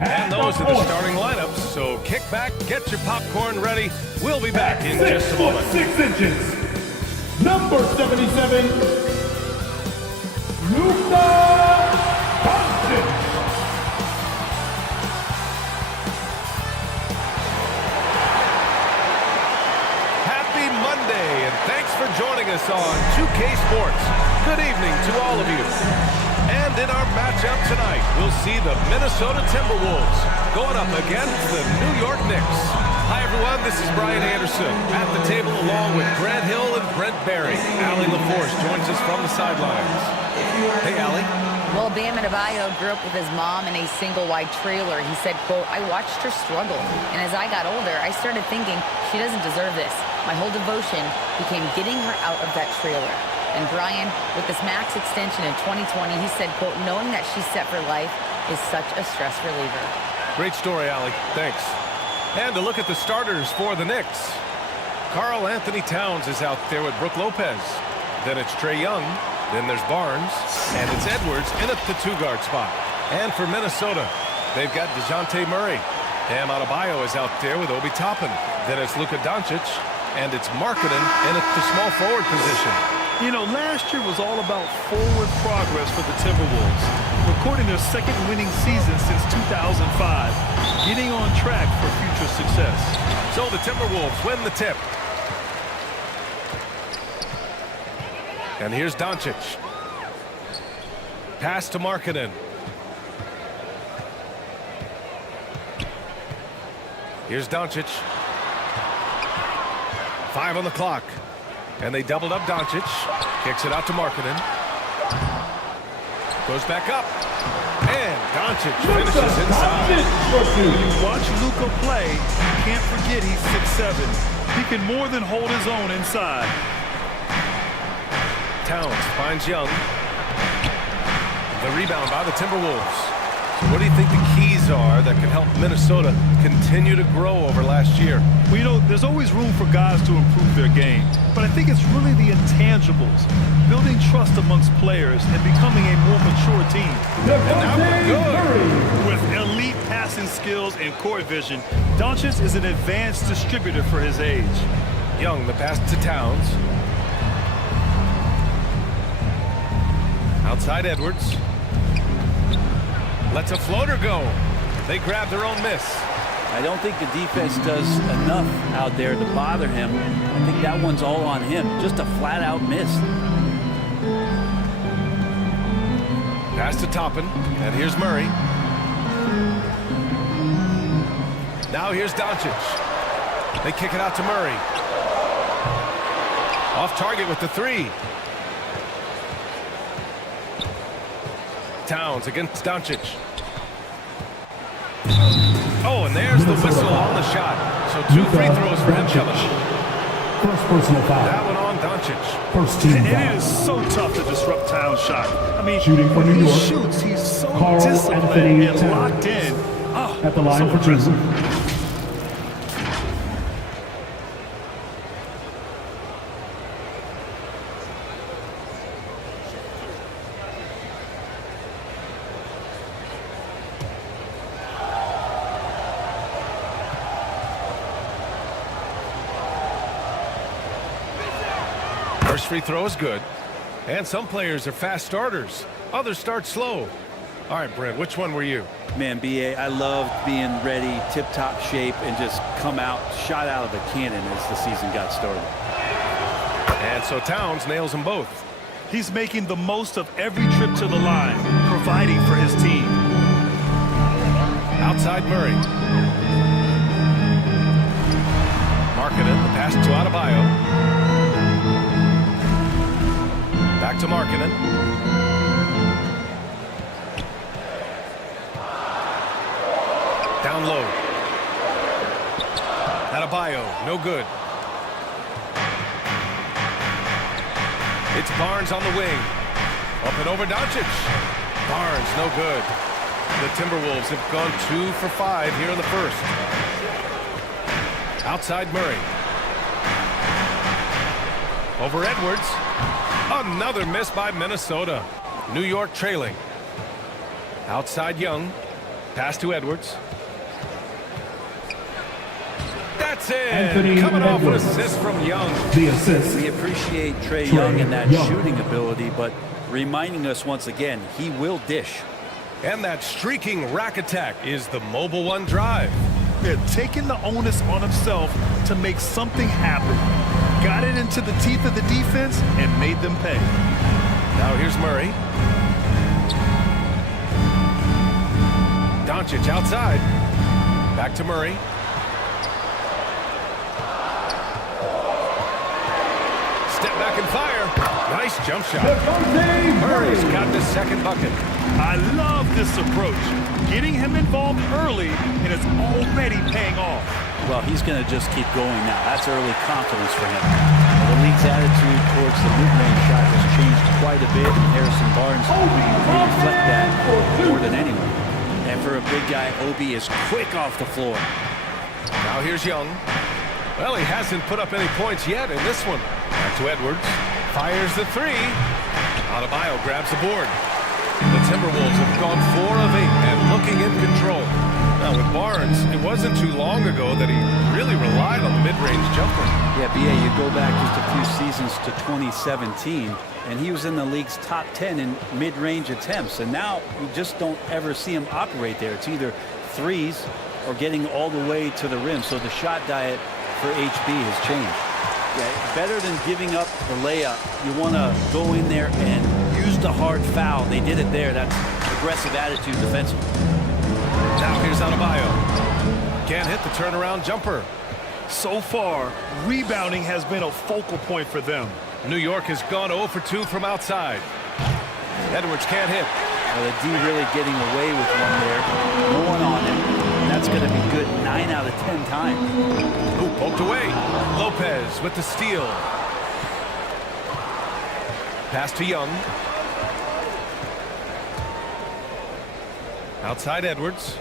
And those are the starting lineups, so kick back, get your popcorn ready. We'll be back in just a moment. 6 inches, number 77, Luka Doncic. Happy Monday, and thanks for joining us on 2K Sports. Good evening to all of you. And in our matchup tonight, we'll see the Minnesota Timberwolves going up against the New York Knicks. Hi, everyone. This is Brian Anderson at the table along with Grant Hill and Brent Barry. Allie LaForce joins us from the sidelines. Hey, Allie. Well, Bam Adebayo grew up with his mom in a single-wide trailer. He said, quote, "I watched her struggle, and as I got older, I started thinking she doesn't deserve this. My whole devotion became getting her out of that trailer." And Brian, with this max extension in 2020, he said, quote, "Knowing that she's set for life is such a stress reliever." Great story, Allie. Thanks. And to look at the starters for the Knicks. Karl Anthony Towns is out there with Brook Lopez. Then it's Trae Young. Then there's Barnes. And it's Edwards in at the two-guard spot. And for Minnesota, they've got DeJounte Murray. Bam Adebayo is out there with Obi Toppin. Then it's Luka Doncic. And it's Markkanen in at the small forward position. You know, last year was all about forward progress for the Timberwolves, recording their second winning season since 2005, getting on track for future success. So the Timberwolves win the tip. And here's Doncic. Pass to Markkanen. Here's Doncic. 5 on the clock. And they doubled up Doncic. Kicks it out to Markkanen. Goes back up. And Doncic finishes inside. When you watch Luka play, you can't forget he's 6'7". He can more than hold his own inside. Towns finds Young. The rebound by the Timberwolves. So what do you think the keys are that can help Minnesota continue to grow over last year? Well, you know, there's always room for guys to improve their game. But I think it's really the intangibles, building trust amongst players and becoming a more mature team. And that was good. With elite passing skills and court vision, Doncic is an advanced distributor for his age. Young, the pass to Towns. Outside Edwards. Lets a floater go. They grab their own miss. I don't think the defense does enough out there to bother him. I think that one's all on him. Just a flat-out miss. Pass to Toppin. And here's Murray. Now here's Doncic. They kick it out to Murray. Off target with the three. Towns against Doncic. Oh, and there's the whistle on the shot. So 2 free throws for him coming. First personal foul. That one on Doncic. First team And foul. it is so tough to disrupt Towns' shot. I mean, Shooting for when New he York, shoots, he's so Karl disciplined Anthony and Towns. locked in. Oh, At the line so for two. impressive. First free throw is good. And some players are fast starters. Others start slow. All right, Brent, which one were you? Man, B.A., I loved being ready, tip-top shape, and just come out, shot out of the cannon as the season got started. And so Towns nails them both. He's making the most of every trip to the line, providing for his team. Outside Murray. Markkanen, the pass to Adebayo. Back to Markkanen. Down low. Adebayo, no good. It's Barnes on the wing. Up and over Doncic. Barnes, no good. The Timberwolves have gone 2 for 5 here in the first. Outside Murray. Over Edwards. Another miss by Minnesota. New York trailing. Outside Young. Pass to Edwards. That's it. Anthony Coming off an Edwards. assist from Young. The assist. We appreciate Trae Trae Young and that Young. shooting ability, but reminding us once again, he will dish. And that streaking rack attack is the Mobile One drive. They're taking the onus on himself to make something happen. Got it into the teeth of the defense and made them pay. Now here's Murray. Doncic outside. Back to Murray. Step back and fire. Nice jump shot. Murray's got the second bucket. I love this approach. Getting him involved early, and it's already paying off. Well, he's going to just keep going now. That's early confidence for him. The league's attitude towards the mid-range shot has changed quite a bit, and Harrison Barnes will reflect that more than anyone. And for a big guy, Obi is quick off the floor. Now here's Young. Well, he hasn't put up any points yet in this one. Back to Edwards. Fires the three. Adebayo grabs the board. The Timberwolves have gone 4 of 8 and looking in control. Now with Barnes, it wasn't too long ago that he really relied on the mid-range jumper. Yeah, B.A., you go back just a few seasons to 2017, and he was in the league's top 10 in mid-range attempts. And now you just don't ever see him operate there. It's either threes or getting all the way to the rim. So the shot diet for HB has changed. Yeah, better than giving up the layup, you want to go in there and use the hard foul. They did it there. That's aggressive attitude defensively. Now here's Adebayo. Can't hit the turnaround jumper. So far, rebounding has been a focal point for them. New York has gone 0 for 2 from outside. Edwards can't hit. Well, the D really getting away with one there. No one on him. That's going to be good 9 out of 10 times. Ooh, poked away. Lopez with the steal. Pass to Young. Outside Edwards.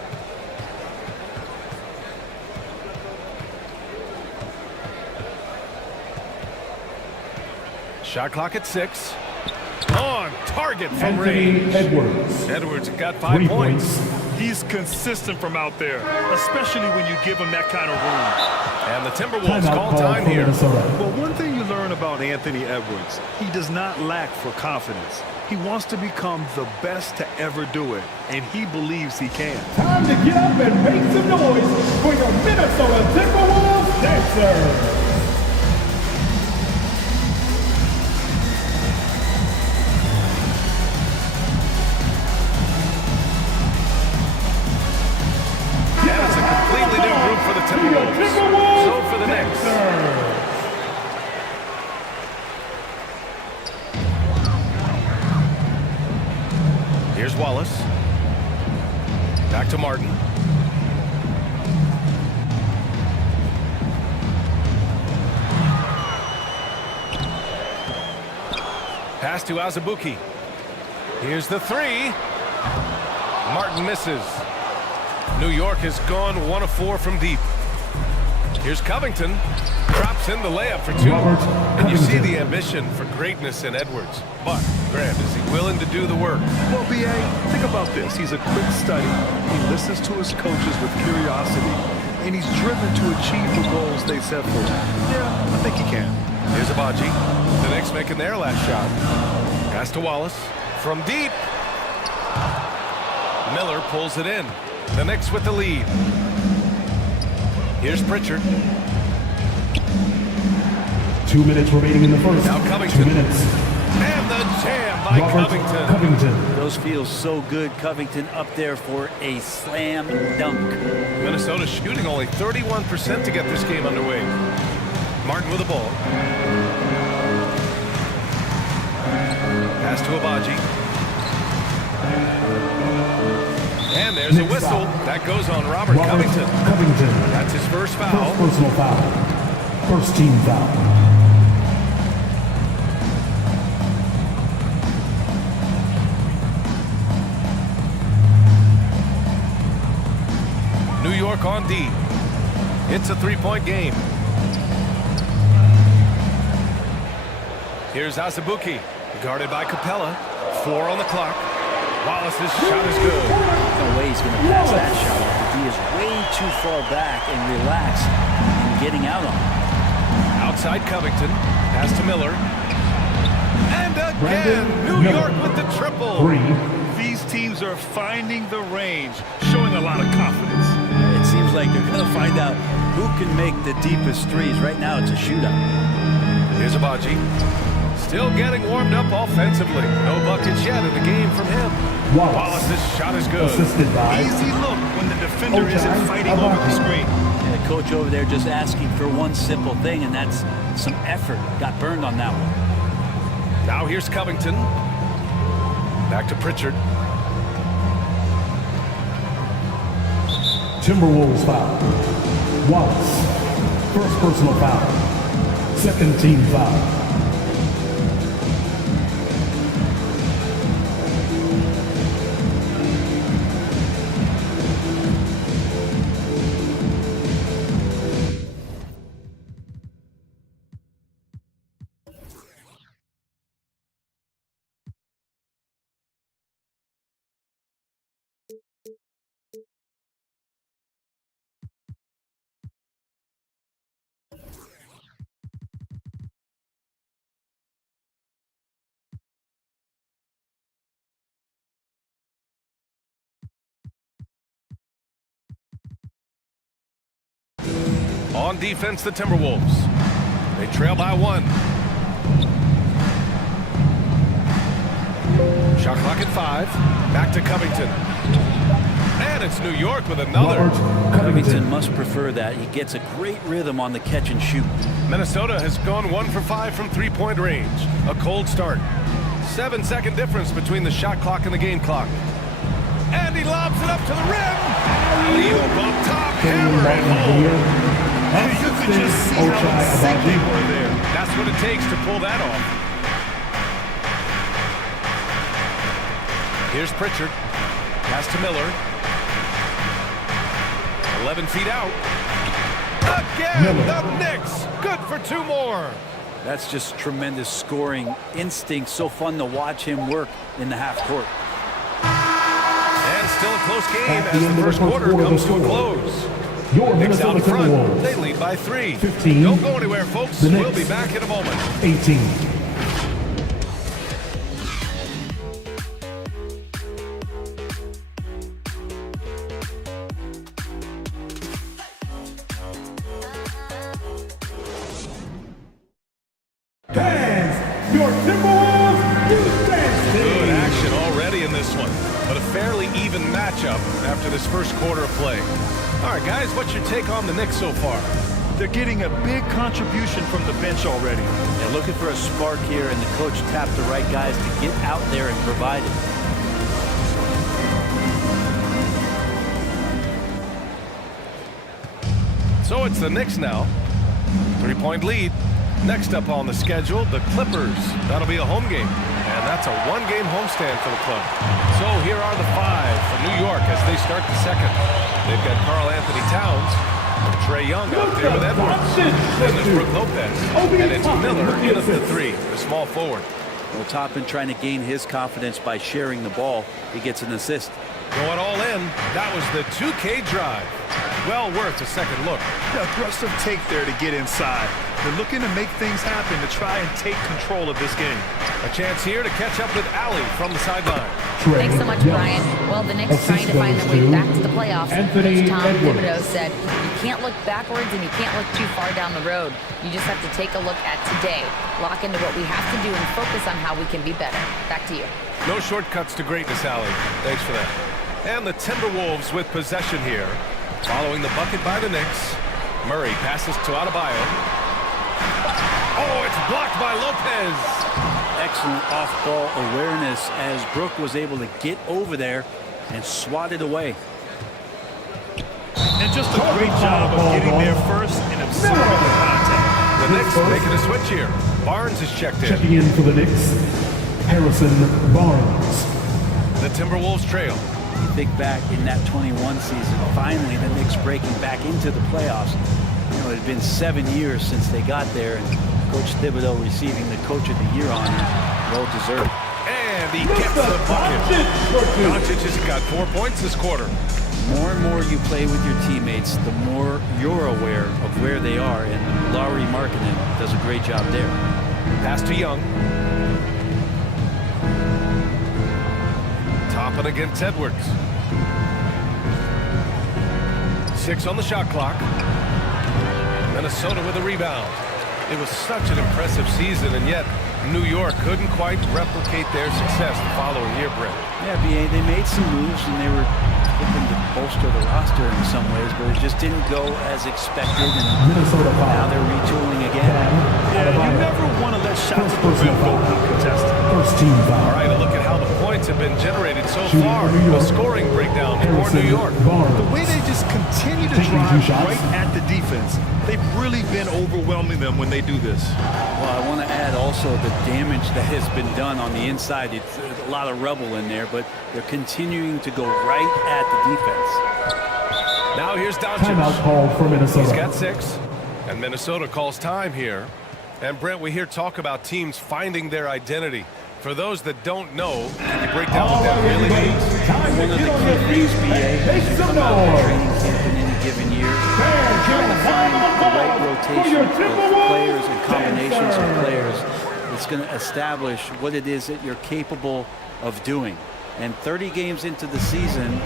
Shot clock at 6. On target from Anthony range. Edwards. Edwards got 5 3 points. points. He's consistent from out there, especially when you give him that kind of room. And the Timberwolves Timeout call call time for here. Minnesota. But one thing you learn about Anthony Edwards, he does not lack for confidence. He wants to become the best to ever do it, and he believes he can. Time to get up and make some noise for your Minnesota Timberwolves dancers. And it's a completely new group for the Timberwolves. So for the Knicks. Here's Wallace. Back to Martin. Pass to Azubuike. Here's the 3. Martin misses. New York has gone 1 of 4 from deep. Here's Covington. Drops in the layup for 2. Robert And you see Covington. the ambition for greatness in Edwards. But, Grant, is he willing to do the work? Well, B.A., think about this. He's a quick study. He listens to his coaches with curiosity, and he's driven to achieve the goals they set for him. Yeah, I think he can. Here's Abaji. The Knicks making their last shot. Pass to Wallace. From deep. Miller pulls it in. The Knicks with the lead. Here's Pritchard. 2 minutes remaining in the first. Now 2 Covington. minutes. And the jam by Robert Covington. Covington. Those feel so good. Covington up there for a slam dunk. Minnesota shooting only 31% to get this game underway. Martin with the ball. Pass to Abaji. And there's a Knicks whistle. foul. That goes on Robert Covington. Covington. That's his first foul. First personal foul. First team foul. New York on D. It's a 3-point game. Here's Azubuike, guarded by Capella. 4 on the clock. Wallace's shot is good. No way he's going to pass that shot off. The D is way too far back and relaxed in getting out on it. Outside Covington. Pass to Miller. And again, Brandon New Miller. York with the triple. 3. These teams are finding the range, showing a lot of confidence. It seems like they're going to find out who can make the deepest threes. Right now, it's a shootout. Here's Abaji. Still getting warmed up offensively. No buckets yet in the game from him. Wallace's shot is good. Assisted by Easy look when the defender Ochai isn't fighting over the Abaji. screen. And the coach over there just asking for one simple thing, and that's some effort. Got burned on that one. Now here's Covington. Back to Pritchard. Timberwolves foul. Wallace. First personal foul. Second team foul. On defense, the Timberwolves. They trail by 1. Shot clock at 5. Back to Covington. And it's New York with another. Robert Covington must prefer that. He gets a great rhythm on the catch and shoot. Minnesota has gone 1 for 5 from three-point range. A cold start. 7-second difference between the shot clock and the game clock. And he lobs it up to the rim. Alley-oop on top. Hammer and home. You could just see how excited they were there. That's what it takes to pull that off. Here's Pritchard. Pass to Miller. 11 feet out. Again, the Knicks. Good for 2 more. That's just tremendous scoring instinct. So fun to watch him work in the half court. And still a close game At the as end the of the first first quarter quarter, comes the to a score. close. Your Knicks out Minnesota in front. Timberwolves. They lead by 3. 15. Don't go anywhere, folks. The We'll Knicks. be back in a moment. 18. Fans, your Timberwolves, you Good action already in this one, but a fairly even matchup after this first quarter of play. All right, guys, what's your take on the Knicks so far? They're getting a big contribution from the bench already. They're looking for a spark here, and the coach tapped the right guys to get out there and provide it. So it's the Knicks now. 3-point lead. Next up on the schedule, the Clippers. That'll be a home game. And that's a 1-game homestand for the club. So here are the 5 for New York as they start the second. They've got Karl Anthony Towns, Trae Young out there with Edwards. Then there's Brook Lopez. And it's Miller in at the 3, the small forward. Well, Toppin trying to gain his confidence by sharing the ball. He gets an assist. Going all in, that was the 2K drive. Well worth a second look. The aggressive take there to get inside. They're looking to make things happen to try and take control of this game. A chance here to catch up with Allie from the sideline. Thanks so much, Brian. Well, the Knicks trying to find their way back to the playoffs. Anthony Coach Tom Edwards. Thibodeau said, you can't look backwards and you can't look too far down the road. You just have to take a look at today, lock into what we have to do, and focus on how we can be better. Back to you. No shortcuts to greatness, Allie. Thanks for that. And the Timberwolves with possession here. Following the bucket by the Knicks. Murray passes to Adebayo. Oh, it's blocked by Lopez. Excellent off-ball awareness as Brook was able to get over there and swat it away. And just a great job of getting there first and absorbing the contact. The Knicks making a switch here. Barnes is checked in. Checking in for the Knicks, Harrison Barnes. The Timberwolves trail. You think back in that 21 season, finally the Knicks breaking back into the playoffs. You know, it had been 7 years since they got there, and Coach Thibodeau receiving the Coach of the Year honor, well deserved. And And he gets the bucket. Doncic has got 4 points this quarter. More and more you play with your teammates, the more you're aware of where they are, and Lauri Markkanen does a great job there. Pass to Young. Toppin against Edwards. 6 on the shot clock. Minnesota with a rebound. It was such an impressive season, and yet New York couldn't quite replicate their success the following year, Brent. Yeah, BA, they made some moves, and they were looking to bolster the roster in some ways, but it just didn't go as expected, and now they're retooling again. Yeah, you never want to let shots at the rim go uncontested. First team foul. All right, a look at how the points have been generated so far. The scoring breakdown for New York. The way they just continue to drive right at the defense, they've really been overwhelming them when they do this. Well, I want to add also the damage that has been done on the inside. It's a lot of rubble in there, but they're continuing to go right at the defense. Now here's Timeout Doncic. call for Minnesota. He's got 6, and Minnesota calls time here. And Brent, we hear talk about teams finding their identity. For those that don't know, can you break down what that really means? Time One to of the get on key your things, feet BA, and make is to some come out of noise. training camp in any given year, trying to find the right rotation of players and combinations of players that's going to establish what it is that you're capable of doing. And 30 games into the season,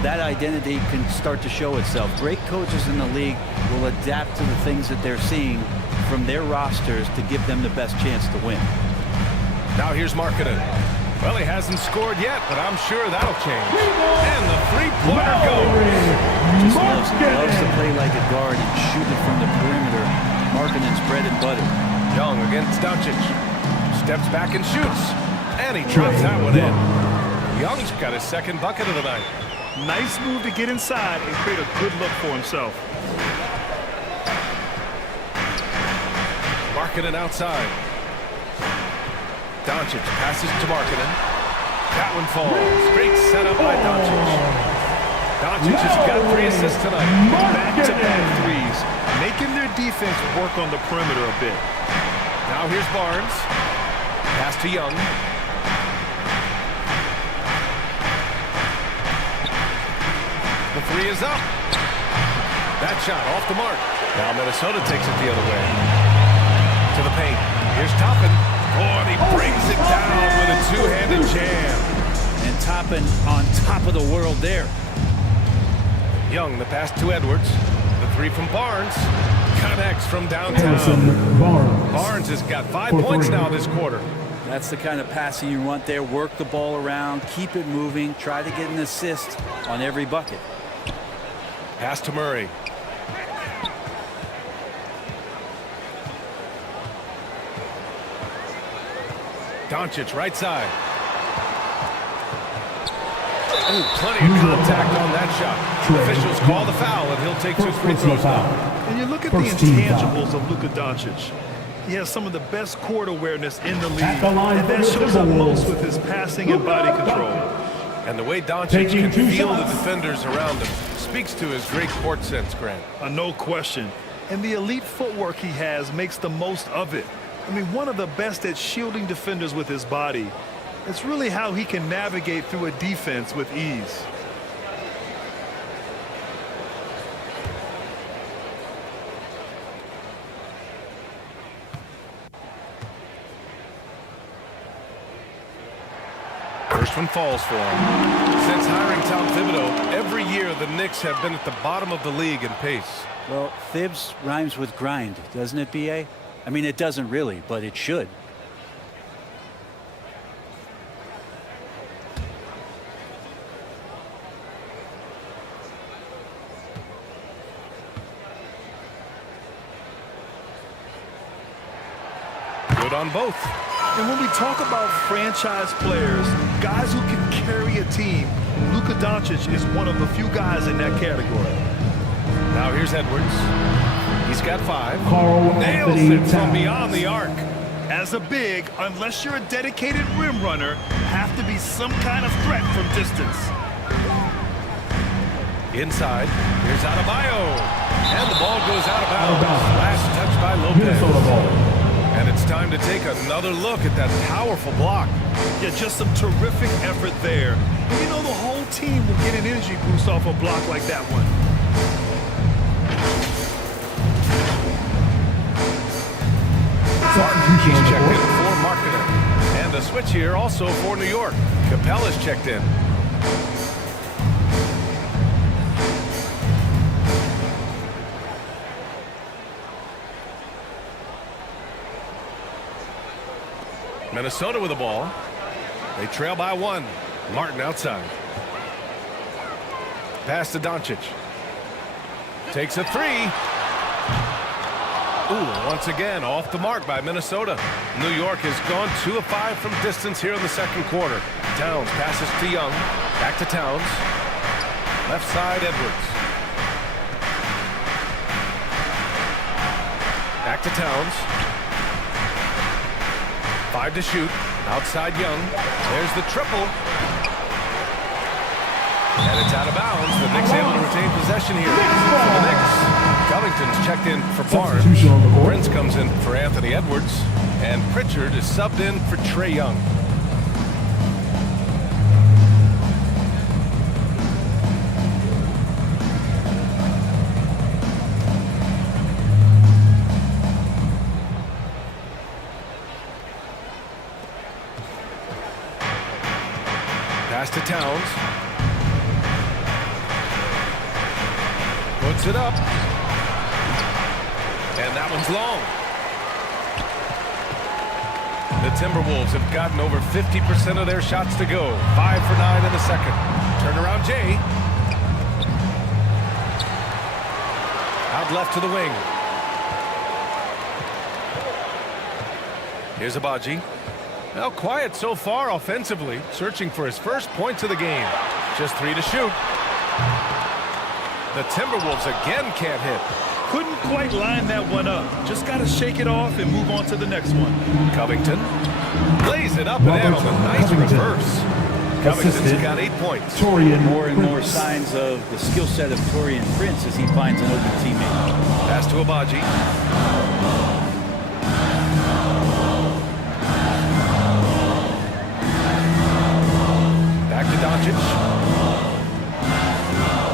that identity can start to show itself. Great coaches in the league will adapt to the things that they're seeing from their rosters to give them the best chance to win. Now here's Markkanen. Well, he hasn't scored yet, but I'm sure that'll change. And the three-pointer goes. Just loves to play like a guard and shoot it from the perimeter. Markkanen's bread and butter. Young against Doncic. Steps back and shoots. And he drops that one in. Young's got his second bucket of the night. Nice move to get inside and create a good look for himself. Markkanen outside. Doncic passes to Markkanen. That one falls. Great setup by Doncic. Doncic has got 3 assists tonight. Back-to-back threes, making their defense work on the perimeter a bit. Now here's Barnes. Pass to Young. The 3 is up. That shot off the mark. Now Minnesota takes it the other way. To the paint. Here's Toppin. Oh, and he brings it down with a two-handed jam. And Toppin on top of the world there. Young, the pass to Edwards. The 3 from Barnes. Connects from downtown. Harrison Barnes. Barnes has got 5 For points 3. now this quarter. That's the kind of passing you want there. Work the ball around, keep it moving, try to get an assist on every bucket. Pass to Murray. Doncic, right side. Ooh, plenty of contact on that shot. Officials call the foul, and he'll take 2 free throws now. And you look at First the team intangibles of Luka Doncic. He has some of the best court awareness in the league, At the line and for that the shows up Timberwolves. most with his passing and body control. And the way Doncic Taking can 2 feel the shots. defenders around him speaks to his great court sense, Grant. No question. And the elite footwork he has makes the most of it. I mean, one of the best at shielding defenders with his body. It's really how he can navigate through a defense with ease. First one falls for him. Since hiring Tom Thibodeau, every year the Knicks have been at the bottom of the league in pace. Well, Thibs rhymes with grind, doesn't it, BA? I mean, it doesn't really, but it should. Good on both. And when we talk about franchise players, guys who can carry a team, Luka Doncic is one of the few guys in that category. Now here's Edwards. He's got 5. Carl Nails Anthony it from Towns. beyond the arc. As a big, unless you're a dedicated rim runner, have to be some kind of threat from distance. Inside, here's Adebayo. And the ball goes out of bounds. bounds. Last touch by Lopez. Minnesota ball. And it's time time to take another look at that powerful block. Yeah, just some terrific effort there. And you know, the whole team will get an energy boost off a block like that one. He's checked in for Markkinen. And the switch here also for New York. Capella's checked in. Minnesota with the ball. They trail by 1. Martin outside. Pass to Doncic. Takes a 3. Ooh, once again, off the mark by Minnesota. New York has gone 2 of 5 from distance here in the second quarter. Towns passes to Young. Back to Towns. Left side, Edwards. Back to Towns. 5 to shoot. Outside Young. There's the triple. And it's out of bounds. The Knicks able to retain possession here. For the Knicks, Covington's checked in for Barnes. Prince comes in for Anthony Edwards. And Pritchard is subbed in for Trae Young. Pass to Towns. Puts it up. And that one's long. The Timberwolves have gotten over 50% of their shots to go. 5 for 9 in the second. Turnaround Jay. Out left to the wing. Here's Abaji. Well, quiet so far offensively, searching for his first points of the game. Just 3 to shoot. The Timberwolves again can't hit. Couldn't quite line that one up. Just got to shake it off and move on to the next one. Covington lays it up and in on the nice reverse. Covington's got 8 points. More and more signs of the skill set of Taurean Prince as he finds an open teammate. Pass to Abaji. Back to Doncic.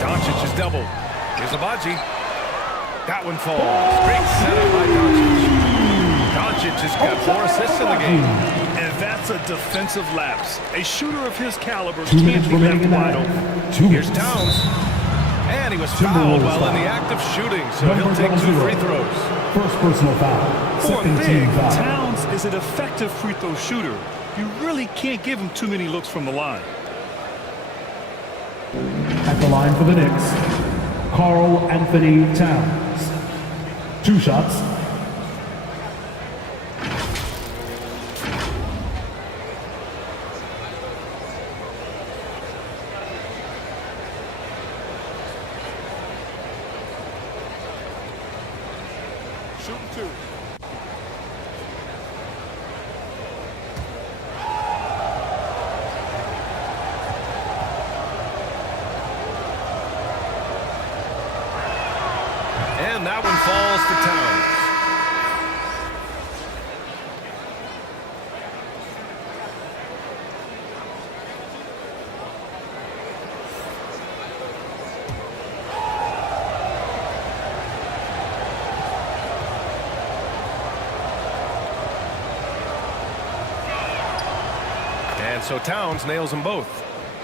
Doncic is doubled. Here's Abaji. That one falls. Great setup by Doncic. Doncic has got 4 assists in the game. And that's a defensive lapse. A shooter of his caliber can't be left wide open. Here's Towns. And he was fouled while in the act of shooting, so he'll take 2 free throws. First personal foul. For Second big, team foul. Towns is an effective free throw shooter. You really can't give him too many looks from the line. At the line for the Knicks, Karl Anthony Towns. 2 shots. Shooting 2. And that one falls to Towns. And so Towns nails them both.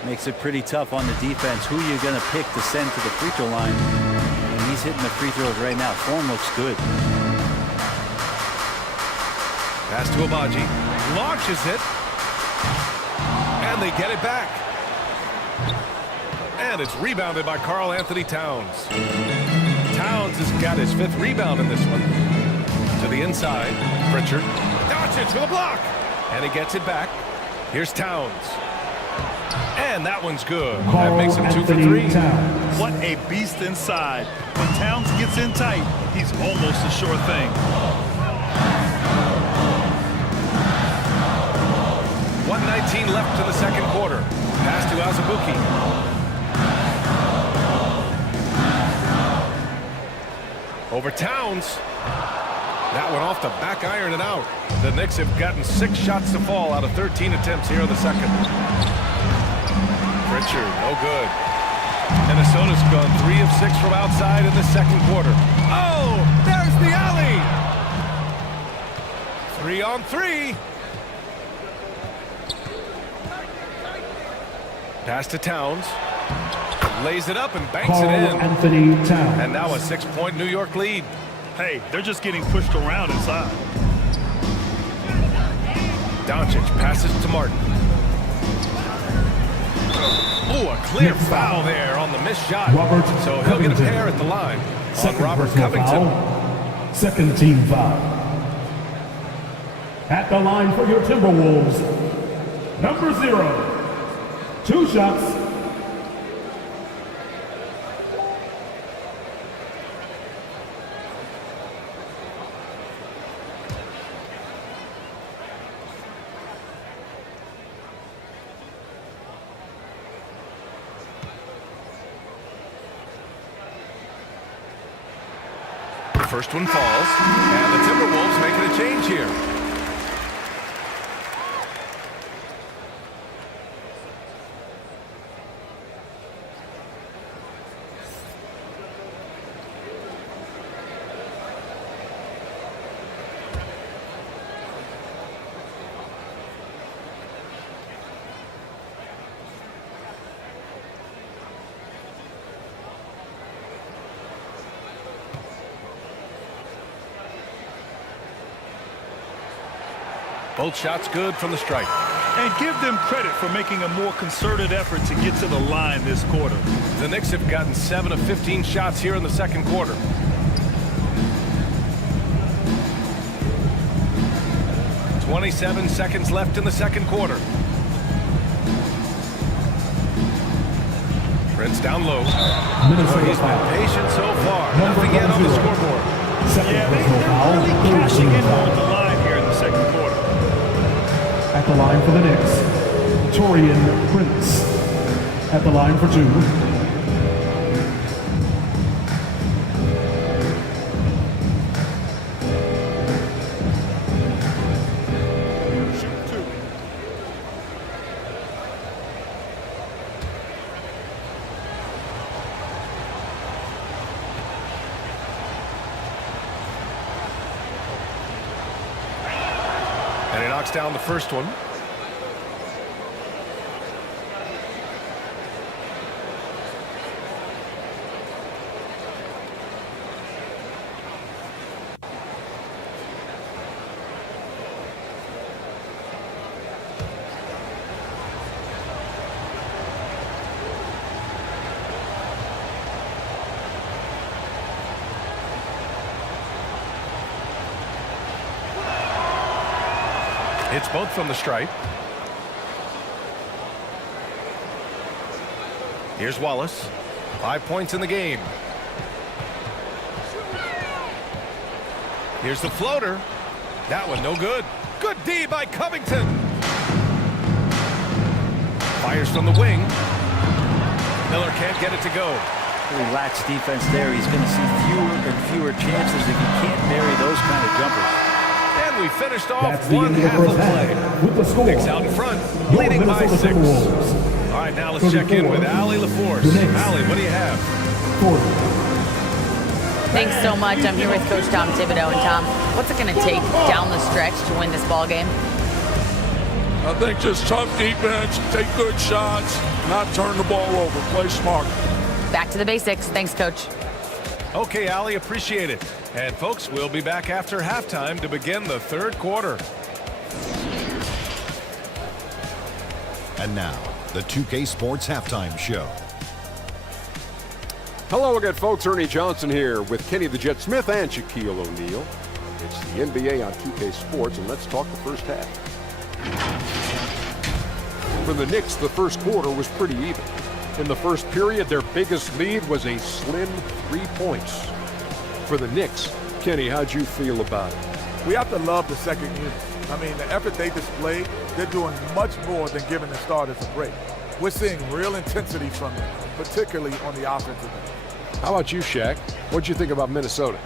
Makes it pretty tough on the defense. Who you're going to pick to send to the free throw line. And he's hitting the free throws right now. Form looks good. Pass to Abaji. Launches it. And they get it back. And it's rebounded by Karl Anthony Towns. Towns has got his 5th rebound in this one. To the inside. Pritchard. Doncic with a block. And he gets it back. Here's Towns. And that one's good. That makes him 2 for 3. What a beast inside. When Towns gets in tight, he's almost a sure thing. 1:19 left to the second quarter. Pass to Azubuike. Over Towns. That one off the back iron and out. The Knicks have gotten 6 shots to fall out of 13 attempts here in the second. Pritchard, no good. Minnesota's gone 3 of 6 from outside in the second quarter. Oh, there's the alley. 3-on-3. Pass to Towns. Lays it up and banks Carl it in. Anthony Towns. And now a 6-point New York lead. Hey, they're just getting pushed around inside. Doncic passes to Martin. Oh, a clear foul there on the missed shot. Robert So he'll get a Covington. pair at the line on Second Robert personal Covington. foul. Second team foul. At the line for your Timberwolves, number 0. 2 shots. The first one falls, and the Timberwolves making a change here. Both shots good from the stripe. And give them credit for making a more concerted effort to get to the line this quarter. The Knicks have gotten 7 of 15 shots here in the second quarter. .27 seconds left in the second quarter. Prince down low. Minnesota He's been foul. patient so far. Number Nothing yet on the 0. scoreboard. Second Yeah, personal they're foul. really Third cashing team in foul. on the line here in the second quarter. At the line for the Knicks, Torian Prince. At the line for 2. And he knocks down the first one. It's both from the stripe. Here's Wallace. 5 points in the game. Here's the floater. That one no good. Good D by Covington. Fires from the wing. Miller can't get it to go. Relaxed defense there. He's going to see fewer and fewer chances if he can't bury those kind of jumpers. And we finished off That's the one end of the half of first play. half. With the score, Knicks out in front, your leading by Minnesota 6. Timberwolves. All right, now let's check in with Allie LaForce. The Knicks. Allie, what do you have? 40. Thanks so much. I'm here with Coach Tom Thibodeau. And Tom, what's it going to take down the stretch to win this ball game? I think just tough defense, take good shots, not turn the ball over, play smart. Back to the basics. Thanks, Coach. Okay, Allie, appreciate it. And folks, we'll be back after halftime to begin the third quarter. And now, the 2K Sports Halftime Show. Hello again, folks. Ernie Johnson here with Kenny the Jet Smith and Shaquille O'Neal. It's the NBA on 2K Sports, and let's talk the first half. For the Knicks, the first quarter was pretty even. In the first period, their biggest lead was a slim 3 points. For the Knicks, Kenny, how'd you feel about it? We have to love the second unit. I mean, the effort they displayed, they're doing much more than giving the starters a break. We're seeing real intensity from them, particularly on the offensive end. How about you, Shaq? What'd you think about Minnesota?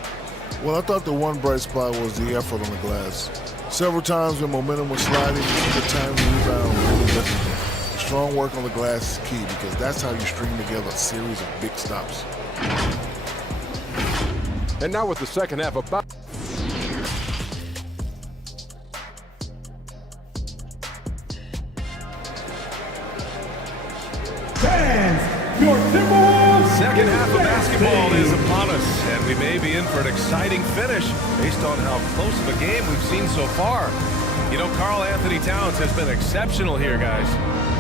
Well, I thought the one bright spot was the effort on the glass. Several times when momentum was sliding, the time to rebound really lifted. Strong work on the glass is key because that's how you string together a series of big stops. And now with the second half about. Fans, your Timberwolves. Second half of basketball is upon us, and we may be in for an exciting finish based on how close of a game we've seen so far. You know, Karl Anthony Towns has been exceptional here, guys.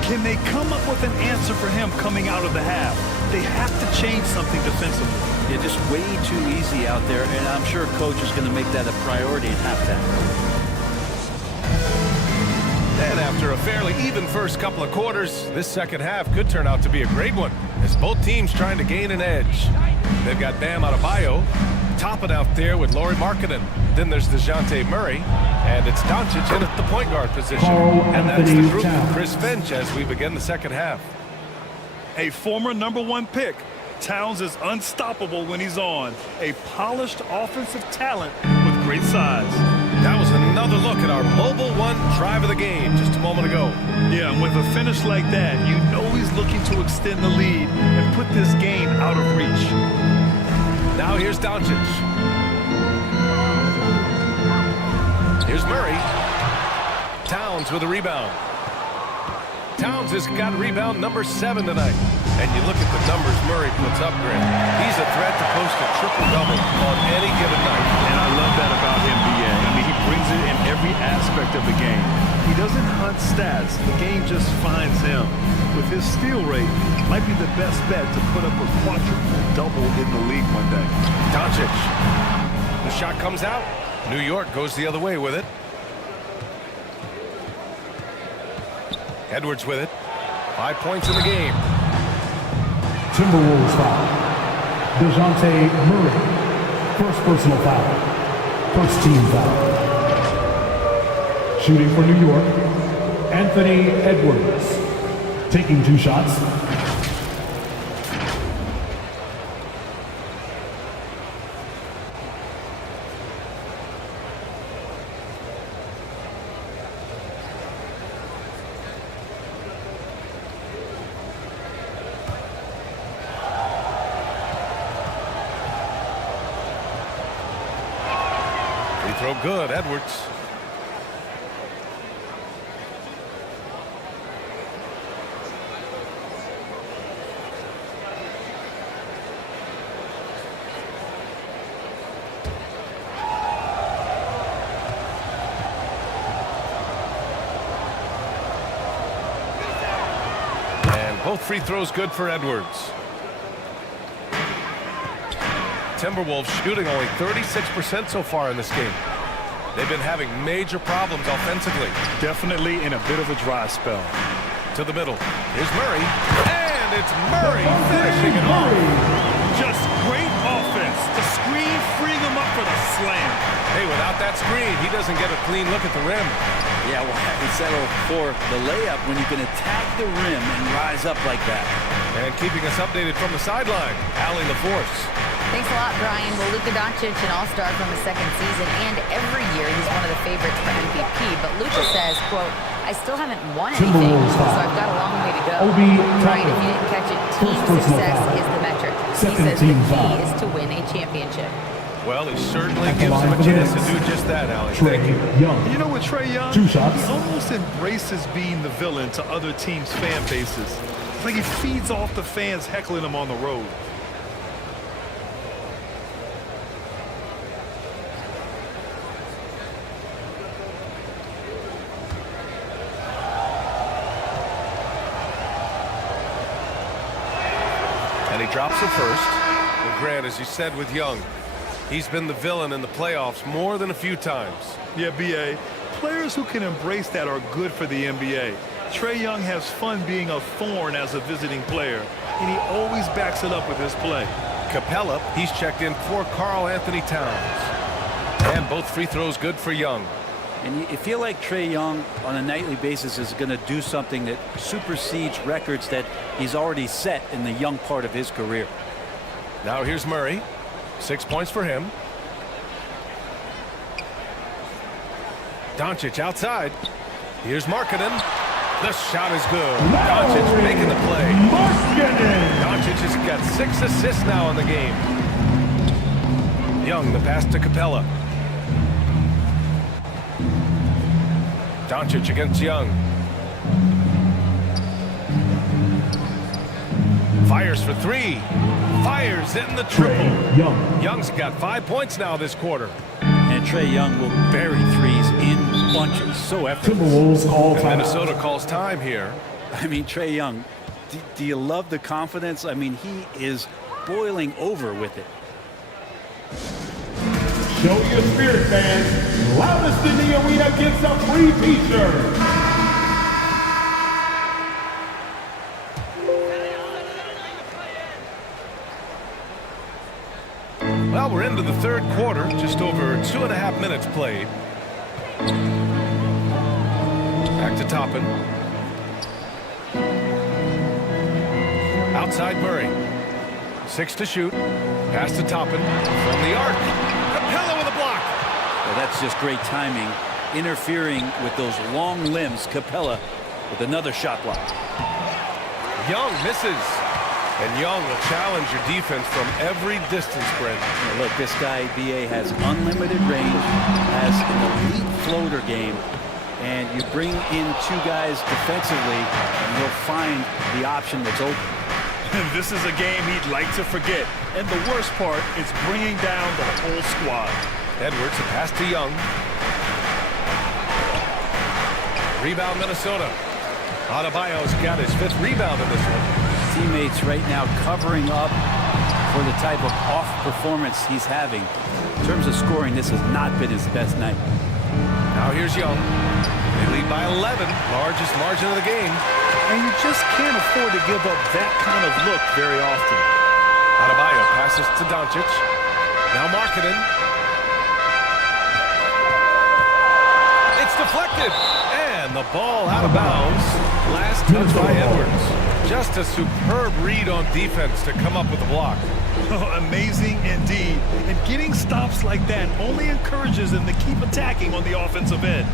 Can they come up with an answer for him coming out of the half? They have to change something defensively. They're just way too easy out there, and I'm sure coach is going to make that a priority at halftime. And after a fairly even first couple of quarters, this second half could turn out to be a great one as both teams trying to gain an edge. They've got Bam Adebayo topping out there with Lauri Markkanen. Then there's DeJounte Murray, and it's Doncic in at the point guard position. And that's the group with Chris Finch as we begin the second half. A former #1 pick, Towns is unstoppable when he's on. A polished offensive talent with great size. That was another look at our Mobile One drive of the game just a moment ago. Yeah, and with a finish like that, you know he's looking to extend the lead and put this game out of reach. Now here's Doncic. Here's Murray. Towns with a rebound. Towns has got rebound number 7 tonight. And you look at the numbers Murray puts up, Grant. He's a threat to post a triple-double on any given night. And I love that about him, BA. I mean, he brings it in every aspect of the game. He doesn't hunt stats. The game just finds him. With his steal rate, might be the best bet to put up a quadruple-double in the league one day. Doncic. The shot comes out. New York goes the other way with it. Edwards with it. 5 points in the game. Timberwolves foul. DeJounte Murray. First personal foul. First team foul. Shooting for New York, Anthony Edwards. Taking 2 shots. Throw good, Edwards. And both free throws good for Edwards. Timberwolves shooting only 36% so far in this game. They've been having major problems offensively. Definitely in a bit of a dry spell. To the middle. Here's Murray. And it's Murray finishing it off. Just great offense. The screen freeing him up for the slam. Hey, without that screen, he doesn't get a clean look at the rim. Yeah, well, he settled for the layup when you can attack the rim and rise up like that. And keeping us updated from the sideline, Allie LaForce. Thanks a lot, Brian. Well, Luka Doncic, an all-star from the second season, and every year he's one of the favorites for MVP. But Luka says, quote, I still haven't won anything, so I've got a long way to go. Brian, if you didn't catch it, team success is the metric. He says the key is to win a championship. Well, he certainly gives him a chance to do just that, Allie. Thank you. You know what, Trae Young? 2 shots. He almost embraces being the villain to other teams' fan bases. It's like he feeds off the fans heckling him on the road. And he drops it first. Well, Grant, as you said with Young, he's been the villain in the playoffs more than a few times. Yeah, B.A. Players who can embrace that are good for the NBA. Trae Young has fun being a thorn as a visiting player, and he always backs it up with his play. Capella, he's checked in for Karl Anthony Towns. And both free throws good for Young. And you feel like Trae Young on a nightly basis is going to do something that supersedes records that he's already set in the young part of his career. Now here's Murray. 6 points for him. Doncic outside. Here's Markkanen. The shot is good. Doncic making the play. Doncic has got 6 assists now in the game. Young, the pass to Capella. Doncic against Young. Fires for 3. Fires in the triple. Young's got 5 points now this quarter. And Trae Young will bury threes in bunches. So effortless. Timberwolves call And time. Minnesota calls time here. I mean, Trae Young, do you love the confidence? I mean, he is boiling over with it. Show your spirit, fans. Loudest in the arena gets a free t-shirt. Well, we're into the third quarter, just over 2.5 minutes played. Back to Toppin. Outside Murray. 6 to shoot. Pass to Toppin from the arc. Capella with a block. Well, that's just great timing. Interfering with those long limbs. Capella with another shot block. Young misses. And Young will challenge your defense from every distance sprint. Now look, this guy, B.A., has unlimited range, has an elite floater game, and you bring in 2 guys defensively, and you'll find the option that's open. This is a game he'd like to forget. And the worst part is bringing down the whole squad. Edwards, a pass to Young. Rebound Minnesota. Adebayo's got his 5th rebound in this one. Teammates right now covering up for the type of off performance he's having. In terms of scoring, this has not been his best night. Now here's Young. They lead by 11, largest margin of the game. And you just can't afford to give up that kind of look very often. Adebayo passes to Doncic. Now Markkanen. It's deflected. And the ball out of bounds. Last touch by Edwards. Just a superb read on defense to come up with the block. Amazing indeed. And getting stops like that only encourages them to keep attacking on the offensive end.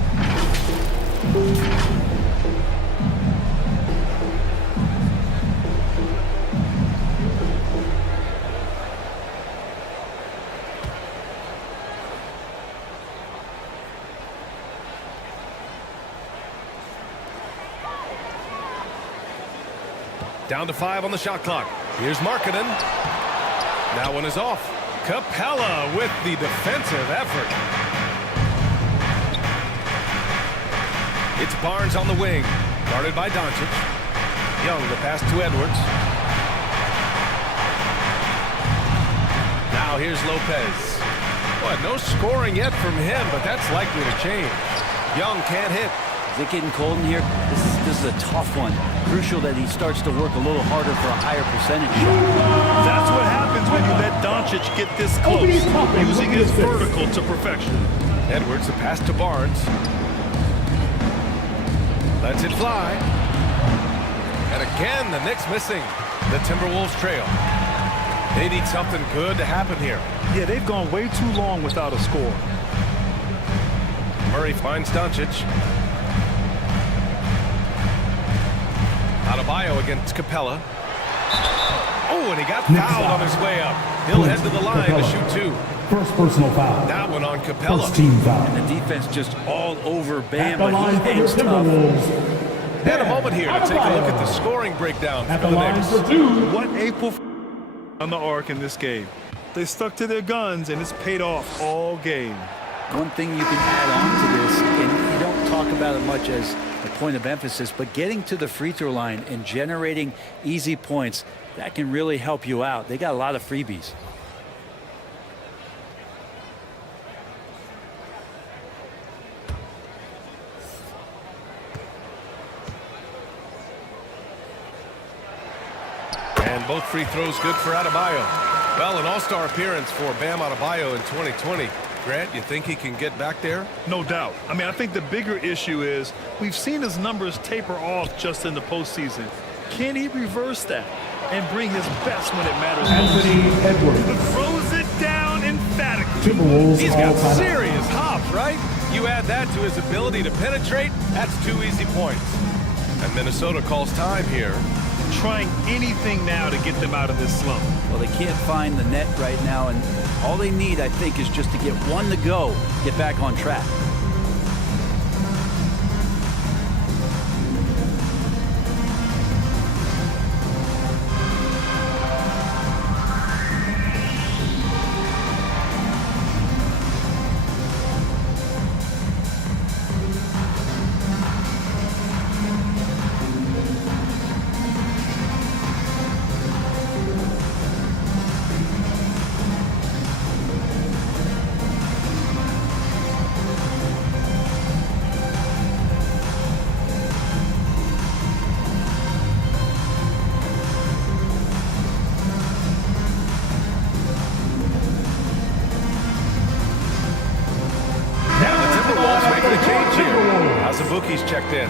Down to 5 on the shot clock. Here's Markkanen. That one is off. Capella with the defensive effort. It's Barnes on the wing. Guarded by Doncic. Young, the pass to Edwards. Now here's Lopez. What, no scoring yet from him, but that's likely to change. Young can't hit. Is it getting cold in here? This is a tough one. Crucial that he starts to work a little harder for a higher percentage shot. That's what happens when you let Doncic get this close, using his vertical to perfection. Edwards, the pass to Barnes. Lets it fly. And again, the Knicks missing. The Timberwolves trail. They need something good to happen here. Yeah, they've gone way too long without a score. Murray finds Doncic. Adebayo against Capella. Oh, and he got fouled on his way up. He'll head to the line to shoot 2. First personal foul. That one on Capella. First team foul. And the defense just all over Bam, At the but line he for the hangs tough. Timberwolves. And a moment here to take a look at the scoring breakdown At for the the line Knicks. for 2. What April on the arc in this game. They stuck to their guns, and it's paid off all game. One thing you can add on to this, and you don't talk about it much as a point of emphasis, but getting to the free throw line and generating easy points, that can really help you out. They got a lot of freebies. And both free throws good for Adebayo. Well, an all-star appearance for Bam Adebayo in 2020. Grant, you think he can get back there? No doubt. I mean, I think the bigger issue is we've seen his numbers taper off just in the postseason. Can he reverse that and bring his best when it matters most? Anthony Edwards. Throws it down emphatically. Timberwolves He's all got time. serious hops, right? You add that to his ability to penetrate, that's 2 easy points. And Minnesota calls time here. Trying anything now to get them out of this slump. Well, they can't find the net right now, and all they need, I think, is just to get one to go, get back on track. Azubuike's checked in.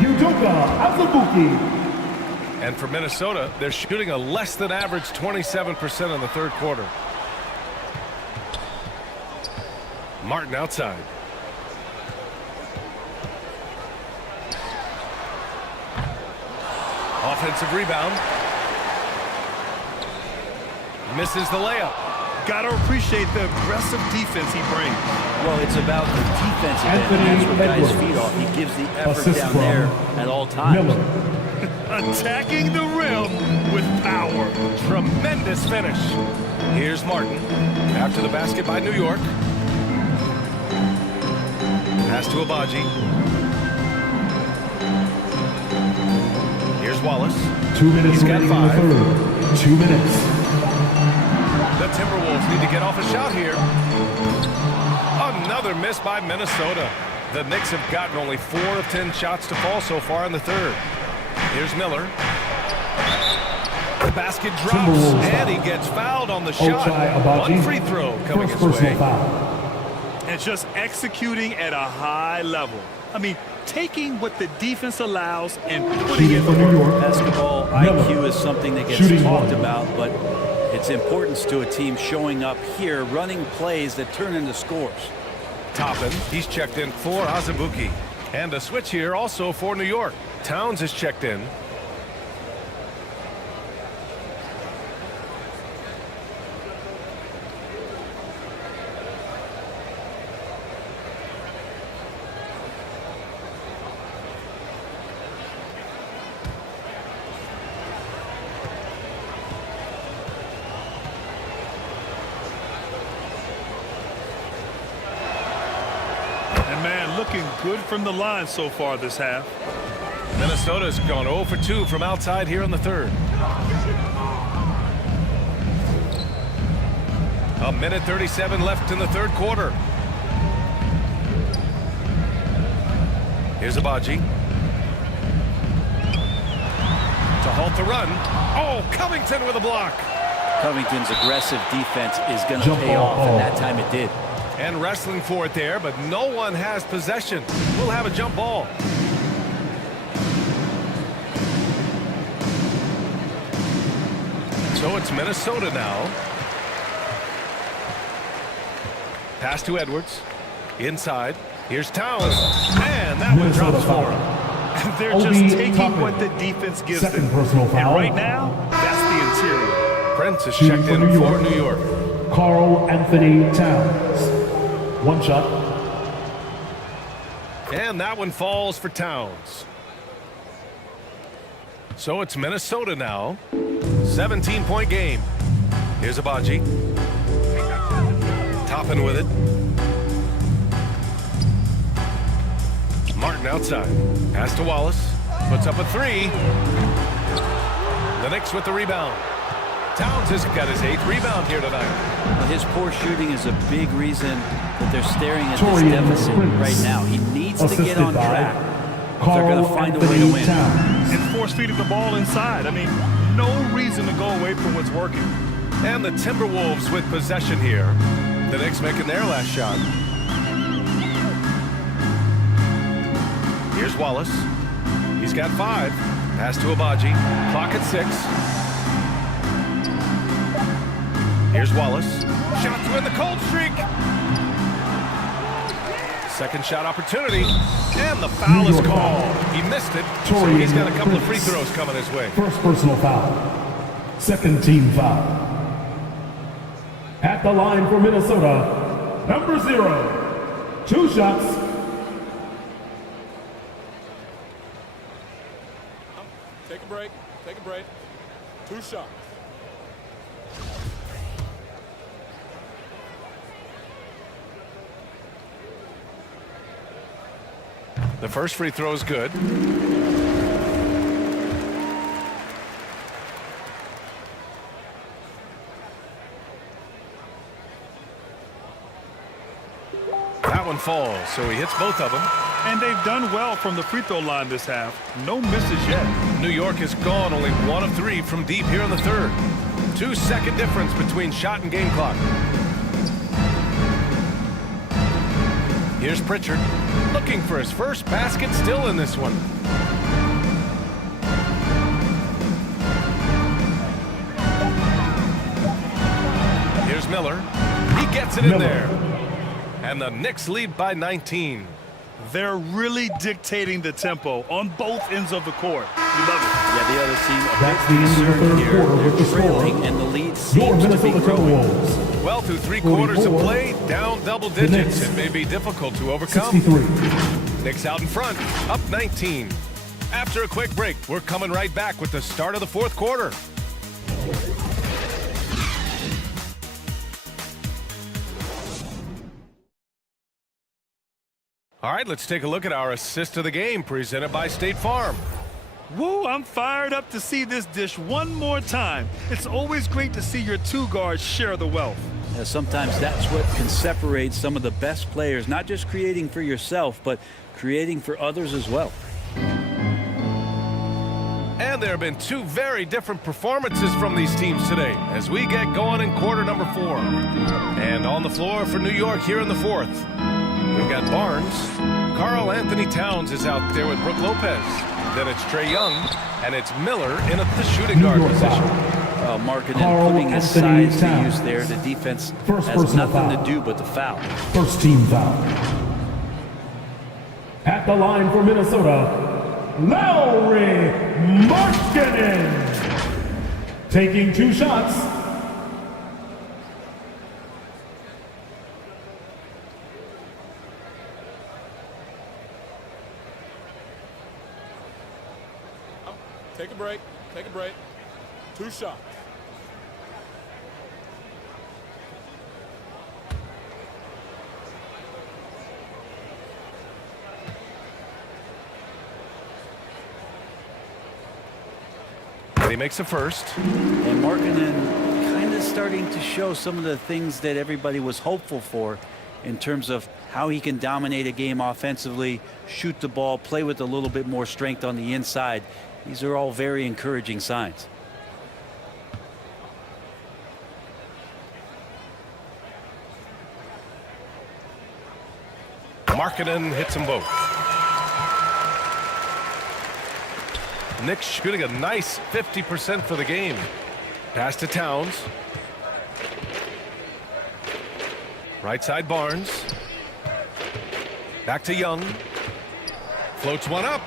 And for Minnesota, they're shooting a less than average 27% in the third quarter. Martin outside. Offensive rebound. Misses the layup. Got to appreciate the aggressive defense he brings. Well, it's about the defensive end. That's what guys feed off. He gives the effort down there at all times. Attacking the rim with power. Tremendous finish. Here's Martin. After the basket by New York. Pass to Abaji. Here's Wallace. 2 minutes He's got remaining 5. in the third. 2 minutes. The Timberwolves need to get off a shot here. Another miss by Minnesota. The Knicks have gotten only 4 of 10 shots to fall so far in the third. Here's Miller. The basket drops, and he gets fouled on the shot. One free throw coming his way. And just executing at a high level. I mean, taking what the defense allows and putting it in work. Basketball IQ is something that gets talked about, but its importance to a team showing up here, running plays that turn into scores. Toppin, he's checked in for Azubuike. And a switch here also for New York. Towns is checked in. Looking good from the line so far this half. Minnesota's gone 0 for 2 from outside here in the third. A minute 37 left in the third quarter. Here's Abaji. To halt the run. Oh, Covington with a block. Covington's aggressive defense is going to pay off, and that time it did. And wrestling for it there, but no one has possession. We'll have a jump ball. So it's Minnesota now. Pass to Edwards. Inside. Here's Towns. And that one drops for him. They're just taking what the defense gives them. And right now, that's the interior. Prince is checked in for New York. Karl Anthony Towns. 1 shot. And that one falls for Towns. So it's Minnesota now. 17-point game. Here's Abaji. Toppin with it. Martin outside. Pass to Wallace. Puts up a 3. The Knicks with the rebound. Towns has got his 8th rebound here tonight. Well, his poor shooting is a big reason that they're staring at this deficit right now. He needs to get on track if they're going to find a way to win. And force-feeding the ball inside. I mean, no reason to go away from what's working. And the Timberwolves with possession here. The Knicks making their last shot. Here's Wallace. He's got 5. Pass to Abaji. Clock at 6. Here's Wallace. Shot to win the cold streak. Second shot opportunity. And the foul is called. He missed it, so he's got a couple of free throws coming his way. First personal foul. Second team foul. At the line for Minnesota, number 0. 2 shots. Take a break. Take a break. 2 shots. The first free throw is good. That one falls, so he hits both of them. And they've done well from the free throw line this half. No misses yet. New York has gone only 1 of 3 from deep here in the third. 2-second difference between shot and game clock. Here's Pritchard, looking for his first basket, still in this one. Here's Miller. He gets it in there. And the Knicks lead by 19. They're really dictating the tempo on both ends of the court. You love it. Yeah, the other team a That's bit the end of the concerned third here. quarter with the They're trailing, score. and the lead Your seems to be Minnesota growing. Timberwolves. Well, through 3 quarters of 44. play, down double The digits. Knicks. It may be difficult to overcome. 63. Knicks out in front, up 19. After a quick break, we're coming right back with the start of the fourth quarter. All right, let's take a look at our assist of the game presented by State Farm. Woo, I'm fired up to see this dish one more time. It's always great to see your 2 guards share the wealth. Yeah, sometimes that's what can separate some of the best players, not just creating for yourself, but creating for others as well. And there have been 2 very different performances from these teams today as we get going in quarter number 4. And on the floor for New York here in the fourth, we've got Barnes. Karl Anthony Towns is out there with Brook Lopez. Then it's Trae Young, and it's Miller in the shooting guard position. Marketing, Karl putting his Anthony size to Towns. use there. The defense First has personal nothing foul. to do but the foul. First team foul. At the line for Minnesota, Lowry Markkanen. Taking 2 shots. Take a break. Take a break. 2 shots. And he makes a first. And Markkanen kind of starting to show some of the things that everybody was hopeful for in terms of how he can dominate a game offensively, shoot the ball, play with a little bit more strength on the inside. These are all very encouraging signs. Markkanen hits them both. Knicks shooting a nice 50% for the game. Pass to Towns. Right side Barnes. Back to Young. Floats one up.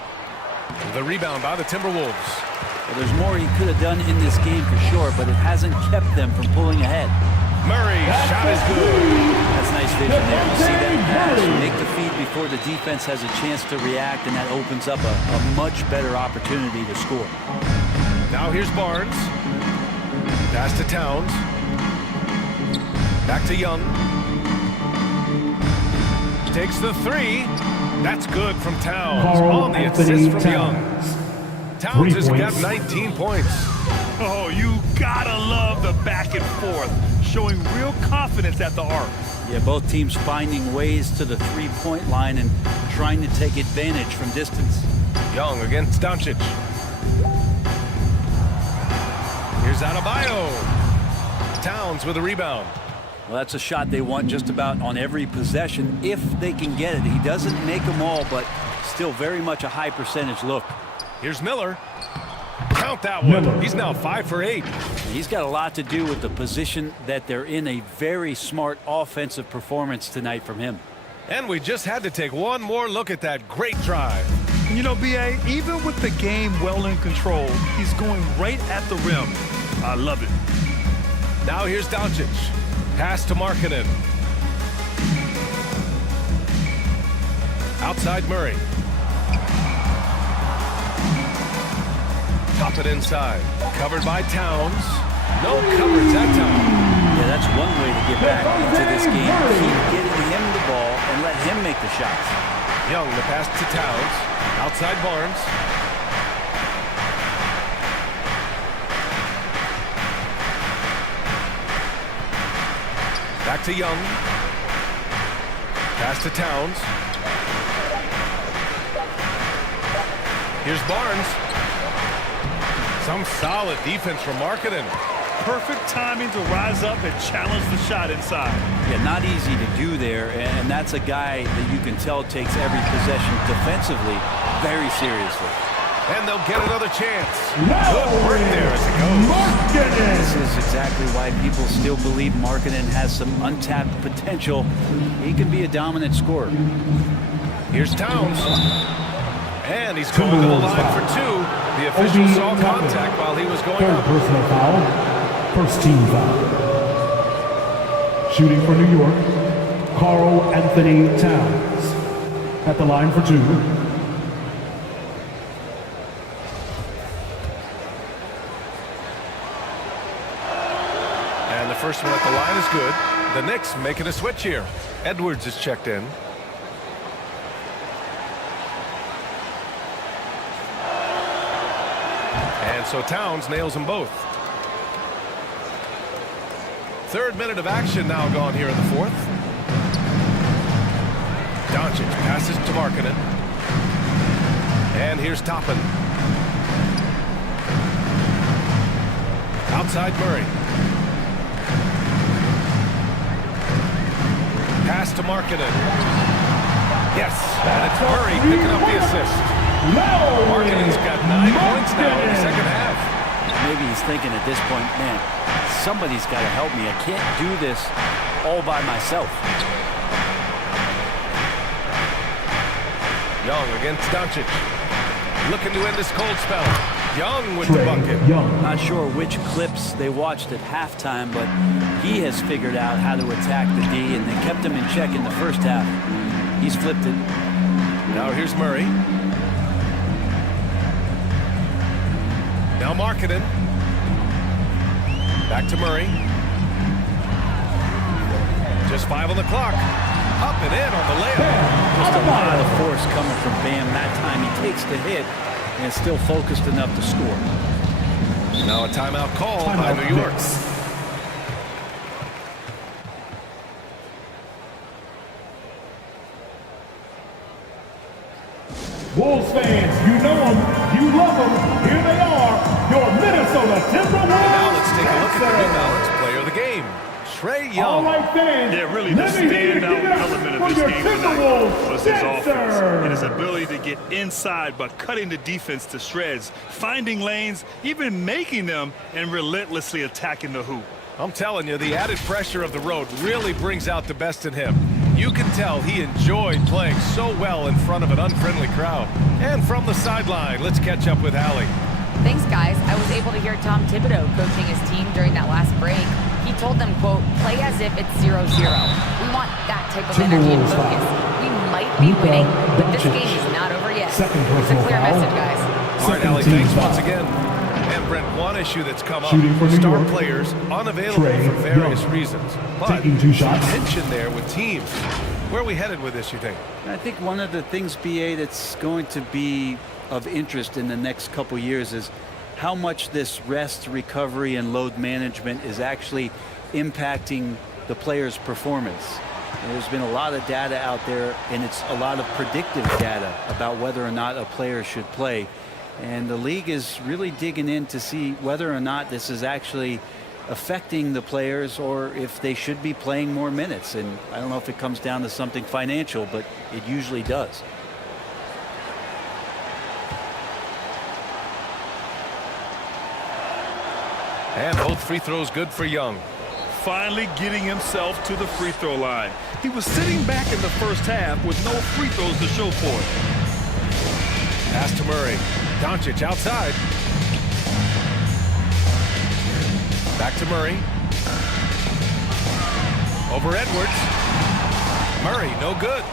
The rebound by the Timberwolves. Well, there's more he could have done in this game for sure, but it hasn't kept them from pulling ahead. Murray, shot is good. That's nice vision there. You see that pass, you make the feed before the defense has a chance to react, and that opens up a much better opportunity to score. Now here's Barnes. Pass to Towns. Back to Young. Takes the 3. That's good from Towns. Karl On the Anthony assist from Young. Towns. Towns has 3 got points. 19 points. Oh, you gotta love the back and forth, showing real confidence at the arc. Yeah, both teams finding ways to the three-point line and trying to take advantage from distance. Young against Doncic. Here's Adebayo. Towns with a rebound. Well, that's a shot they want just about on every possession if they can get it. He doesn't make them all, but still very much a high percentage look. Here's Miller. Count that one. Miller. He's now 5 for 8. He's got a lot to do with the position that they're in. A very smart offensive performance tonight from him. And we just had to take one more look at that great drive. And you know, B.A., even with the game well in control, he's going right at the rim. I love it. Now here's Doncic. Pass to Markkanen. Outside Murray. Top it inside. Covered by Towns. No coverage that time. Yeah, that's one way to get back into this game. Keep getting him the ball and let him make the shots. Young, the pass to Towns. Outside Barnes. Back to Young. Pass to Towns. Here's Barnes. Some solid defense from Markkanen. Perfect timing to rise up and challenge the shot inside. Yeah, not easy to do there, and that's a guy that you can tell takes every possession defensively very seriously. And they'll get another chance. Good work there as it goes. This is exactly why people still believe Markkanen has some untapped potential. He can be a dominant scorer. Here's Towns. And he's going to the line for two. The official saw contact while he was going Third up. personal foul. First team foul. Shooting for New York, Karl Anthony Towns. At the line for two. And the first one at the line is good. The Knicks making a switch here. Edwards is checked in. And so Towns nails them both. Third minute of action now gone here in the fourth. Doncic passes to Markkanen. And here's Toppin. Outside Murray. Pass to Markkanen. Yes, and it's Murray picking up the assist. Markkanen's got 9 points now in the second half. Maybe he's thinking at this point, man, somebody's got to help me. I can't do this all by myself. Young against Doncic. Looking to end this cold spell. Young with the bucket. Not sure which clips they watched at halftime, but he has figured out how to attack the D, and they kept him in check in the first half. He's flipped it. Now here's Murray. Now Markkanen. Back to Murray. Just 5 on the clock. Up and in on the layup. Just a lot of force coming from Bam. That time he takes the hit and is still focused enough to score. Now a timeout called by New York. Wolves fans, you know them, you love them. Here they are, your Minnesota Timberwolves. Now let's take a look at the New Balance player of the game, Trae Young. All right, fans. Yeah, really the standout element of this game tonight was his offense and his ability to get inside by cutting the defense to shreds, finding lanes, even making them, and relentlessly attacking the hoop. I'm telling you, the added pressure of the road really brings out the best in him. You can tell he enjoyed playing so well in front of an unfriendly crowd. And from the sideline, let's catch up with Allie. Thanks, guys. I was able to hear Tom Thibodeau coaching his team during that last break. He told them, quote, play as if it's 0-0. We want that type of energy and focus. We might be winning, but this game is not over yet. It's a clear message, guys. All right, Allie, thanks once again. And Brent, one issue that's come up, star players unavailable for various reasons. But taking 2 shots. Tension there with teams. Where are we headed with this, you think? I think one of the things, BA, that's going to be of interest in the next couple years is how much this rest, recovery, and load management is actually impacting the player's performance. There's been a lot of data out there, and it's a lot of predictive data about whether or not a player should play. And the league is really digging in to see whether or not this is actually affecting the players or if they should be playing more minutes. And I don't know if it comes down to something financial, but it usually does. And both free throws good for Young. finally getting himself to the free throw line. He was sitting back in the first half with no free throws to show for it. Pass to Murray. Doncic outside. Back to Murray. Over Edwards. Murray, no good.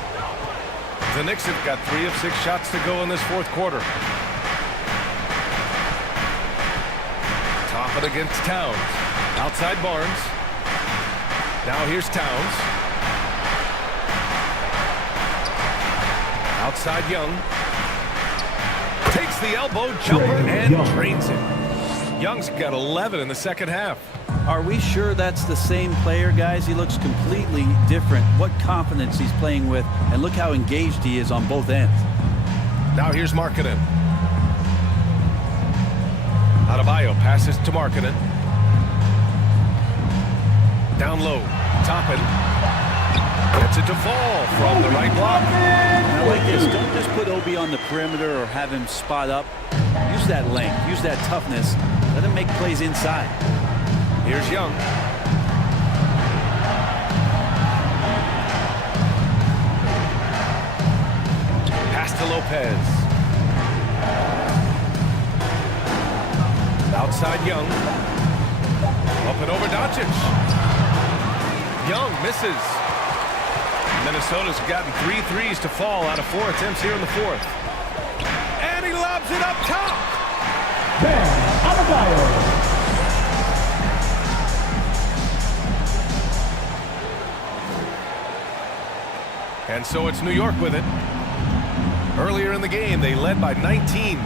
The Knicks have got 3 of 6 shots to go in this fourth quarter. Top it against Towns. Outside Barnes. Now here's Towns. Outside Young. Takes the elbow jumper and drains it. Young's got 11 in the second half. Are we sure that's the same player, guys? He looks completely different. What confidence he's playing with, and look how engaged he is on both ends. Now here's Markkanen. Adebayo passes to Markkanen. Down low. Toppin. Gets it to fall from the right block. I like this. Don't just put Obi on the perimeter or have him spot up. Use that length. Use that toughness. Let him make plays inside. Here's Young. Pass to Lopez. Outside Young. Up and over Doncic. Young misses. Minnesota's gotten 3 threes to fall out of 4 attempts here in the fourth. And he lobs it up top. Bam Adebayo. And so it's New York with it. Earlier in the game, they led by 19.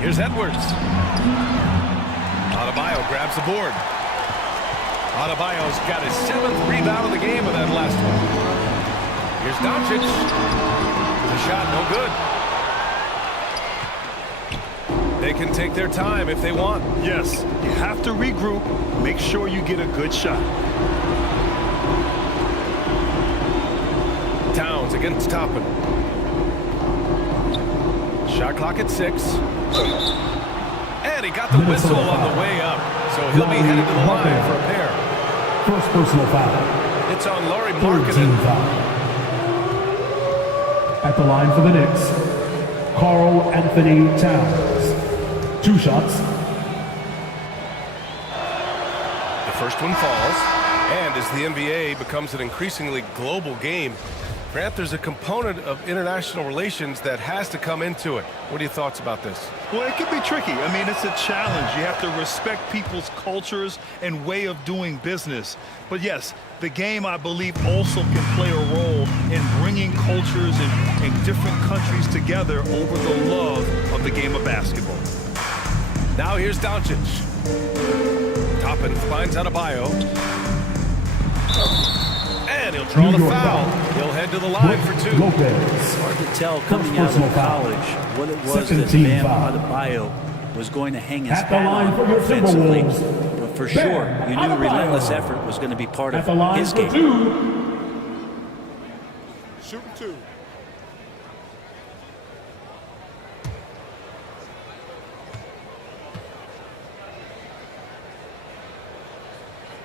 Here's Edwards. Adebayo grabs the board. Adebayo's got his 7th rebound of the game with that last one. Here's Doncic. The shot no good. They can take their time if they want. Yes, you have to regroup. Make sure you get a good shot. Towns against Toppin. Shot clock at 6. And he got the whistle on the way up. So he'll be headed to the line for a pair. First personal foul. It's on Lauri Third team Markkanen. foul. At the line for the Knicks, Karl Anthony Towns. 2 shots. The first one falls. And as the NBA becomes an increasingly global game, Grant, there's a component of international relations that has to come into it. What are your thoughts about this? Well, it can be tricky. I mean, it's a challenge. You have to respect people's cultures and way of doing business. But yes, the game, I believe, also can play a role in bringing cultures and different countries together over the love of the game of basketball. Now here's Doncic. Toppin finds Adebayo. And he'll draw the foul. He'll head to the line for 2. Lopez. Hard to tell coming out of college what it was that Bam Adebayo was going to hang his hat on offensively. But for sure, you knew relentless effort was going to be part of his game. Shooting 2.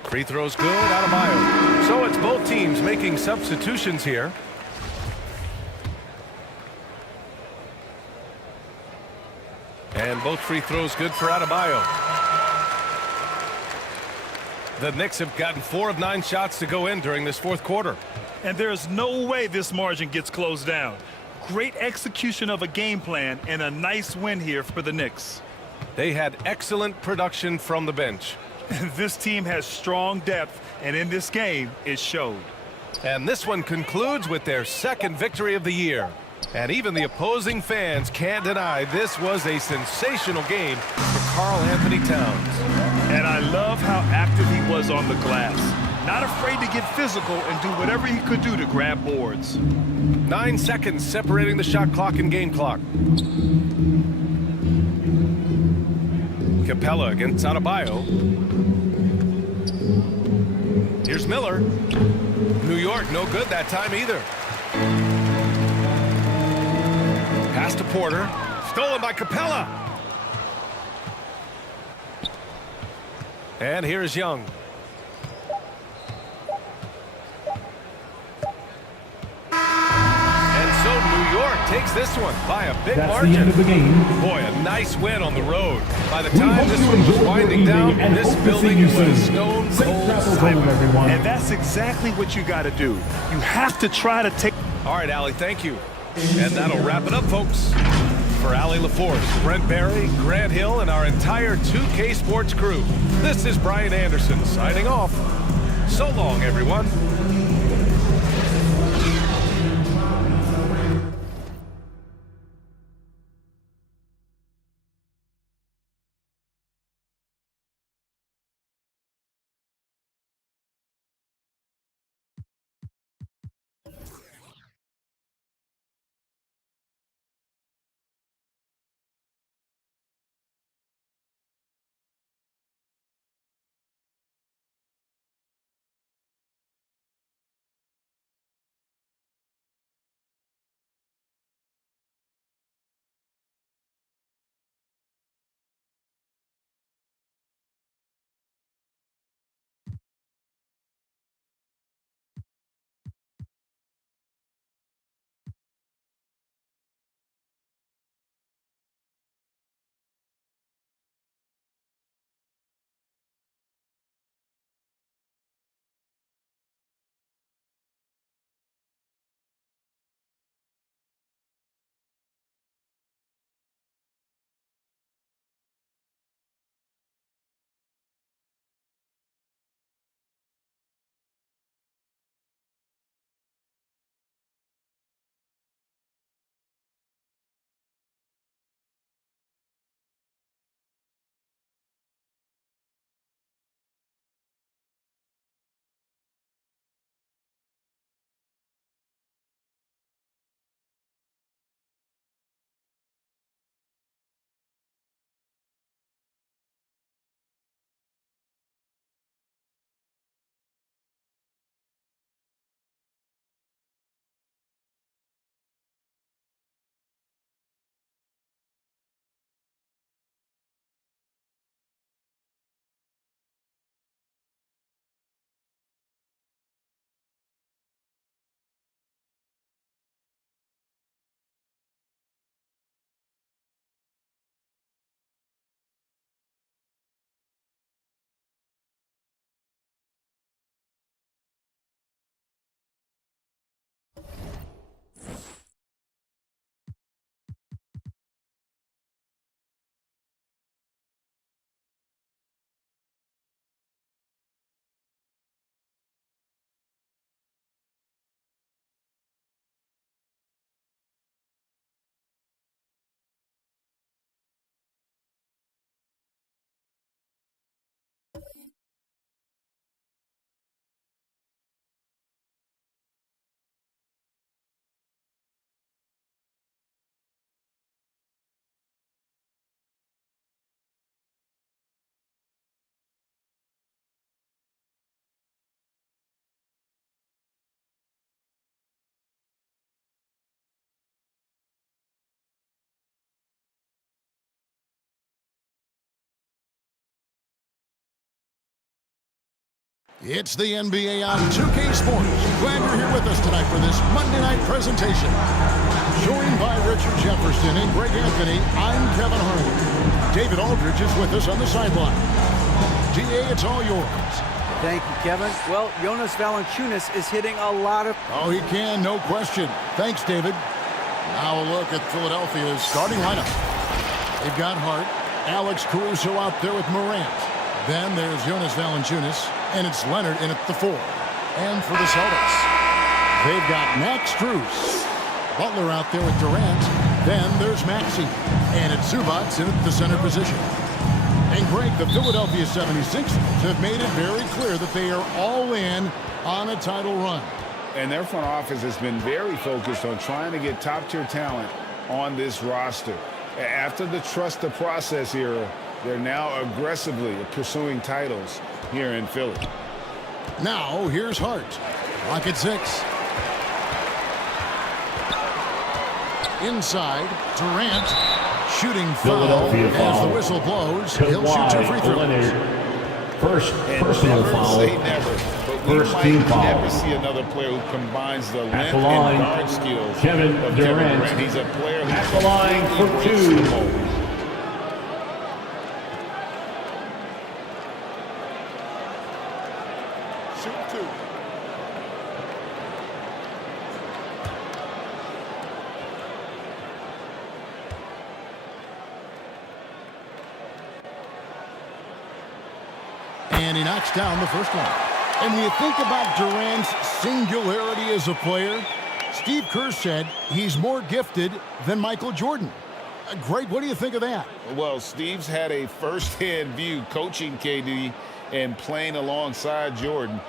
Free throws good, Adebayo. So it's both teams making substitutions here. And both free throws good for Adebayo. The Knicks have gotten 4 of 9 shots to go in during this fourth quarter. And there's no way this margin gets closed down. Great execution of a game plan and a nice win here for the Knicks. They had excellent production from the bench. This team has strong depth, and in this game, it showed. And this one concludes with their 2nd victory of the year. And even the opposing fans can't deny this was a sensational game for Karl Anthony Towns. And I love how active he was on the glass. Not afraid to get physical and do whatever he could do to grab boards. 9 seconds separating the shot clock and game clock. Capella against Adebayo. Here's Miller. New York, no good that time either. Pass to Porter. Stolen by Capella. And here's Young. And so New York takes this one by a big That's margin. the end of the game. Boy, a nice win on the road. By the We time hope this you one was enjoyed your winding down, evening and this hope to see building you was soon. stone Safe cold travels home, silent. everyone. And that's exactly what you got to do. You have to try to take. All right, Allie, thank you. And that'll wrap it up, folks. For Allie LaForce, Brent Barry, Grant Hill, and our entire 2K Sports crew, this is Brian Anderson signing off. So long, everyone. It's the NBA on 2K Sports. Glad you're here with us tonight for this Monday night presentation. Joined by Richard Jefferson and Greg Anthony, I'm Kevin Harlan. David Aldridge is with us on the sideline. DA, it's all yours. Thank you, Kevin. Well, Jonas Valanciunas is hitting a lot of... Oh, he can, no question. Thanks, David. Now a look at Philadelphia's starting lineup. They've got Hart, Alex Caruso out there with Morant. Then there's Jonas Valanciunas, and it's Leonard in at the 4. And for the Celtics, they've got Max Strus, Butler out there with Durant. Then there's Maxey, and it's Zubac in at the center position. And Greg, the Philadelphia 76ers have made it very clear that they are all in on a title run. And their front office has been very focused on trying to get top-tier talent on this roster. After the trust the process era, they're now aggressively pursuing titles here in Philly. Now, here's Hart. Clock at 6. Inside, Durant. Shooting foul as the whistle blows. He'll shoot 2 free throws. First And personal never foul. say never, but we First might team foul. never see another player who combines the At length the line, and guard skills Kevin of Durant. Kevin Durant. He's a player who At the line for completely two. breaks the mold. Shoot two. And he knocks down the first one. And when you think about Durant's singularity as a player, Steve Kerr said he's more gifted than Michael Jordan. Greg, what do you think of that? Well, Steve's had a first-hand view coaching KD and playing alongside Jordan.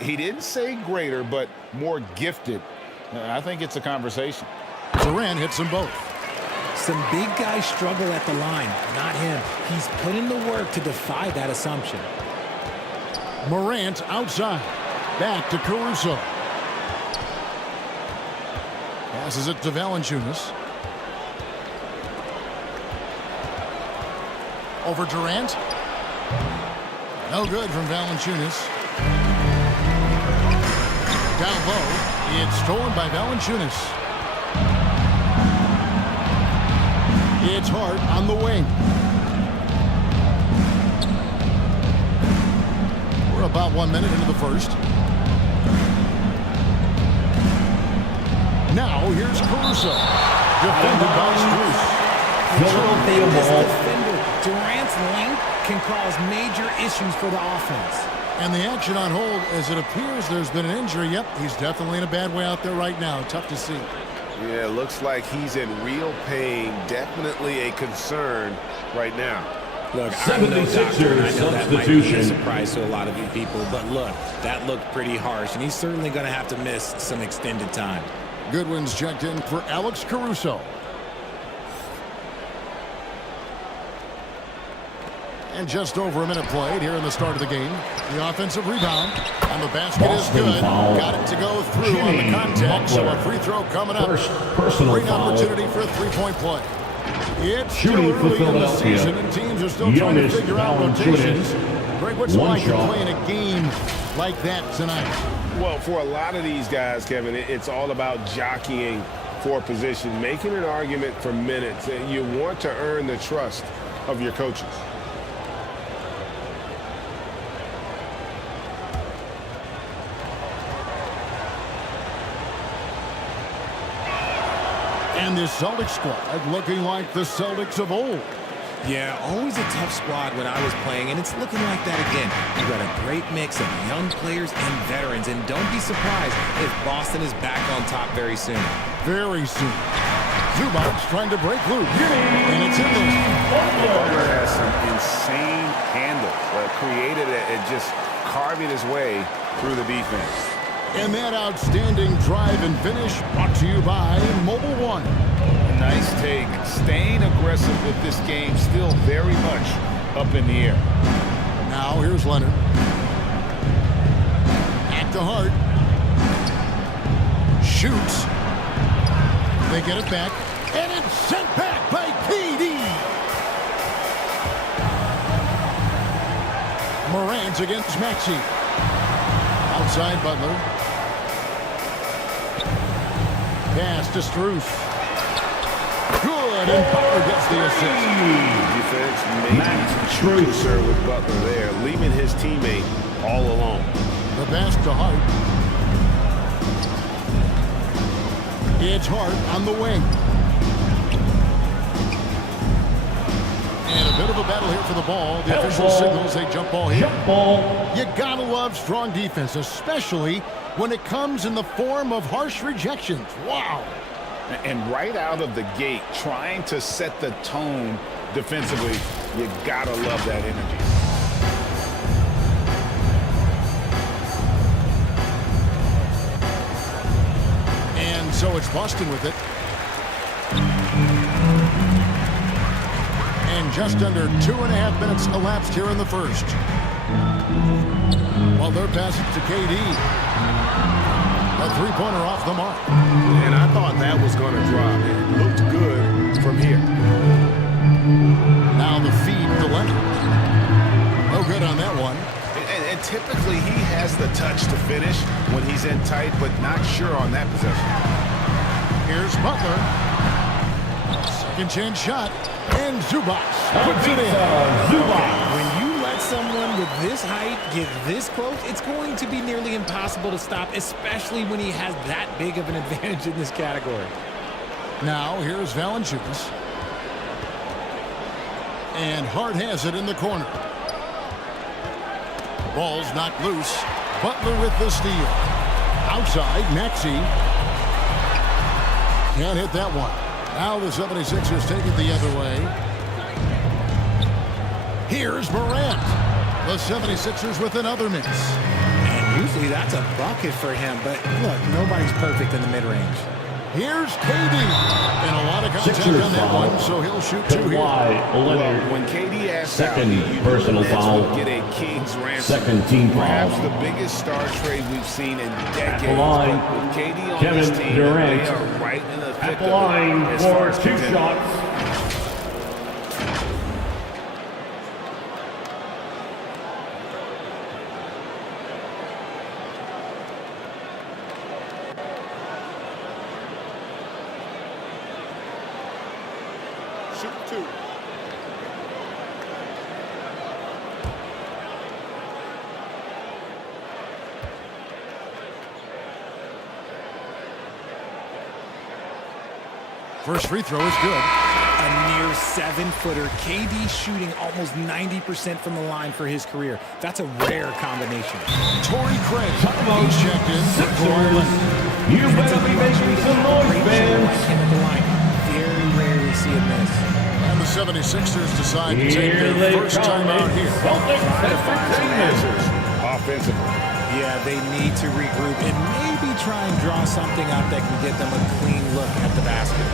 He didn't say greater, but more gifted. I think it's a conversation. Durant hits them both. Some big guys struggle at the line, not him. He's put in the work to defy that assumption. Morant outside. Back to Caruso. Passes it to Valanciunas. Over Durant. No good from Valanciunas. Down low. It's stolen by Valanciunas. It's Hart on the wing. We're about 1 minute into the first. Now here's Caruso. Defended by Strus. Philadelphia ball. Defender, Durant's length can cause major issues for the offense. And the action on hold as it appears there's been an injury. Yep, he's definitely in a bad way out there right now. Tough to see. Yeah, looks like he's in real pain. Definitely a concern right now. Look, I'm no doctor, and I know that might be a substitution. surprise to a lot of you people, but look, that looked pretty harsh, and he's certainly going to have to miss some extended time. Goodwin's checked in for Alex Caruso. And just over a minute played here in the start of the game. The offensive rebound. And the basket Boston is good. foul. Got it to go through on the Jimmy contact. So a Butler. free throw coming up. First personal Great foul. opportunity for a three-point play. It's Shooting still for early in the Philadelphia. season, and teams are still trying to Jonas figure out Valanciunas. rotations. Greg, what's it One like to shot. play in a game like that tonight? Well, for a lot of these guys, Kevin, it's all about jockeying for position, making an argument for minutes, and you want to earn the trust of your coaches. And this Celtics squad looking like the Celtics of old. Yeah, always a tough squad when I was playing, and it's looking like that again. You've got a great mix of young players and veterans, and don't be surprised if Boston is back on top very soon. Very soon. Zubac's trying to break loose. And it's in there. Butler has some insane handles, created it and just carving his way through the defense. And that outstanding drive and finish brought to you by Mobile One. Nice take. Staying aggressive with this game, still very much up in the air. Now here's Leonard. Back to Hart. Shoots. They get it back. And it's sent back by KD. Morant against Maxey. Outside Butler. Pass to Strus. Good, and Butler gets the assist. Defense maybe too concerned with Butler there, leaving his teammate all alone. The pass to Hart. It's Hart on the wing. And a bit of a battle here for the ball. The official signals a jump ball here. Jump ball. You gotta love strong defense, especially when it comes in the form of harsh rejections. Wow. And right out of the gate, trying to set the tone defensively, you gotta love that energy. And so it's Boston with it. And just under 2.5 minutes elapsed here in the first. Well, they're passing to KD. A three-pointer off the mark. And I thought that was going to drop. It looked good from here. Now the feed to Leonard. No good on that one. typically he has the touch to finish when he's in tight, but not sure on that possession. Here's Butler. Second chance shot. And Zubac puts it in. Zubac. When you let someone with this height get this close, it's going to be nearly impossible to stop, especially when he has that big of an advantage in this category. Now here's Valanciunas. And Hart has it in the corner. Ball's knocked loose. Butler with the steal. Outside, Maxey. Can't hit that one. Now the 76ers take it the other way. Here's Morant. The 76ers with another miss. And usually that's a bucket for him, but look, nobody's perfect in the mid-range. Here's KD. And a lot of contact on that one, so he'll shoot two here. Well, when KD asks out, Second personal foul. Get a king's ransom. Second team foul. Perhaps the biggest star trade we've seen in decades. At the line, But with KD on Kevin this team, Durant. they are right in the thick At the of line it as far for as 2 contending. shots. Shoot two. First free throw is good. A near 7-footer. KD shooting almost 90% from the line for his career. That's a rare combination. Torrey Craig. He's checked in for Portland. You better be making some noise, fans. Him at the line. Very rarely see him miss. And the 76ers decide to take Here their they first come. time out here. Celtics Try to find some Entertainment. answers offensively. Yeah, they need to regroup and maybe try and draw something up that can get them a clean look at the basket.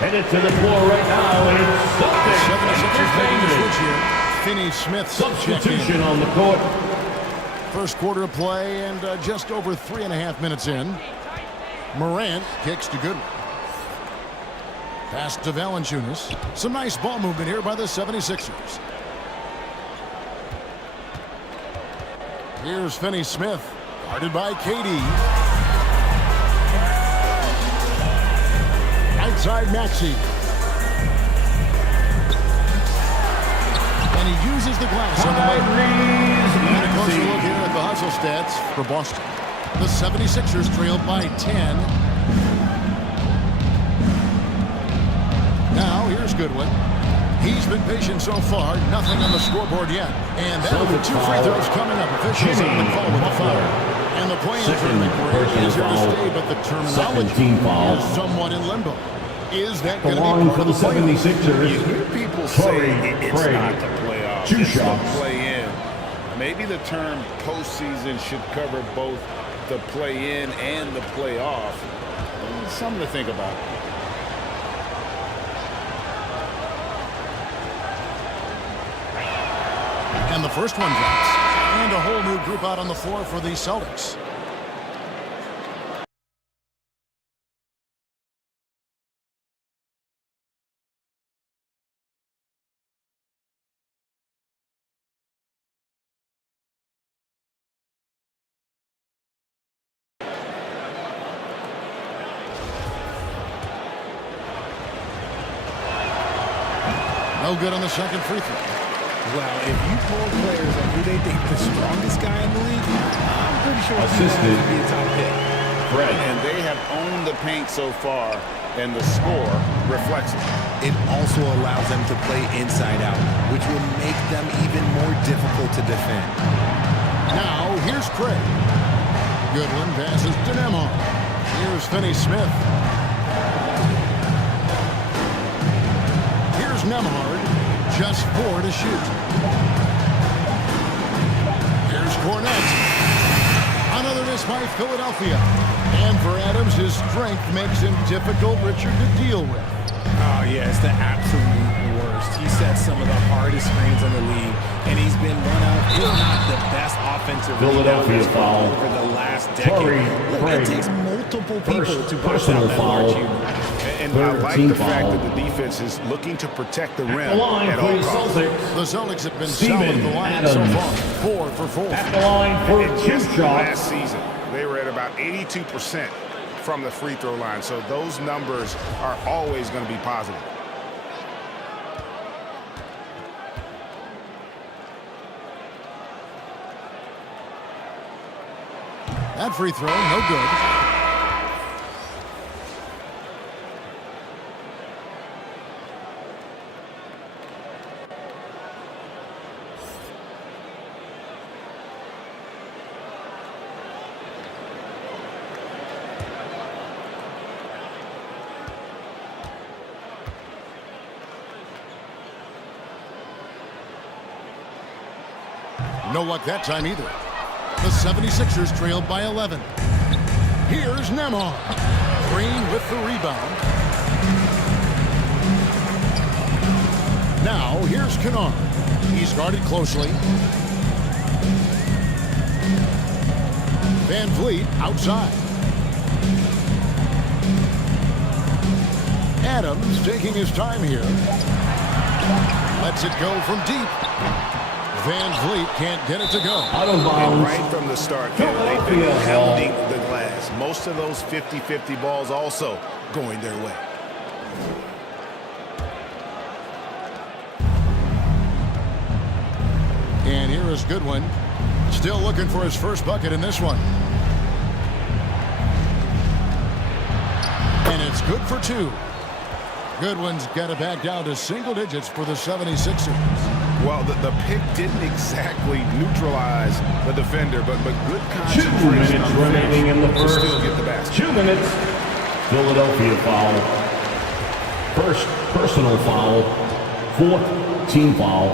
Headed to the floor right now, it's Celtics 76ers making the switch Entertainment. here. Finney Smith Substitution on the court. First quarter of play and just over 3.5 minutes in. Morant kicks to Goodwin. Pass to Valanciunas. Some nice ball movement here by the 76ers. Here's Finney Smith, guarded by KD. Outside Maxey. And he uses the glass on the layup. And a closer look here at the hustle stats for Boston. The 76ers trail by 10. Now here's Goodwin. He's been patient so far. Nothing on the scoreboard yet. And that'll be 2 free throws coming up. Officials on the call with the foul. And the play-in tournament grade is here to stay, but the terminology is somewhat in limbo. Is that going to be part for of the the play-in? 76ers. You hear people say it's Craig. not the playoffs. 2 it's shots. the play-in. Maybe the term postseason should cover both the play-in and the playoff. Something to think about. And the first one drops. And a whole new group out on the floor for the Celtics. No good on the second free throw. Well, if you poll players on who they think the strongest guy in the league, I'm pretty sure he's going to be a top pick. And they have owned the paint so far, and the score reflects it. It also allows them to play inside out, which will make them even more difficult to defend. Now, here's Craig. Goodwin passes to Nembhard. Here's Finney-Smith. Here's Nembhard. Just 4 to shoot. Here's Cornette. Another miss by Philadelphia. And for Adams, his strength makes him difficult, Richard, to deal with. Oh, yeah, it's the absolute worst. He sets some of the hardest screens in the league, and he's been one of, if not the best offensive Philadelphia rebounders foul. over the last decade. Look, it takes multiple people to burst out that large unit. And I like the fact that the defense is looking to protect the rim at all costs. The Celtics have been solid at the line so far. 4 for 4. At the line for And 2 just shots. last season, they were at about 82% from the free throw line. So those numbers are always going to be positive. That free throw, no good. No luck that time either. The 76ers trailed by 11. Here's Nembhard. Green with the rebound. Now, here's Kennard. He's guarded closely. Van Vliet outside. Adams taking his time here. Lets it go from deep. Van Vliet can't get it to go. Out of And bounds. right from the start, they've been pounding the glass. Most of those 50-50 balls also going their way. And here is Goodwin. Still looking for his first bucket in this one. And it's good for 2. Goodwin's got it back down to single digits for the 76ers. Well, the pick didn't exactly neutralize the defender, but good 2 concentration minutes on the remaining in the finish to first. still get the basket. 2 minutes. Philadelphia foul. First personal foul. 4th team foul.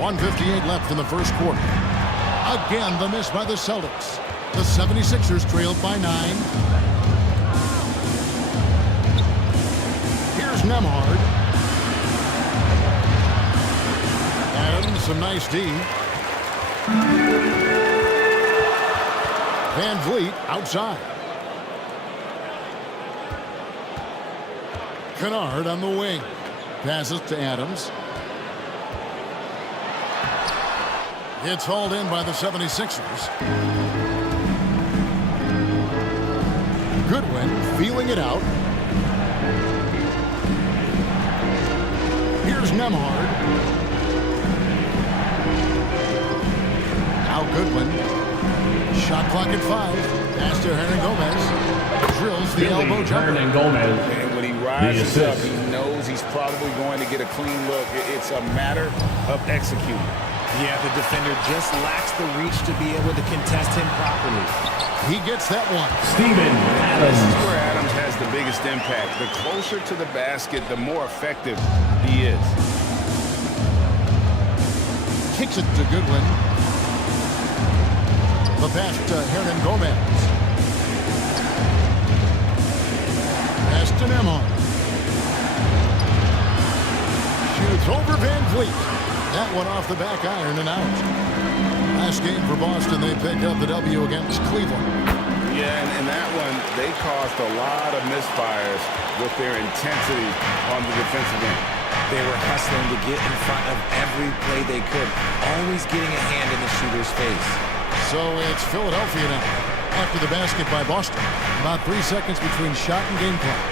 1:58 left in the first quarter. Again, the miss by the Celtics. The 76ers trailed by 9. Here's Nembhard. Adams, some nice D. Van Vliet outside. Kennard on the wing. Passes to Adams. It's hauled in by the 76ers. Goodwin feeling it out. Here's Nembhard. Now Goodwin. Shot clock at 5. Pass to Hernangomez. Drills the elbow jumper. Hernangomez. And when he rises up, he knows he's probably going to get a clean look. It's a matter of executing. Yeah, the defender just lacks the reach to be able to contest him properly. He gets that one. Steven This is Adams. where Adams has the biggest impact. The closer to the basket, the more effective he is. Kicks it to Goodwin. The pass to Hernangomez. Pass to Nembhard. Shoots over Van Vliet. That one off the back iron and out. Last game for Boston, they picked up the W against Cleveland. Yeah, and that one, they caused a lot of misfires with their intensity on the defensive end. They were hustling to get in front of every play they could, always getting a hand in the shooter's face. So it's Philadelphia now. After the basket by Boston. About 3 seconds between shot and game clock.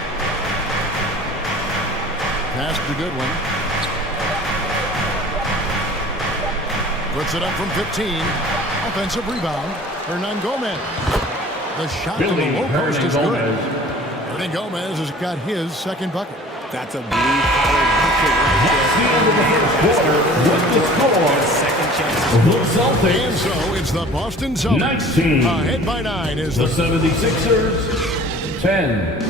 Pass to Goodwin. Puts it up from 15. Offensive rebound. Hernan Gomez. The shot to the low post is good. Hernan Gomez has got his second bucket. That's a blue-collar bucket right there. The Celtics. And so it's the Boston Celtics. 19. Ahead by 9 is The the 76ers. 10.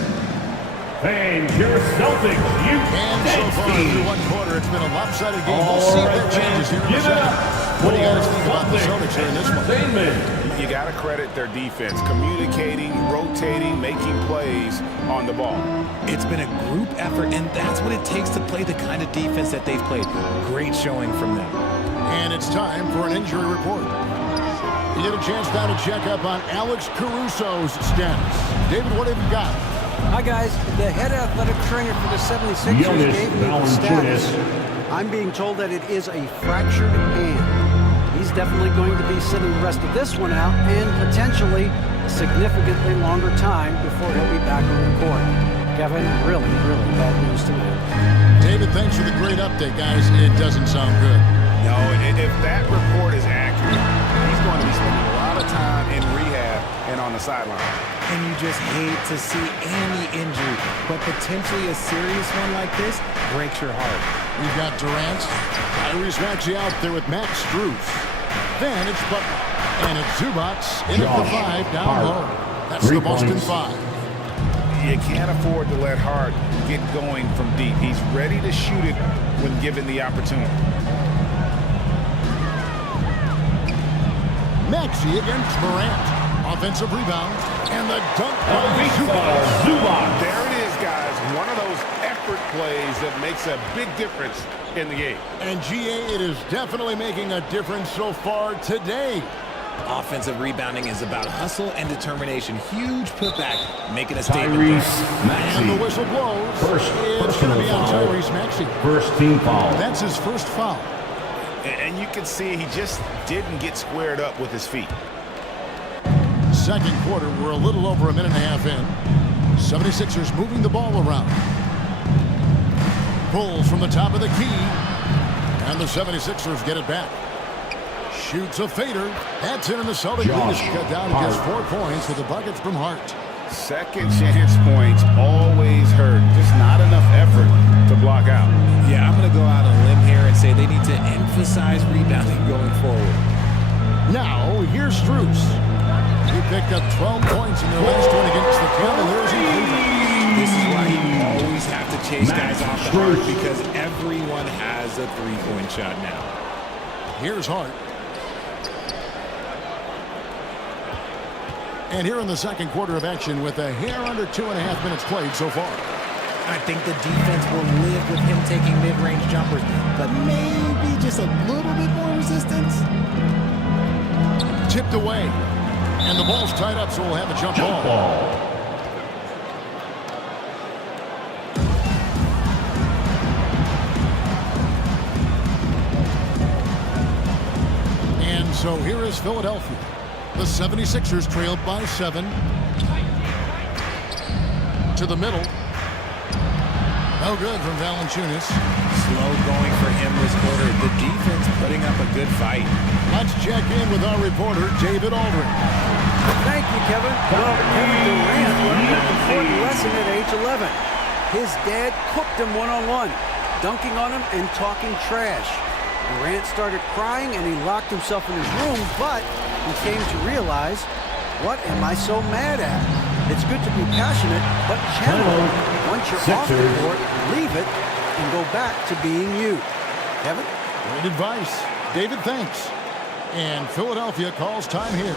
And your Celtics, you And so far through one quarter, it's been a lopsided game. We'll see if that changes here in a Give it second. up. What do you guys think about the Celtics here in this one? Entertainment. You got to credit their defense, communicating, rotating, making plays on the ball. It's been a group effort, and that's what it takes to play the kind of defense that they've played. Great showing from them. And it's time for an injury report. You get a chance now to check up on Alex Caruso's status. David, what have you got? Hi, guys. The head athletic trainer for the 76ers gave me the status. I'm being told that it is a fractured hand. He's definitely going to be sitting the rest of this one out and potentially a significantly longer time before he'll be back on the court. Kevin, really, really bad news tonight. David, thanks for the great update, guys. It doesn't sound good. No, if that report is accurate, he's going to be spending a lot of time in rehab and on the sideline. And you just hate to see any injury, but potentially a serious one like this breaks your heart. We've got Durant, Tyrese Maxey out there with Max Strus. Then it's Butler, and it's Zubac in at the 5 down low. That's the Boston 5. You can't afford to let Hart get going from deep. He's ready to shoot it when given the opportunity. Maxey against Morant. Offensive rebound, and the dunk by Zubac. There it is, guys. One of those effort plays that makes a big difference in the game. And GA, it is definitely making a difference so far today. Offensive rebounding is about hustle and determination. Huge putback, making a statement. Tyrese Maxey. And the whistle blows. First it's going to be on foul. Tyrese Maxey. First team foul. That's his first foul. And you can see he just didn't get squared up with his feet. Second quarter, we're a little over a minute and a half in. 76ers moving the ball around. Pulls from the top of the key. And the 76ers get it back. Shoots a fader. That's in, and the Celtic lead is cut down to just 4 points with the buckets from Hart. Second chance points always hurt. Just not enough effort to block out. Yeah, I'm going to go out on a limb here and say they need to emphasize rebounding going forward. Now, here's Strus. He picked up 12 points in their last one against the Cavaliers in Cleveland. This is why you always have to chase guys off the arc because everyone has a three-point shot now. Here's Hart. And here in the second quarter of action with a hair under 2.5 minutes played so far. I think the defense will live with him taking mid-range jumpers, but maybe just a little bit more resistance. Tipped away. And the ball's tied up, so we'll have a jump ball. And so here is Philadelphia. The 76ers trailed by 7. To the middle. No good from Valanciunas. Slow going for him this quarter. The defense putting up a good fight. Let's check in with our reporter, David Aldridge. Thank you, Kevin. Well, Kevin Durant learned an important lesson at age 11. His dad cooked him one-on-one, dunking on him and talking trash. Durant started crying and he locked himself in his room, but he came to realize, what am I so mad at? It's good to be passionate, but channel it. Once you're off the court, leave it and go back to being you. Kevin? Great advice. David, thanks. And Philadelphia calls time here.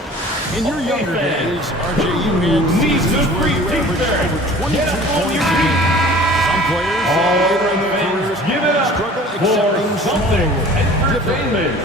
In your younger days, RJ, you had seasons where you averaged over 22 points a game. Some players later in their careers struggle accepting something entertainment.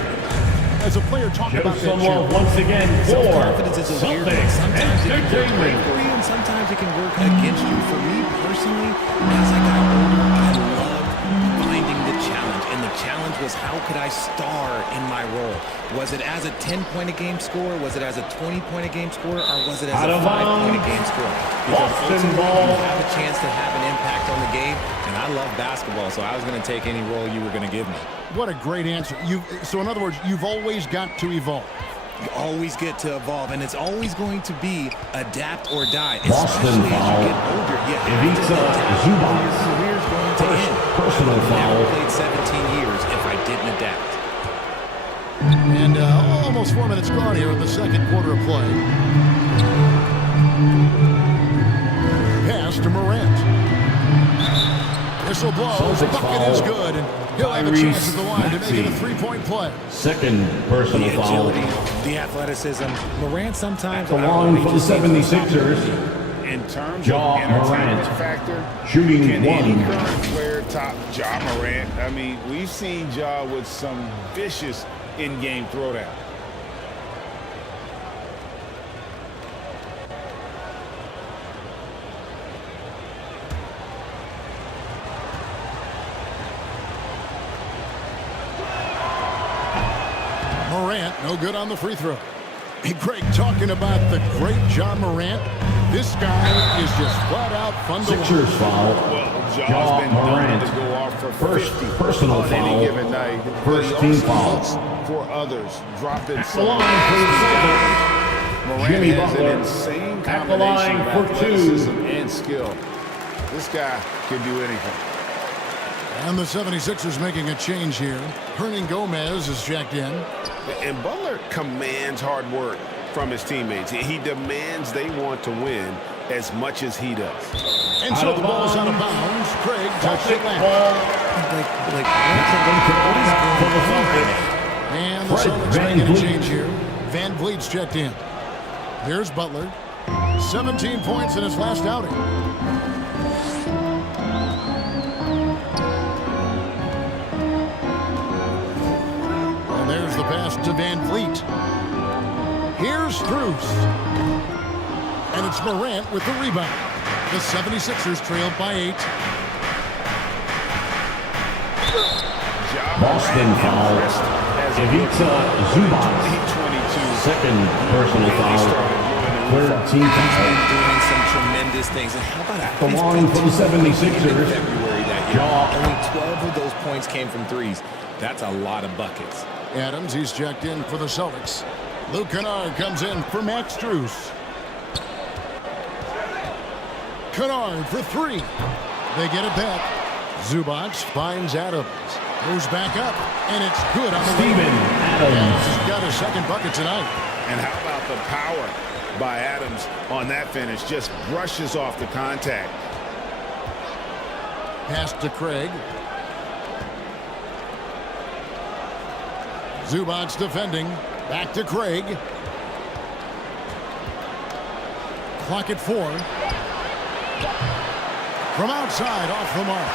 As a player, talk about that challenge. Once again for confidence is a weird thing. Sometimes it can work great for you, and sometimes it can work against you. For me personally, as I got older, I loved finding the challenge, and the challenge was was how could I star in my role? Was it as a 10-point-a-game scorer? Was it as a 20-point-a-game scorer? Or was it as a 5-point-a-game scorer? Because ultimately you have a chance to have an impact on the game, and I love basketball, so I was going to take any role you were going to give me. What a great answer. So in other words, you've always got to evolve. You always get to evolve, and it's always going to be adapt or die. Boston Especially as foul. you get older. You have to Ivica adapt or Zubac. your career's going to end. Personal I foul. never played 17 years if I didn't adapt. And almost 4 minutes gone here in the second quarter of play. Pass to Morant. Whistle blows. Celtics Bucket foul. is good. And he'll have a chance at the line to make it a three-point play. Second personal The foul. agility, the athleticism. Morant sometimes... The line for the 76ers. In terms Ja of entertainment Morant. factor, Shooting can any one. current player top Ja Morant? I mean, we've seen Ja with some vicious in-game throwdown. Morant, no good on the free throw. Hey, Greg, talking about the great John Morant, this guy is just flat out fun to watch. Sixers foul. Well, Ja Ja's been known Morant. to go off for First 50 personal on foul. any given night. First But team he foul. also looks for others, dropping At the line for the Celtics. Morant Jimmy has Butler. an insane At the line combination of for two. athleticism and skill. This guy can do anything. And the 76ers making a change here. Hernan Gomez is checked in. And Butler commands hard work from his teammates. He demands they want to win as much as he does. And so the ball's out of bounds. Craig touched it last. And the Celtics making a change here. Van Vliet's checked in. Here's Butler. 17 points in his last outing. And there's the pass to Van Vliet. Here's Strus. And it's Morant with the rebound. The 76ers trailed by 8. Boston foul. Ivica Zubac. Second personal foul. Third team foul. Doing some tremendous things. And how about The line for the 76ers. February that year? Only 12 of those points came from threes. That's a lot of buckets. Adams, he's checked in for the Celtics. Luke Kennard comes in for Max Strus. Kennard for 3. They get it back. Zubac finds Adams. Goes back up, and it's good on the way. Steven Adams. He's got his second bucket tonight. And how about the power by Adams on that finish? Just brushes off the contact. Pass to Craig. Zubac's defending. Back to Craig. Clock at 4. From outside, off the mark.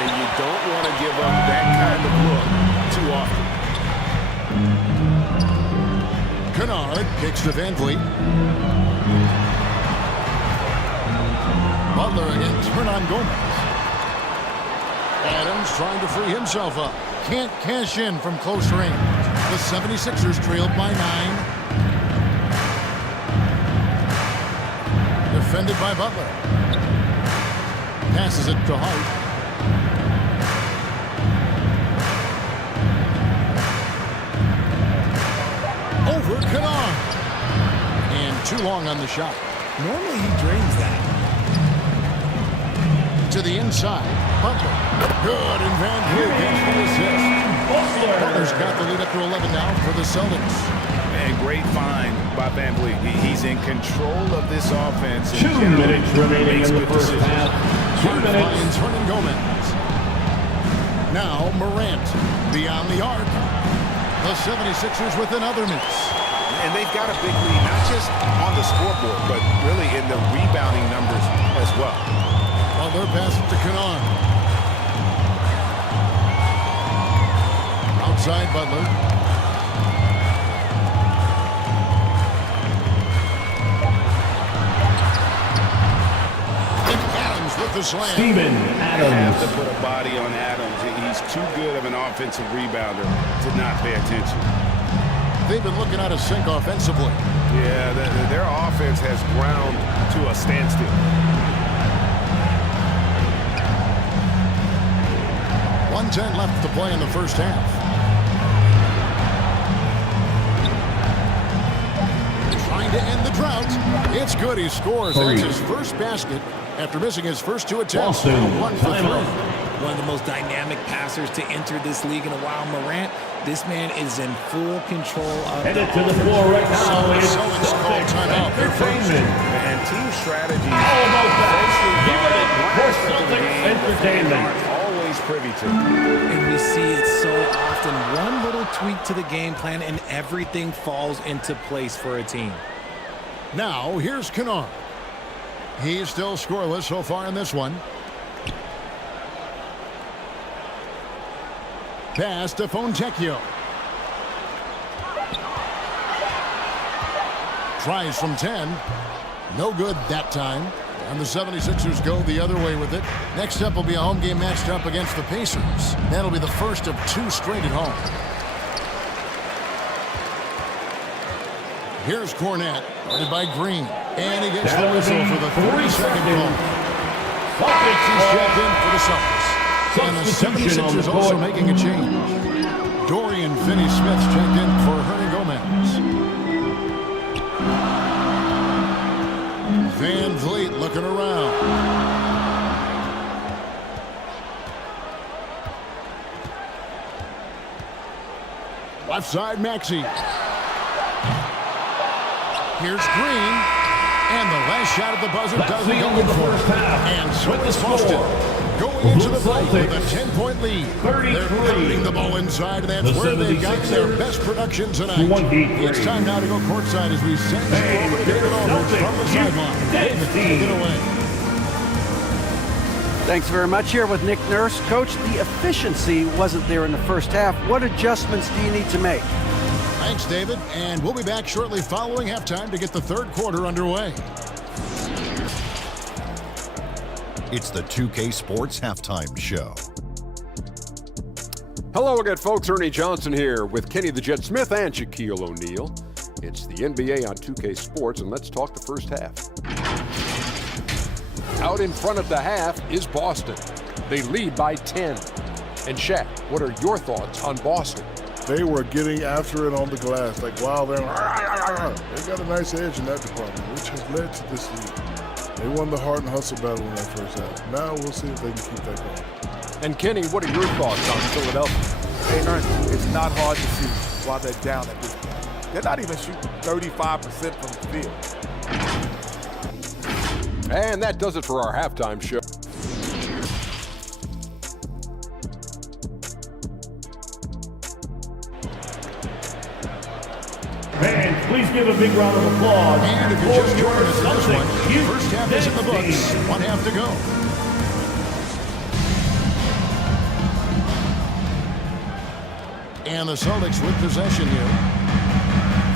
And you don't want to give up that kind of look too often. Kennard kicks to Van Vliet. Butler against Hernan Gomez. Adams trying to free himself up. Can't cash in from close range. The 76ers trailed by 9. Defended by Butler. Passes it to Hart. Over Kennard. And too long on the shot. Normally he drains that. To the inside. Butler. Good, and Van Vliet gets the assist. Butler's got the lead up to 11 now for the Celtics. And great find by Van Vliet. He's in control of this offense. 2 minutes remaining in the first half. 2 Hart minutes. finds Hernan Gomez. Now Morant beyond the arc. The 76ers with another miss. And they've got a big lead, not just on the scoreboard, but really in the rebounding numbers as well. Butler passes it to Kennard. Outside Butler. And Adams with the slam. Steven Have to Adams. put a body on Adams. He's just too good of an offensive rebounder to not pay attention. They've been looking out of sync offensively. Yeah, their offense has ground to a standstill. 1:10 left to play in the first half. Trying to end the drought. It's good. He scores. That's his first basket after missing his first 2 attempts. 1 for 3. One of the most dynamic passers to enter this league in a while. Morant, this man is in full control of Headed to the floor right now is Celtics timeout. And team strategy. Almost back. Give it up for Celtics Entertainment. Always privy to. And we see it so often. One little tweak to the game plan and everything falls into place for a team. Now, here's Kennard. He's still scoreless so far in this one. Pass to Fontecchio. Tries from 10. No good that time. And the 76ers go the other way with it. Next up will be a home game matched up against the Pacers. That'll be the first of 2 straight at home. Here's Cornette, guarded by Green. And he gets the whistle for the 32nd ball. Celtics is checked in for the Celtics. And the 76ers also making a change. Dorian Finney-Smith checked in for Hernan Gomez. Van Vliet looking around. Left side, Maxey. Here's Green. And the last shot at the buzzer doesn't go in for it. And so is Boston. Going into the break with a 10-point lead. They're pounding the ball inside, and that's where they've got their best production tonight. It's time now to go courtside as we send you over to David Aldridge from the sideline. David, take it away. Thanks very much. Here with Nick Nurse. Coach, the efficiency wasn't there in the first half. What adjustments do you need to make? Thanks, David. And we'll be back shortly following halftime to get the third quarter underway. It's the 2K Sports Halftime Show. Hello again, folks. Ernie Johnson here with Kenny the Jet Smith and Shaquille O'Neal. It's the NBA on 2K Sports, and let's talk the first half. Out in front of the half is Boston. They lead by 10. And Shaq, what are your thoughts on Boston? They were getting after it on the glass. Like, wow, they got a nice edge in that department, which has led to this lead. They won the heart and hustle battle in that first half. Now we'll see if they can keep that going. And Kenny, what are your thoughts on Philadelphia? Hey, Ernst, it's not hard to see why they're down at this point. They're not even shooting 35% from the field. And that does it for our halftime show. Fans, please give a big round of applause. And if you're just joining us in this one, first half is in the books. 1 half to go. And the Celtics with possession here.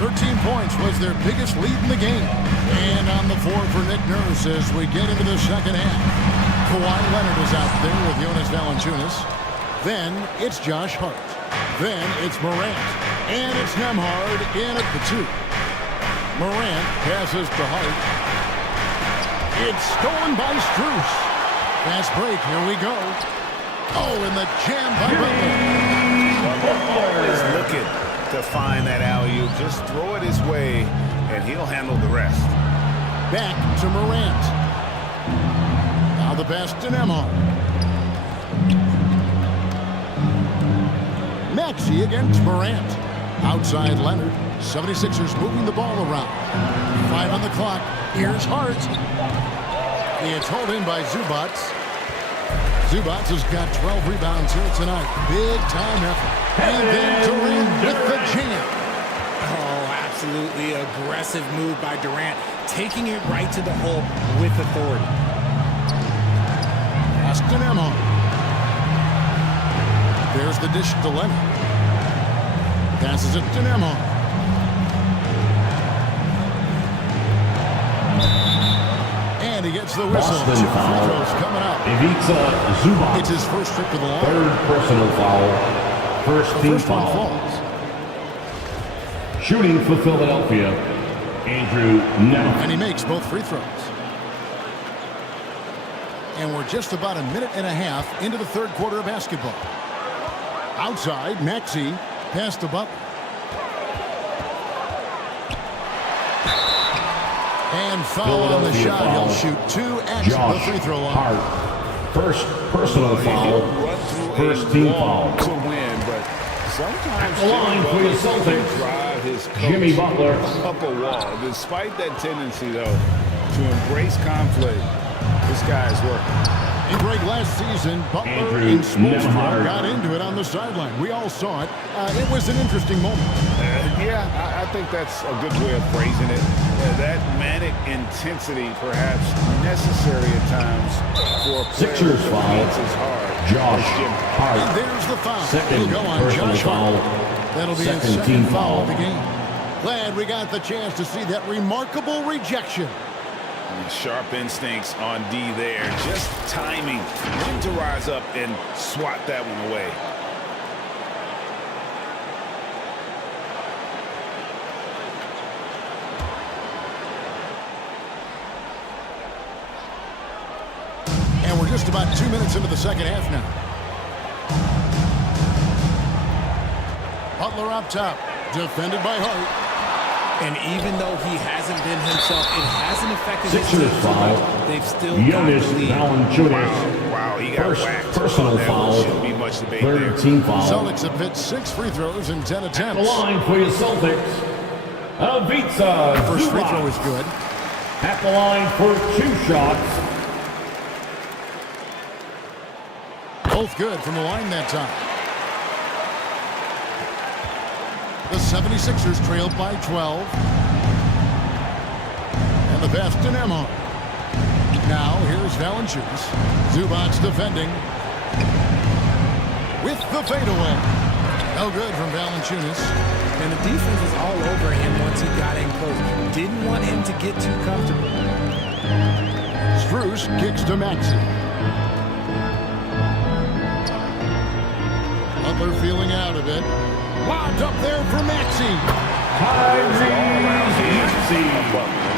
13 points was their biggest lead in the game. And on the floor for Nick Nurse as we get into the second half. Kawhi Leonard is out there with Jonas Valanciunas. Then it's Josh Hart. Then it's Morant. And it's Nembhard in at the 2. Morant passes to Hart. It's stolen by Strus. Fast break, here we go. Oh, and the jam by Butler is looking to find that alley-oop. Just throw it his way, and he'll handle the rest. Back to Morant. Now the pass to Nembhard. Maxey against Morant. Outside Leonard. 76ers moving the ball around. 5 on the clock. Here's Hart. It's held in by Zubac. Zubac has got 12 rebounds here tonight. Big time effort. And then Durant with the jam. Oh, absolutely aggressive move by Durant. Taking it right to the hole with authority. Austin Nembhard. There's the dish to Leonard. Passes it to Nembhard. And he gets gets the whistle. Boston 2 free foul. throws coming up. Ivica Zubac. It's his first trip to the line. Third personal foul. First The team first one foul. falls. Shooting for Philadelphia, Andrew Nemeth. And he makes both free throws. And we're just about a minute and a half into the third quarter of basketball. Outside, Maxey past the Butler. And foul on the shot. Foul. He'll shoot 2 at Josh the free throw line. Hart. First personal foul. First team foul. To win, but sometimes The line for your Celtics. drive his coach Jimmy Butler. up a wall. Despite that tendency, though, to embrace conflict, this guy is working. In break last season, Butler Andrew and Spoelstra Nemeth. got into it on the sideline. We all saw it. It was an interesting moment. Yeah, I think that's a good way of phrasing it. That manic intensity, perhaps necessary at times for a player Sixers who foul. defends as hard. Josh as Jim. Hart. And there's the foul. Second He'll go on personal Josh Hart. foul. That'll be his Second second team foul of foul. the game. Glad we got the chance to see that remarkable rejection. Sharp instincts on D there. Just timing when to rise up and swat that one away. And we're just about 2 minutes into the second half now. Butler up top, defended by Hart. And even though he hasn't been himself, it hasn't affected his Sixers team. foul. They've still Jonas got the lead. Valanciunas. Wow, he got First whacked. personal That foul. shouldn't be much debate Third there. team foul. Celtics have hit 6 free throws in 10 The attempts. line for your Celtics, Ivica First free Zubac. throw is good. At the line for 2 shots. Both good from the line that time. The 76ers trailed by 12. And the pass to Nemeth. Now here's Valanciunas. Zubac's defending. With the fadeaway. No good from Valanciunas. And the defense was all over him once he got in close. Didn't want him to get too comfortable. Strus kicks to Maxey. Butler feeling out a bit. Lobbed up there for Maxey. A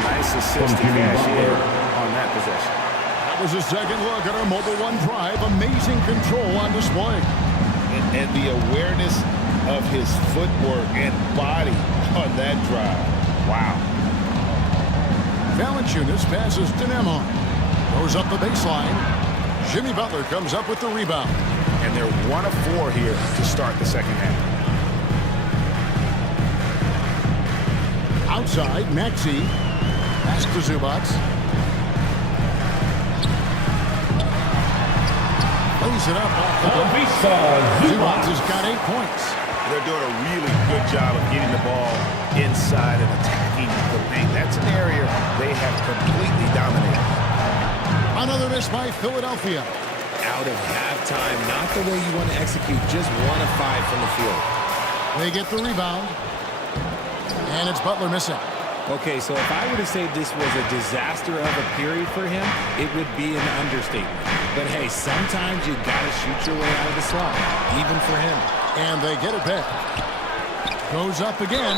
nice assist to cash in on that possession. That was a second look at our Mobile One drive. Amazing control on display. And the awareness of his footwork and body on that drive. Wow. Valanciunas passes to Nemeth. Goes up the baseline. Jimmy Butler comes up with the rebound. And they're 1 of 4 here to start the second half. Outside, Maxey. Pass to Zubac. Lays it up off the block. Zubac has got 8 points. They're doing a really good job of getting the ball inside and attacking the paint. That's an area they have completely dominated. Another miss by Philadelphia. Out of halftime, not the way you want to execute, just 1 of 5 from the field. They get the rebound. And it's Butler missing. Okay, so if I were to say this was a disaster of a period for him, it would be an understatement. But hey, sometimes you gotta shoot your way out of the slump, even for him. And they get it back. Goes up again.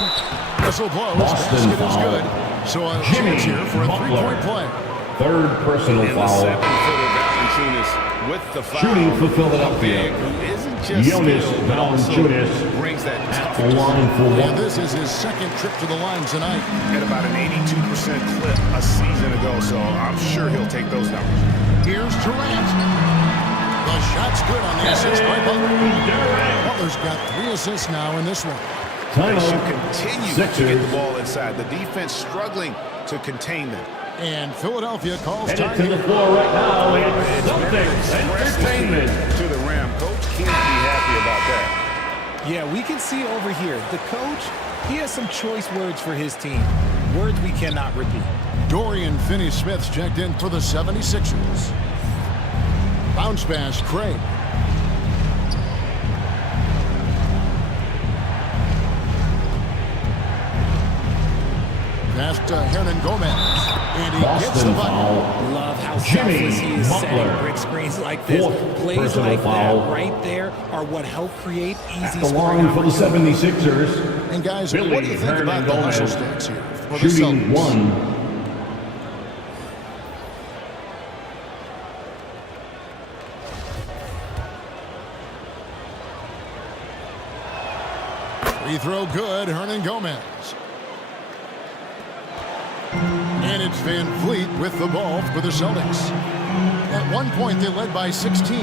Whistle blows. Boston Basket is foul. good. So a Jimmy chance here for a Butler. three-point play. Third personal And the foul. 7-footer Valanciunas with the foul. Shooting for Philadelphia. Who isn't just Jonas skilled, but also Valanciunas. brings that At the line for And 1. this is his second trip to the line tonight. at about an 82% clip a season ago, so I'm sure he'll take those numbers. Here's Durant. The shot's good on the assist by Butler. Butler's got 3 assists now in this one. They should continue to get Sixers. the ball inside. The defense struggling to contain them. And Philadelphia calls Headed time to the here. floor right now, it's Celtics Entertainment. To the rim. Coach can't be happy about that. Yeah, we can see over here, the coach, he has some choice words for his team. Words we cannot repeat. Dorian Finney-Smith's checked in for the 76ers. Bounce pass, Craig. Pass to Hernan Gomez. And he gets the bucket. Love how selfless he is setting brick screens like this. Plays like that right there are what help create easy scoring for the 76ers. And guys, what do you think about the hustle stats here? Shooting 1. Free throw good, Hernan Gomez. And it's Van Vliet with the ball for the Celtics. At one point, they led by 16.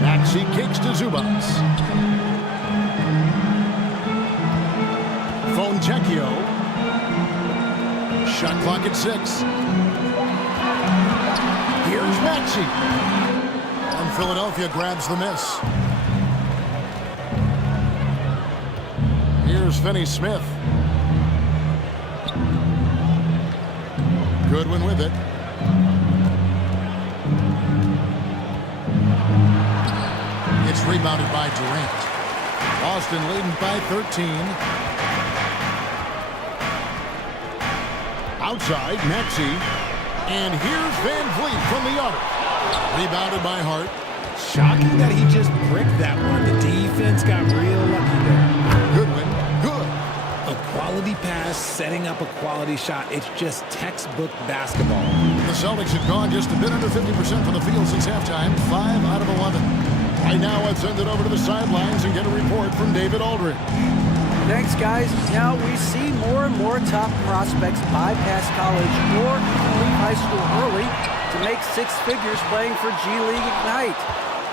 Maxey kicks to Zubats. Fontecchio. Shot clock at 6. Here's Maxey. And Philadelphia grabs the miss. Here's Finney Smith. Goodwin with it. It's rebounded by Durant. Boston leading by 13. Outside, Maxey. And here's Van Vliet from the other. Rebounded by Hart. Shocking that he just bricked that one. The defense got real lucky there. Goodwin, good. A quality pass, setting up a quality shot. It's just textbook basketball. The Celtics have gone just a bit under 50% from the field since halftime. 5 out of 11. Right now, let's send it over to the sidelines and get a report from David Aldridge. Thanks, guys. Now we see more and more top prospects bypass college or leave high school early to make 6 figures playing for G League Ignite.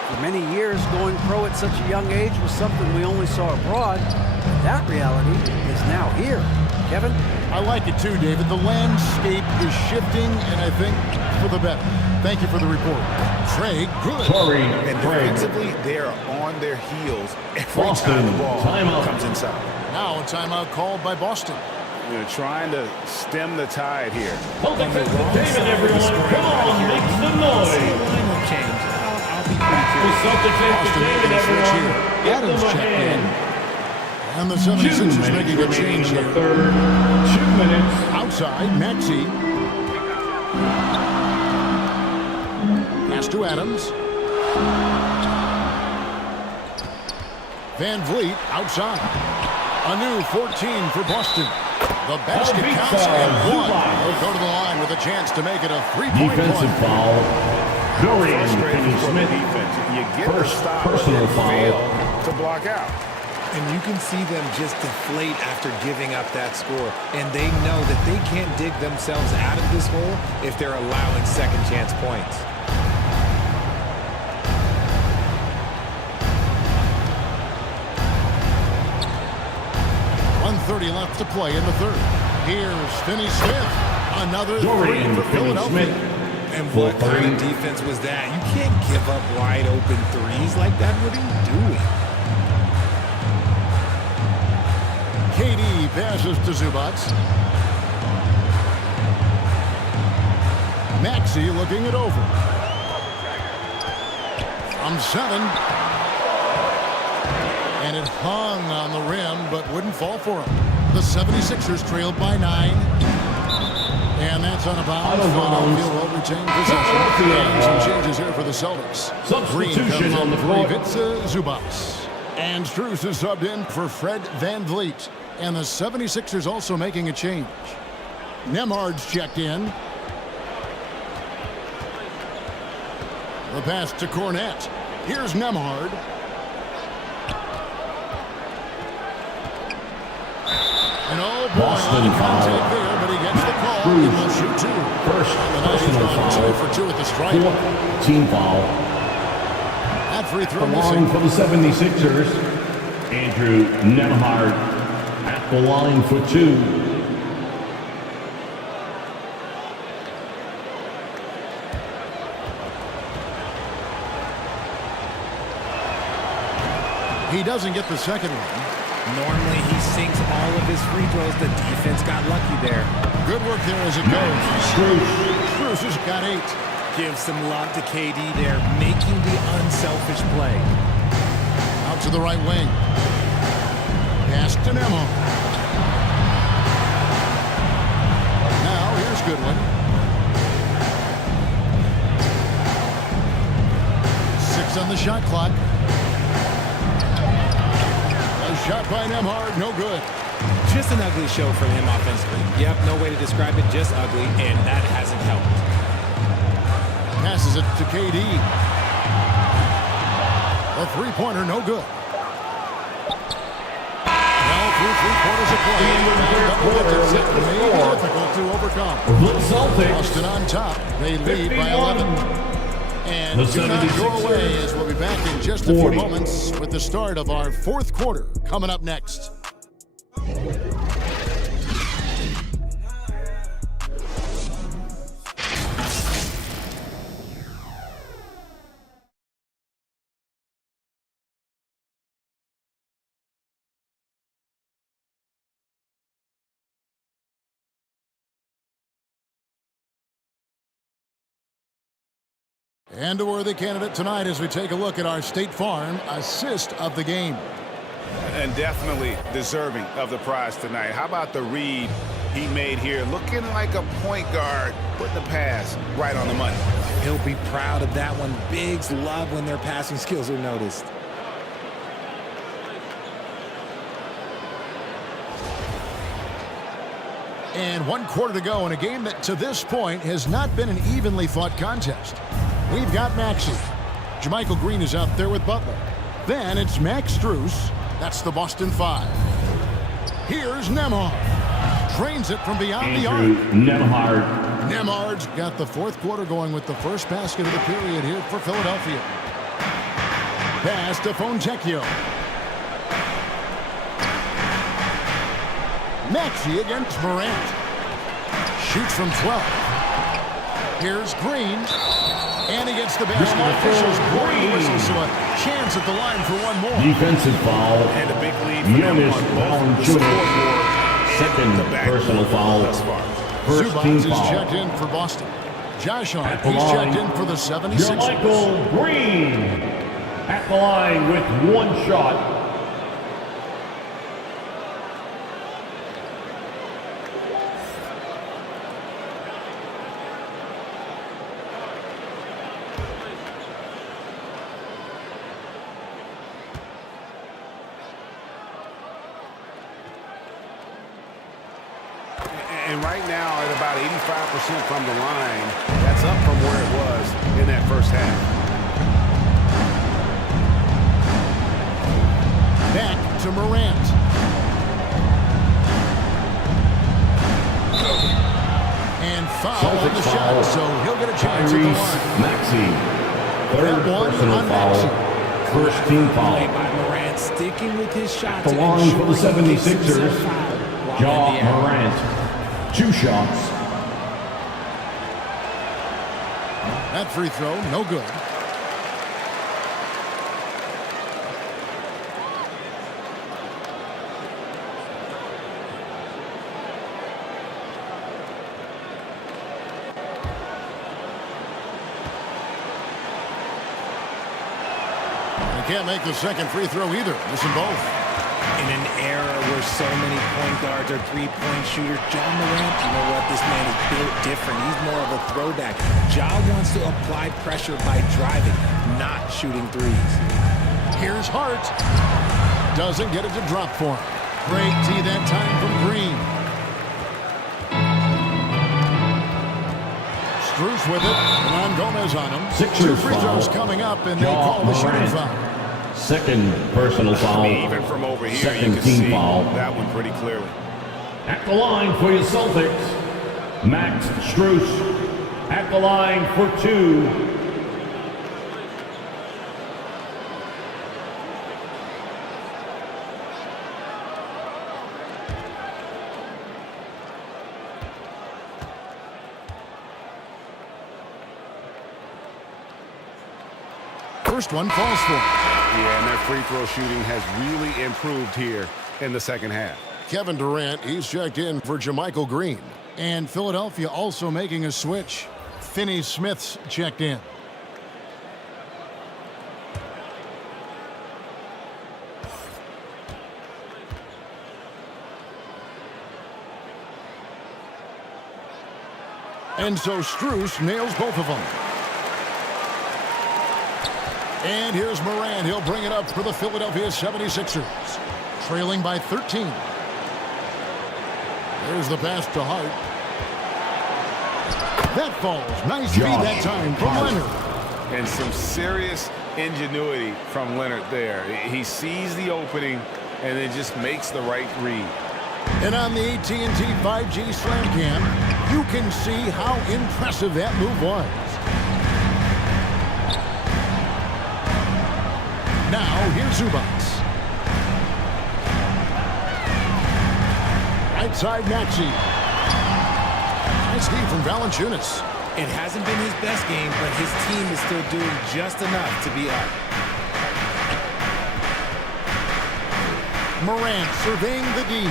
For many years, going pro at such a young age was something we only saw abroad. But that reality is now here. Kevin? I like it too, David. The landscape is shifting, and I think for the better. Thank you for the report. Trey, good. And defensively, they are on their heels every time the ball comes inside. Now a timeout called by Boston. They're trying to stem the tide here. Celtics Entertainment, everyone. Come on, make some noise. The Celtics Entertainment, everyone. Adams checked in. And the 76ers making a change here. Third, 2 minutes. Outside, Maxey. Pass to Adams. Van Vliet outside. A new 14 for Boston. The basket counts and 1. They'll go to the line with a chance to make it a 3-point Defensive foul. Dorian Finney-Smith. You get First personal foul. to block out. And you can see them just deflate after giving up that score. And they know that they can't dig themselves out of this hole if they're allowing second chance points. .130 left to play in the third. Here's Finney-Smith. Another Dorian three for Philadelphia. And what kind of defense was that? You can't give up wide open threes like that. What are you doing? KD passes to Zubats. Maxey looking it over. From 7. And it hung on the rim, but wouldn't fall for him. The 76ers trailed by 9. And that's on a bounce. Philadelphia will retain possession. And some changes here for the Celtics. Substitution on the floor. Zubats. And Strus is subbed in for Fred Van Vliet. And the 76ers also making a change. Nemhard's checked in. The pass to Cornette. Here's Nemhard. And oh boy, on the contact there, but he gets the call. He will shoot 2. First personal foul. 2 for 2 at the stripe. 4th team foul. That free throw The missing. line for the 76ers. Andrew Nemhard at the line for 2. He doesn't get the second one. Normally he sinks all of his free throws. The defense got lucky there. Good work there as it goes. Strus has got 8. Give some love to KD there, making the unselfish play. Out to the right wing. Pass to Nemhard. Now here's Goodwin. 6 on the shot clock. A shot by Nembhard, no good. Just an ugly show from him offensively. Yep, no way to describe it, just ugly, and that hasn't helped. Passes it to KD. A three-pointer, no good. Now through 3 quarters of play. May be difficult to overcome. Boston on top. They lead by 11. And do not go away, as we'll be back in just a few moments with the start of our fourth quarter coming up next. And a worthy candidate tonight as we take a look at our State Farm assist of the game. And definitely deserving of the prize tonight. How about the read he made here? Looking like a point guard, putting the pass right on the money. He'll be proud of that one. Bigs love when their passing skills are noticed. And 1 quarter to go in a game that to this point has not been an evenly fought contest. We've got Maxey. JaMychal Green is out there with Butler. Then it's Max Strus. That's the Boston 5. Here's Nembhard. Drains it from beyond the arc. Nembhard's got the fourth quarter going with the first basket of the period here for Philadelphia. Pass to Fontecchio. Maxey against Morant. Shoots from 12. Here's Green. And he gets the basket. Officials blowing the whistle, so a chance at the line for one more. Defensive foul. And a big lead for them on both the scoreboard. Second personal foul. First team Zubats is foul. checked in for Boston. Josh Hart, he's checked in for the 76ers. JaMychal Green at the line with 1 shot. And right now at about 85% from the line. That's up from where it was in that first half. Back to Morant. And foul on the shot, so he'll get a chance at the line. Maxey. Third personal foul. First team foul. Play by Morant, sticking with his shot. At the line for the 76ers, Ja Morant. 2 shots. That free throw, no good. They can't make the second free throw either. Missing both. In an era where so many point guards are three-point shooters, Ja Morant, you know what? This man is built different. He's more of a throwback. Ja wants to apply pressure by driving, not shooting threes. Here's Hart. Doesn't get it to drop for him. Great tee that time from Green. Strus with it. And on Gomez on him. 2 free throws coming up, and they call the shooting foul. Second personal foul. Even from over here, Second you can team see foul. that one pretty clearly. At the line for your Celtics, Max Strus. At the line for 2. First one falls for him. Yeah, and their free throw shooting has really improved here in the second half. Kevin Durant, he's checked in for JaMychal Green. And Philadelphia also making a switch. Finney Smith's checked in. And so Strus nails both of them. And here's Morant. He'll bring it up for the Philadelphia 76ers. Trailing by 13. There's the pass to Hart. That falls. Nice feed that time from Leonard. And some serious ingenuity from Leonard there. He sees the opening and then just makes the right read. And on the AT&T 5G Slam Cam, you can see how impressive that move was. Now, here's Zubats. Right side, Maxey. Nice feed from Valanciunas. It hasn't been his best game, but his team is still doing just enough to be up. Morant surveying the D.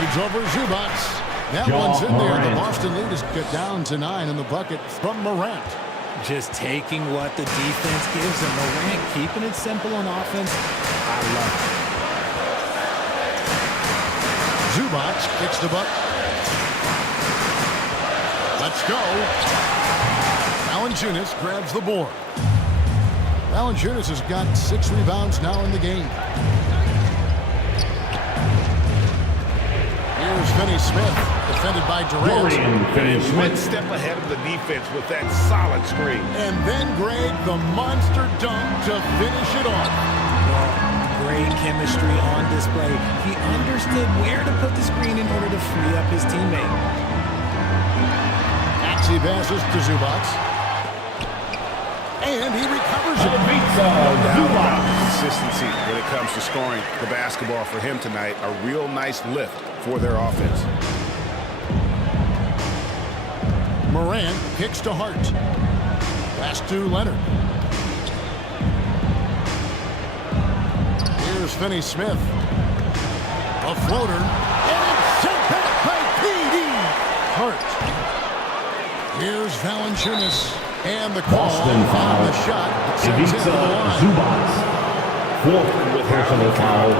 Leads over Zubats. That one's in there. The Boston lead is cut down to 9 in the bucket from Morant. Just taking what the defense gives him. Morant keeping it simple on offense. I love it. Zubats kicks the bucket. Let's go. Valanciunas grabs the board. Valanciunas has got 6 rebounds now in the game. Here's Finney-Smith, defended by Durant. One step ahead of the defense with that solid screen. And then Greg, the monster dunk to finish it off. Great chemistry on display. He understood where to put the screen in order to free up his teammate. Maxey passes to Zubats. And he recovers it. Consistency when it comes to scoring the basketball for him tonight. A real nice lift for their offense. Morant kicks to Hart. Pass to Leonard. Here's Finney-Smith. A floater. And it's sent back by P.D. Hart. Here's Valanciunas. And the call on the shot. Sends him to the line. Zubats. Fourth personal foul.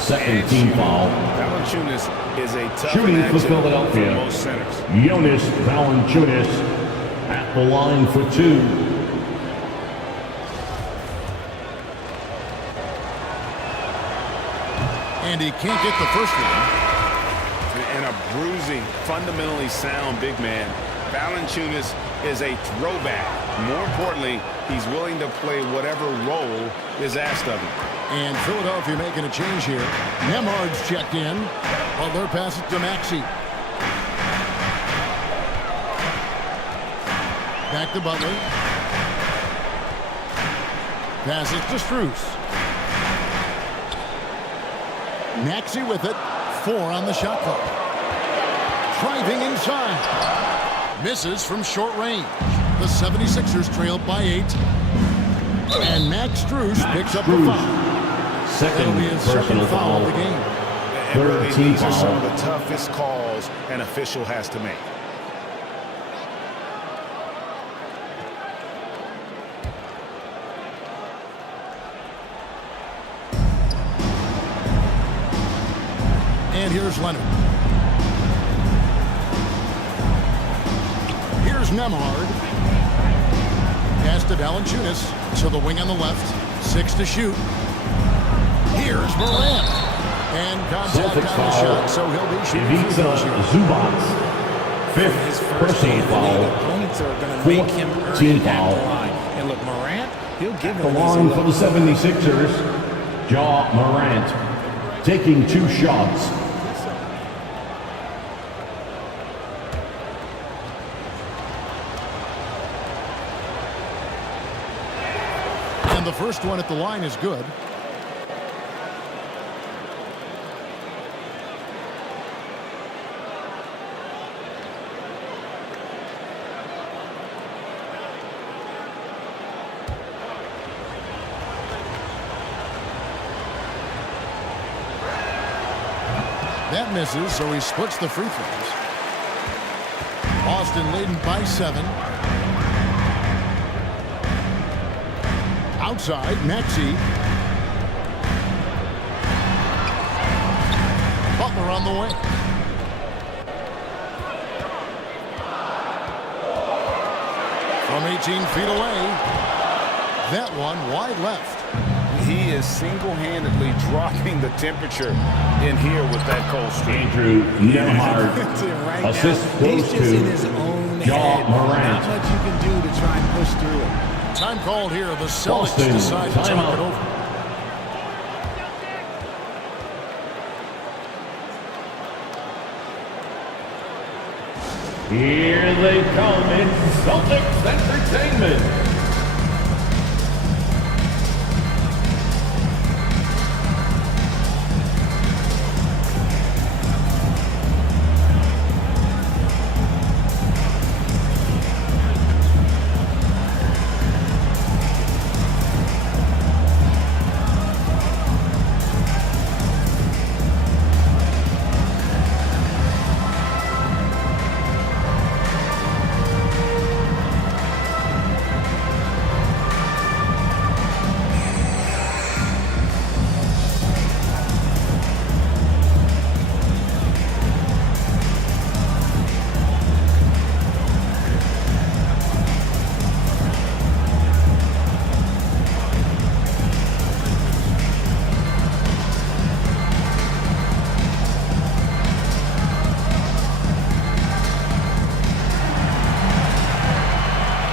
Second team foul. Valanciunas is a tough Shooting for matchup Philadelphia. for most centers. Jonas Valanciunas at the line for 2. And he can't get the first one. And a bruising, fundamentally sound big man. Valanciunas is a throwback. More importantly, he's willing to play whatever role is asked of him. And Philadelphia making a change here. Nemhard's checked in. Butler passes to Maxey. Back to Butler. Passes to Strus. Maxey with it. 4 on the shot clock. Driving inside. Misses from short range. The 76ers trail by 8. And Max Strus picks up the foul. Second personal foul of the game. And really, these are some of the toughest calls an official has to make. And here's Leonard. Here's Nemhard. Pass to Valanciunas. To the wing on the left. 6 to shoot. Here's Morant. And contact on the shot, so he'll be shooting. Zubats. Fifth personal foul. Opponents are going to make him earn Team that foul. line. And look, Morant, he'll give The him line for the 76ers. Ja Morant taking 2 shots. And the first one at the line is good. That misses, so he splits the free throws. Boston leading by 7. Outside, Maxey. Butler on the wing. 13 feet away. That one wide left. He is single-handedly dropping the temperature in here with that cold streak. Andrew Nembhard. Right Assist now, goes he's just to in his own Ja head. Morant. Not much you can do to try and push through it. Time called here. The Celtics Boston, decide to talk timeout. it over. Here they come. It's Celtics Entertainment.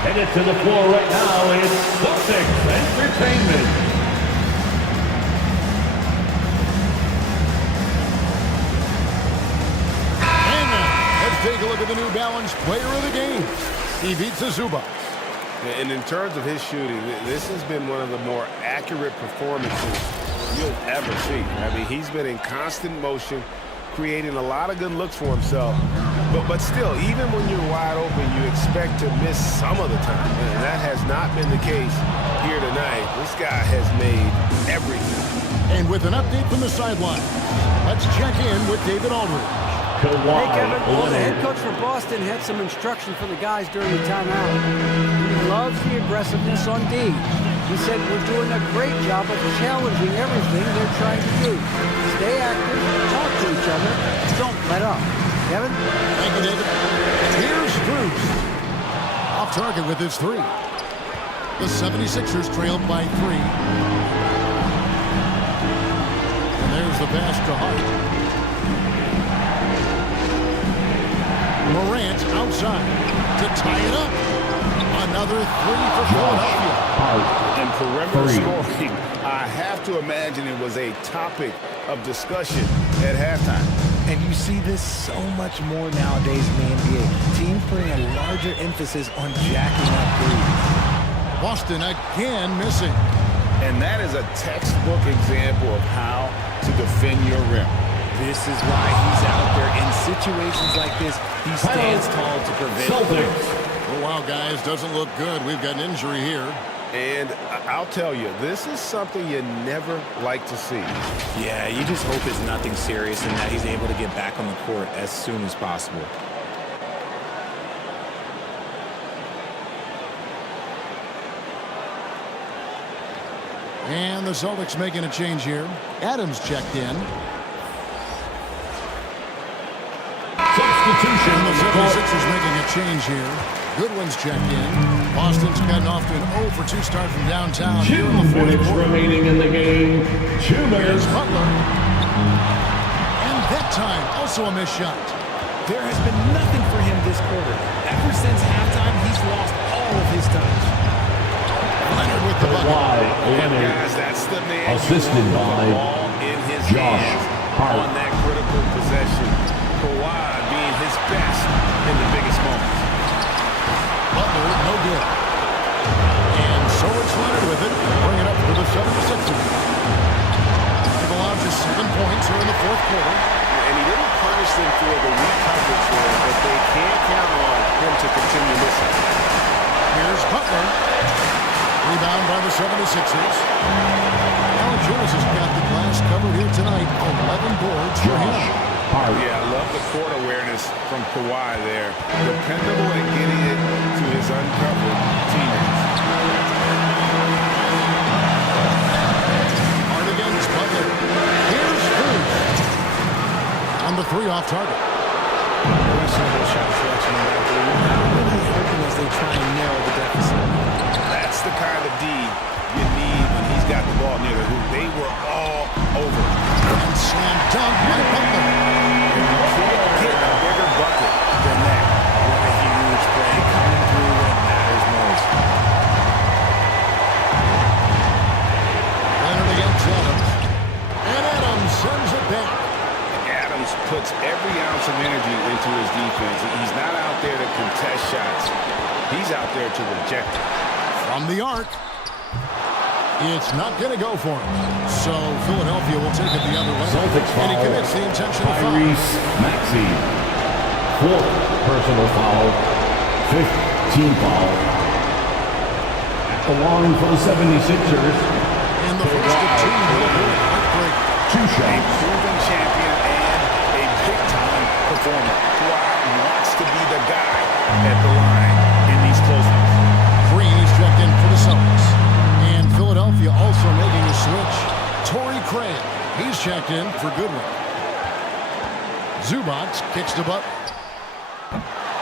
Headed to the floor right now is Celtics Entertainment. And now, let's take a look at the New Balance player of the game. Ivica Zubac. And in terms of his shooting, this has been one of the more accurate performances you'll ever see. I mean, he's been in constant motion, creating a lot of good looks for himself. But still, even when you're wide open, you expect to miss some of the time. And that has not been the case here tonight. This guy has made everything. And with an update from the sideline, let's check in with David Aldridge. Hey, Kevin. Well, the head coach for Boston had some instruction for the guys during the timeout. He loves the aggressiveness on D. He said, we're doing a great job of challenging everything they're trying to do. Stay active, talk to each other, don't let up. Kevin? Thank you, David. Here's Bruce. Off target with his three. The 76ers trailed by 3. And there's the pass to Hart. Morant outside to tie it up. Another 3 for Philadelphia. And perimeter scoring, I have to imagine it was a topic of discussion at halftime. And you see this so much more nowadays in the NBA. Teams putting a larger emphasis on jacking up threes. Boston again missing. And that is a textbook example of how to defend your rim. This is why he's out there in situations like this. He stands tall to prevent. Oh, wow, guys, doesn't look good. We've got an injury here. And I'll tell you, this is something you never like to see. Yeah, you just hope it's nothing serious and that he's able to get back on the court as soon as possible. And the Celtics making a change here. Adams checked in. Substitution. And the 76ers making a change here. Goodwin's checked in. Boston's gotten off to an 0-for-2 start from downtown. 2 minutes remaining in the game. 2 minutes. Butler. And that time, also a missed shot. There has been nothing for him this quarter. Ever since halftime, he's lost all of his touch. Leonard with the bucket. Guys, that's the man assisted by in his Josh hands Hart. on that critical possession. Kawhi being his best in the biggest moments. Butler, no good. And so it's Leonard with it. Bring it up for the 76ers. They've allowed just 7 points here in the fourth quarter. And he didn't punish them for the weak coverage there, but they can't count on him to continue missing. Here's Butler. Rebound by the 76ers. Valanciunas has got the glass covered here tonight. 11 boards for him. Yeah, I love the court awareness from Kawhi there. Dependable at getting it to his uncovered teammates. Hard against Butler. Here's Cruz. On the 3 off target. Questionable shot selection in that game. Really helping as they try and narrow the deficit. D you need when he's got the ball near the hoop. They were all over. And slam dunk by Butler. You can't get a bigger bucket than that. What a huge play coming through when it matters most. Leonard against Adams. And Adams sends it back. Adams puts every ounce of energy into his defense. He's not out there to contest shots. He's out there to reject it. From the arc. It's not going to go for him. So Philadelphia will take it the other way. Celtics And he foul. commits the intentional foul. Tyrese Maxey. 4th personal foul. 5th team foul. At the line for the 76ers. And the first of two. Heartbreak. 2 A shots. proven champion and a big-time performer. Kawhi wants to be the guy at the line in these close-ups. Green is checked in for the Celtics. And Philadelphia also making a switch. Torrey Craig. He's checked in for Goodwin. Zubac kicks to Butler.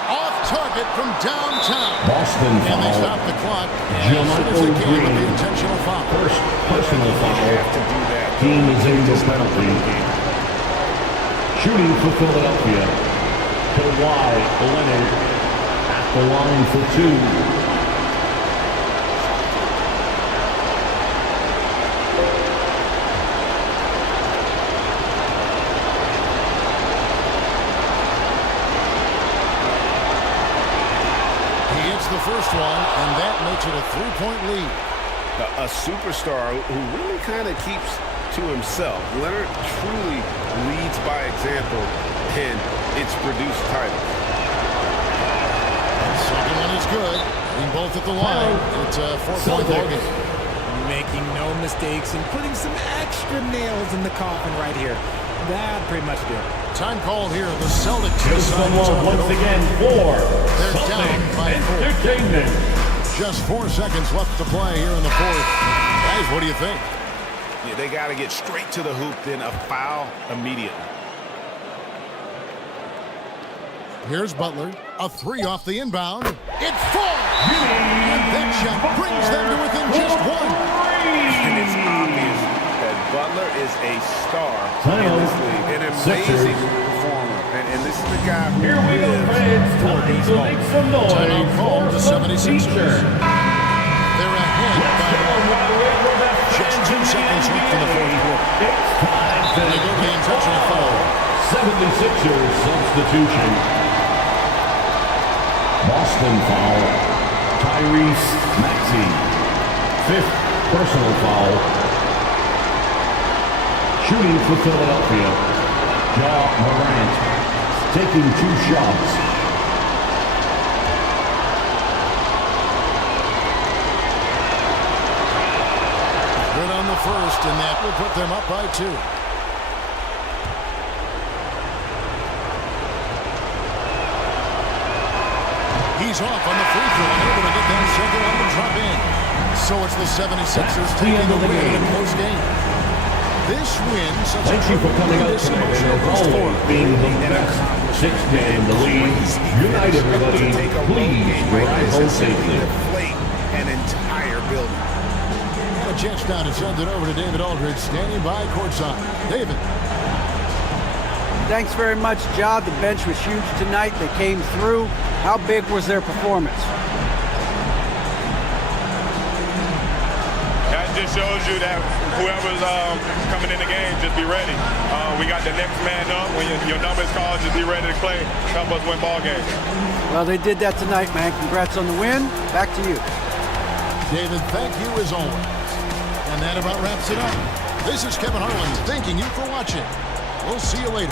Off target from downtown. Boston And they foul. stop the clock. As soon as Jermichael they can with the Green. intentional foul. First personal foul. Have to do that. Team is in the penalty. Shooting for Philadelphia. Kawhi Leonard at the line for 2. He hits the first one, and that makes it a 3-point lead. A superstar who really kind of keeps to himself. Leonard truly leads by example, and it's produced titles. Second one is good. Being both at the line. It's a 4-point ball game. Making no mistakes and putting some extra nails in the coffin right here. That pretty much do it. Time call here. The Celtics Give decide some to love once go. again for They're Celtics down by 4. Entertainment. Just 4 seconds left to play here in the fourth. Guys, what do you think? Yeah, they got to get straight to the hoop, then a foul immediately. Here's Butler. A 3 off the inbound. It falls! And that shot brings them to within just 1. And it's obvious that Butler is a star in this league. An amazing performer. And this is the guy who Here we go, fans. for Time these to make moments. some noise. Timeout call to for the 76ers. feature. They're ahead by 1. Just 2 seconds left in the fourth quarter. It's time to They go to the intentional foul. 76ers substitution. Boston foul. Tyrese Maxey. 5th personal foul. Shooting for Philadelphia. Ja Morant taking 2 shots. Good on the first, and that will put them up by 2. He's off on the free throw, able to get that second one to drop in. So it's the 76ers taking the win in a close game. This win sets Thank you for coming out tonight, and as always, being the best 6th game in the league. Good night, everybody. Please drive home safely. Deflate an entire building. A chance now to send it over to David Aldridge, standing by courtside. David. Thanks very much, Ja. The bench was huge tonight. They came through. How big was their performance? That just shows you that whoever's coming in the game, just be ready. We got the next man up. When your number is called, just be ready to play. Help us win ball games. Well, they did that tonight, man. Congrats on the win. Back to you. David, thank you as always. And that about wraps it up. This is Kevin Harlan thanking you for watching. We'll see you later.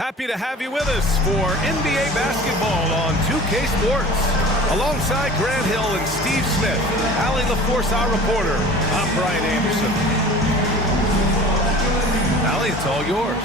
Happy to have you with us for NBA basketball on 2K Sports. Alongside Grant Hill and Steve Smith, Allie LaForce, our reporter, I'm Brian Anderson. Allie, it's all yours.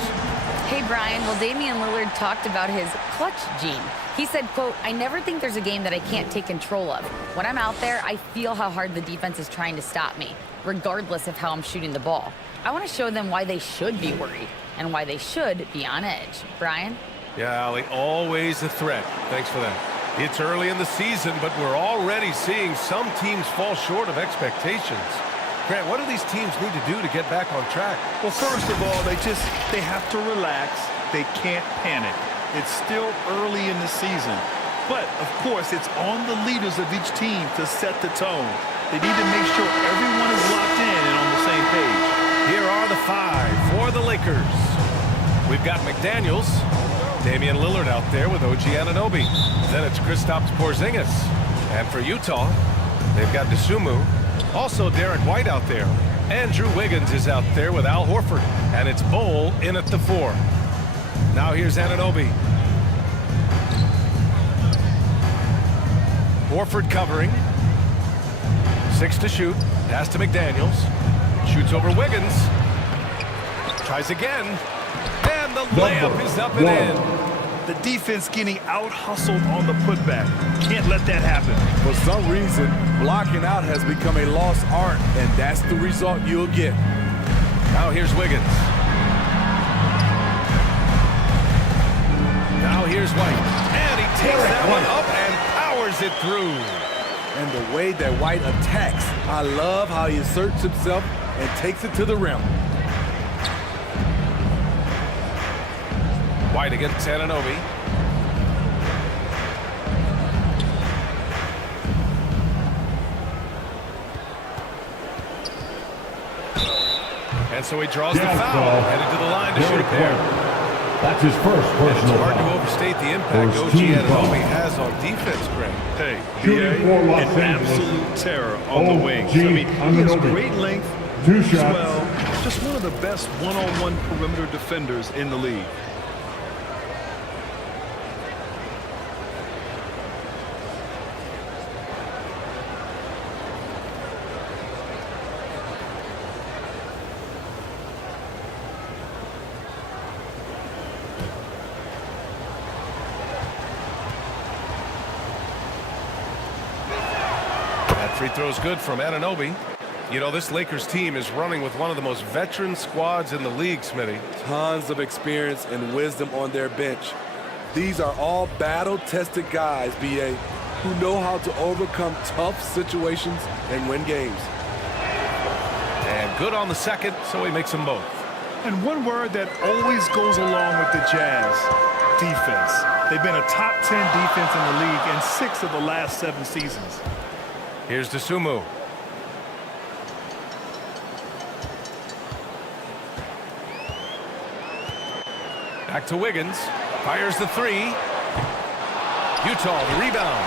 Hey, Brian. Well, Damian Lillard talked about his clutch gene. He said, quote, "I never think there's a game that I can't take control of. When I'm out there, I feel how hard the defense is trying to stop me, regardless of how I'm shooting the ball. I want to show them why they should be worried and why they should be on edge." Brian? Yeah, Allie, always a threat. Thanks for that. It's early in the season, but we're already seeing some teams fall short of expectations. Grant, what do these teams need to do to get back on track? Well, first of all, they have to relax. They can't panic. It's still early in the season. But, of course, it's on the leaders of each team to set the tone. They need to make sure everyone is locked in and on the same page. Here are the 5 for the Lakers. We've got McDaniels, Damian Lillard out there with OG Anunoby. Then it's Kristaps Porzingis. And for Utah, they've got Dosunmu. Also Derek White out there. Andrew Wiggins is out there with Al Horford. And it's Bol in at the 4. Now here's Anunoby. Horford covering. 6 to shoot. Pass to McDaniels. Shoots over Wiggins. Tries again. And the layup is up and in. The defense getting out-hustled on the putback. Can't let that happen. For some reason, blocking out has become a lost art, and that's the result you'll get. Now here's Wiggins. Now here's White. And he takes that one up and powers it through. And the way that White attacks, I love how he asserts himself and takes it to the rim. White against Anunoby. And so he draws the foul, headed to the line to shoot a pair. That's his first personal foul. It's hard foul. to overstate the impact OG Anunoby has on defense, Grant. Hey, Shooting for Los an Angeles. absolute terror on the wings. I mean, he has great length, 2 shots. well, just one of the best one-on-one perimeter defenders in the league. Free throw's good from Anunoby. You know, this Lakers team is running with one of the most veteran squads in the league, Smitty. Tons of experience and wisdom on their bench. These are all battle-tested guys, B.A., who know how to overcome tough situations and win games. And good on the second, so he makes them both. And one word that always goes along with the Jazz, defense. They've been a top 10 defense in the league in 6 of the last 7 seasons. Here's Dosunmu. Back to Wiggins. Fires the 3. Utah, the rebound.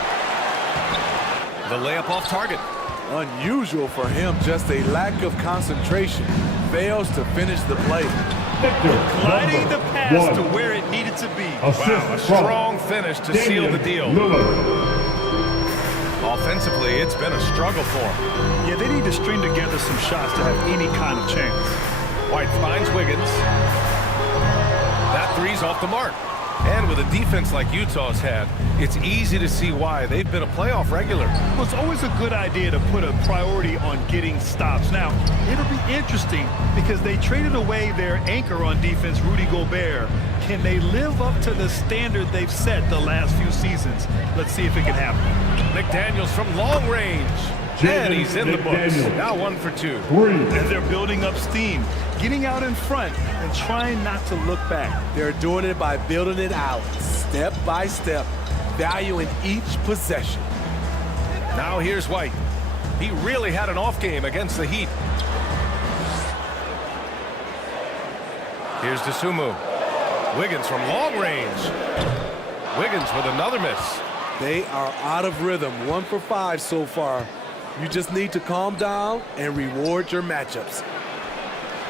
The layup off target. Unusual for him, just a lack of concentration. Fails to finish the play. Gliding the pass to where it needed to be. Wow, a strong finish to seal the deal. Offensively, it's been a struggle for him. Yeah, they need to string together some shots to have any kind of chance. White finds Wiggins. That 3's off the mark. And with a defense like Utah's had, it's easy to see why they've been a playoff regular. Well, it's always a good idea to put a priority on getting stops. Now, it'll be interesting because they traded away their anchor on defense, Rudy Gobert. Can they live up to the standard they've set the last few seasons? Let's see if it can happen. McDaniels from long range. And he's in the books. Now 1 for 2. And they're building up steam, getting out in front and trying not to look back. They're doing it by building it out, step by step, valuing each possession. Now here's White. He really had an off game against the Heat. Here's Dosunmu. Wiggins from long range. Wiggins with another miss. They are out of rhythm, 1 for 5 so far. You just need to calm down and reward your matchups.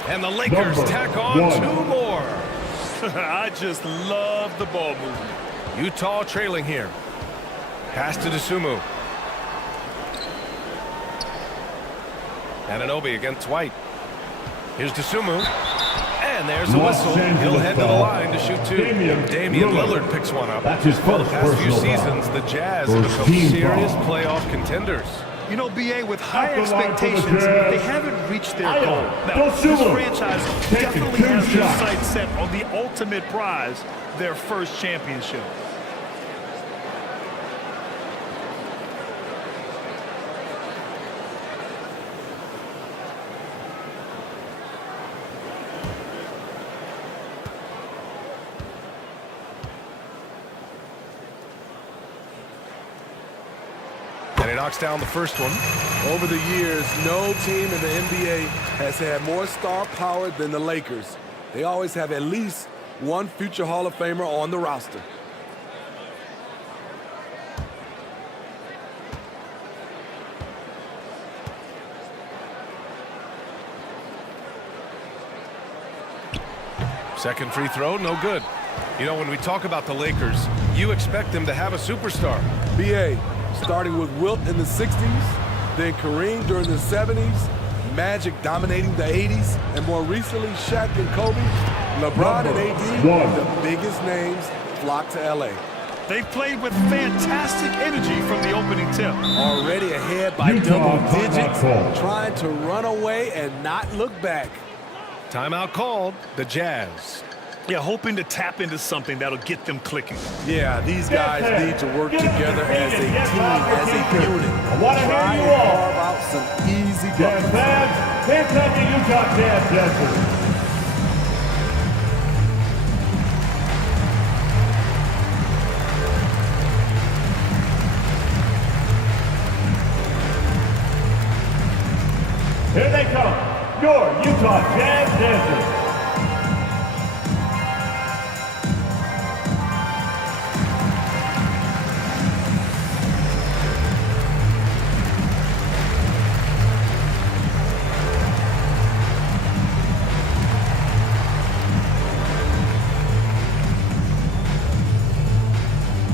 And the Lakers tack on 2 more. I just love the ball movement. Utah trailing here. Pass to DeSumo. Anunoby against White. Here's DeSumo. And there's a whistle. He'll head to the line to shoot two. Damian Lillard picks one up. That's his first past few personal seasons, foul. the Jazz have become serious playoff contenders. You know, BA, with high expectations, they haven't reached their goal. Now, this franchise definitely has their sights set on the ultimate prize, their first championship. And he knocks down the first one. Over the years, no team in the NBA has had more star power than the Lakers. They always have at least one future Hall of Famer on the roster. Second free throw, no good. You know, when we talk about the Lakers, you expect them to have a superstar. BA, starting with Wilt in the 60s, then Kareem during the 70s, Magic dominating the 80s, and more recently Shaq and Kobe, LeBron and AD, the biggest names flock to LA. They played with fantastic energy from the opening tip. Already ahead by double digits, trying to run away and not look back. Timeout called, the Jazz. Yeah, hoping to tap into something that'll get them clicking. Yeah, these guys need to work together as a team, as a unit. Try and carve out some easy buckets. Hands up the Utah Jazz dancers. Here they come, your Utah Jazz dancers.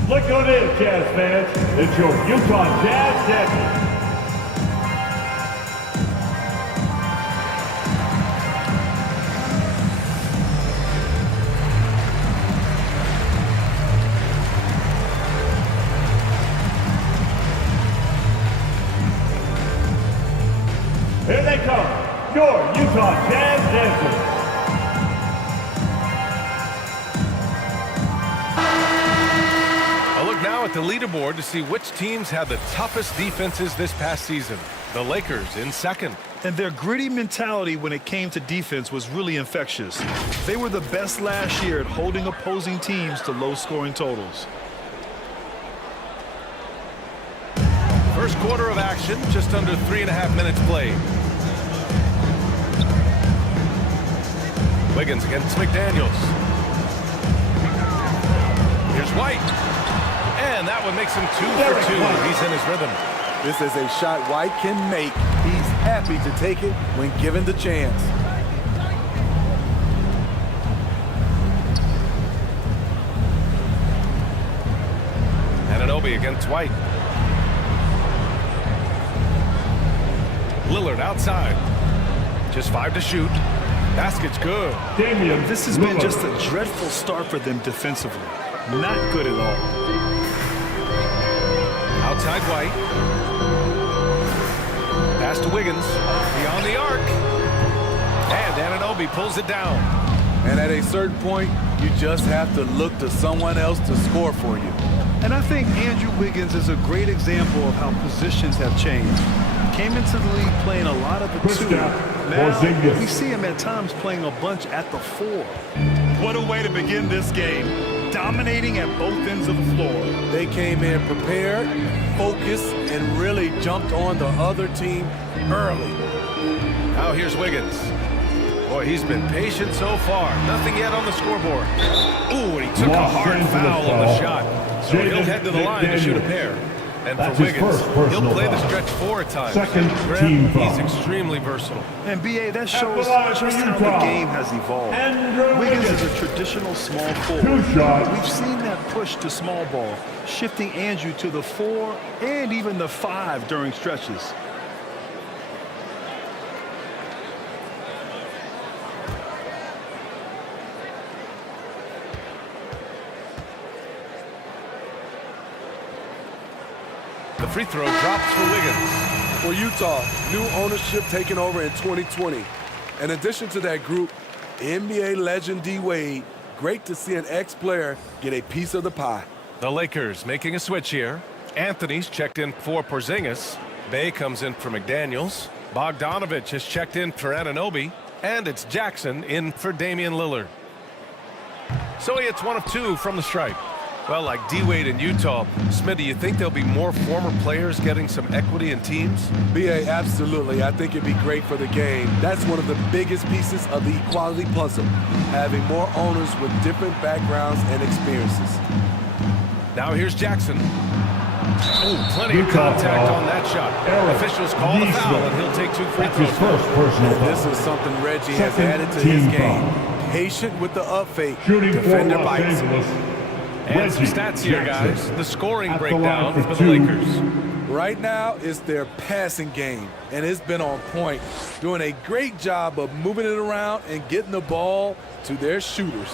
Look who it is, Jazz fans. It's your Utah Jazz dancers. Here they come, your Utah Jazz dancers. A look now at the leaderboard to see which teams had the toughest defenses this past season. The Lakers in second. And their gritty mentality when it came to defense was really infectious. They were the best last year at holding opposing teams to low-scoring totals. First quarter of action, just under 3.5 minutes played. Wiggins against McDaniels. Here's White. And that one makes him 2 for 2. He's in his rhythm. This is a shot White can make. He's happy to take it when given the chance. Anunoby against White. Lillard outside. Just 5 to shoot. Basket's good. This has been just a dreadful start for them defensively. Not good at all. Outside White. Pass to Wiggins. Beyond the arc. And Anunoby pulls it down. And at a certain point, you just have to look to someone else to score for you. And I think Andrew Wiggins is a great example of how positions have changed. Came into the league playing a lot of the 2. Now, we see him at times playing a bunch at the 4. What a way to begin this game. Dominating at both ends of the floor. They came in prepared, focused, and really jumped on the other team early. Now here's Wiggins. Boy, he's been patient so far. Nothing yet on the scoreboard. Ooh, and he took a hard foul on the shot. So he'll head to the line to shoot a pair. And That's for his Wiggins, first personal he'll play the foul. stretch 4 at times. Second Graham, team foul. he's extremely versatile. And B.A., that At shows the line for just how Utah, the game has evolved. Andrew Wiggins Wiggins. is a traditional small Two forward. shots. We've seen that push to small ball, shifting Andrew to the 4 and even the 5 during stretches. The free throw drops for Wiggins. For Utah, new ownership taking over in 2020. In addition to that group, NBA legend D-Wade, great to see an ex-player get a piece of the pie. The Lakers making a switch here. Anthony's checked in for Porzingis. Bay comes in for McDaniels. Bogdanovich has checked in for Anunoby. And it's Jackson in for Damian Lillard. So he hits 1 of 2 from the stripe. Well, like D-Wade in Utah, Smith, do you think there'll be more former players getting some equity in teams? B.A., absolutely. I think it'd be great for the game. That's one of the biggest pieces of the equality puzzle, having more owners with different backgrounds and experiences. Now here's Jackson. Oh, plenty of contact on that shot. Officials call the foul, and he'll take 2 free throws. His first personal foul. This is something Reggie has Second added to his team game. foul. Patient with the up fake. Shooting for Defender Los bites. Angeles. And some Reggie stats here, Jackson. guys. The scoring At the breakdown line for for the 2. Lakers. Right now, it's their passing game, and it's been on point, doing a great job of moving it around and getting the ball to their shooters.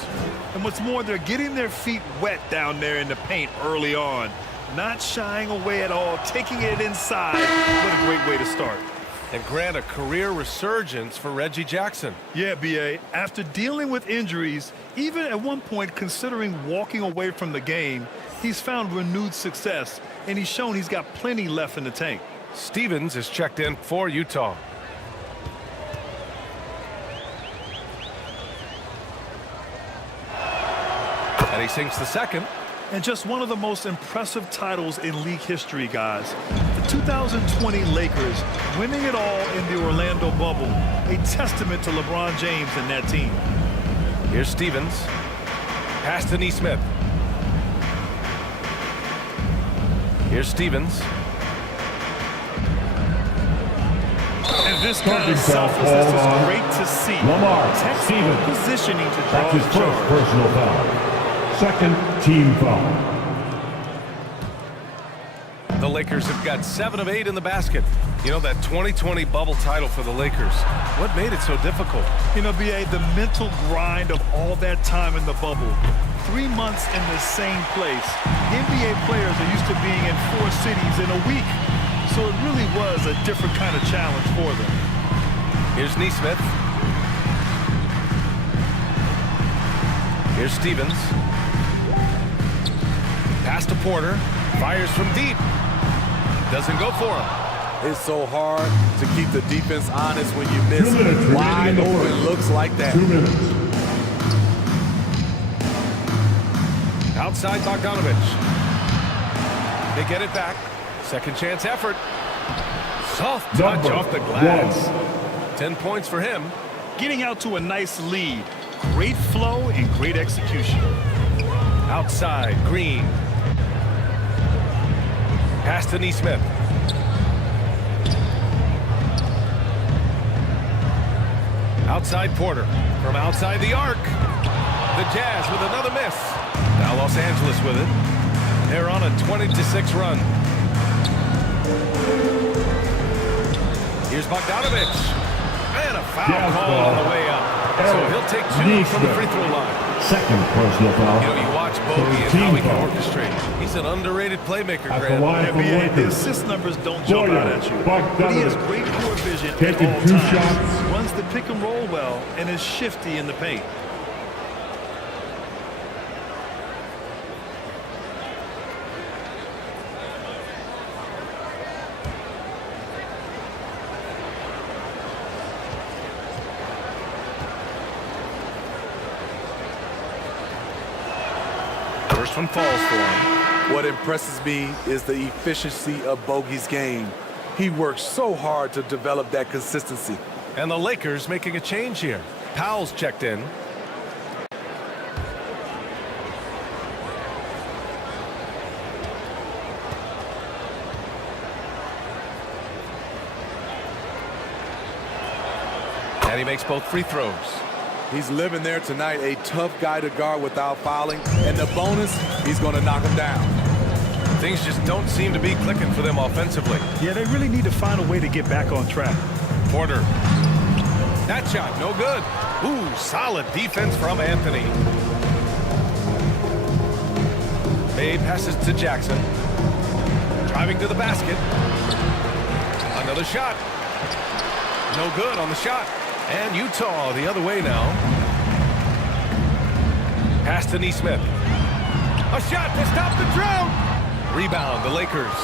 And what's more, they're getting their feet wet down there in the paint early on. Not shying away at all, taking it inside. What a great way to start. And Grant, a career resurgence for Reggie Jackson. Yeah, B.A., after dealing with injuries, even at one point considering walking away from the game, he's found renewed success, and he's shown he's got plenty left in the tank. Stevens is checked in for Utah. And he sinks the second. And just one of the most impressive titles in league history, guys. The 2020 Lakers winning it all in the Orlando bubble. A testament to LeBron James and that team. Here's Stevens. Pass to Nesmith. Here's Stevens. And this kind of selflessness is great to see. Lamar Textbook Stevens. positioning to draw That's his the first charge. personal foul. Second team foul. The Lakers have got 7 of 8 in the basket. You know, that 2020 bubble title for the Lakers. What made it so difficult? You know, B.A., the mental grind of all that time in the bubble. 3 months in the same place. NBA players are used to being in 4 cities in a week. So it really was a different kind of challenge for them. Here's Nesmith. Here's Stevens. Pass to Porter. Fires from deep. Doesn't go for him. It's so hard to keep the defense honest when you miss 2 minutes wide remaining in the open fourth. looks like that. 2 minutes. Outside Bogdanovich. They get it back. Second chance effort. Soft touch Number off the glass. 10 points for him. Getting out to a nice lead. Great flow and great execution. Outside, Green. Pass to Nesmith. Outside Porter. From outside the arc. The Jazz with another miss. Now Los Angeles with it. They're on a 20-6 run. Here's Bogdanovich. And a foul call on the way up. So he'll take 2 from the free throw line. Second personal foul. You know, you watch Bogey and how he can orchestrate. He's an underrated playmaker, At the Grant. line for NBA, the Lakers. assist numbers don't jump out at you. Bogdanovich. But he has great court vision at Taking all 2 times. shots. Runs the pick and roll well and is shifty in the paint. First one falls for him. What impresses me is the efficiency of Bogey's game. He works so hard to develop that consistency. And the Lakers making a change here. Powell's checked in. And he makes both free throws. He's living there tonight, a tough guy to guard without fouling. And the bonus, he's going to knock him down. Things just don't seem to be clicking for them offensively. Yeah, they really need to find a way to get back on track. Porter. That shot, no good. Ooh, solid defense from Anthony. Bay passes to Jackson. Driving to the basket. Another shot. No good on the shot. And Utah the other way now. Pass to Neesmith. A shot to stop the drought. Rebound, the Lakers.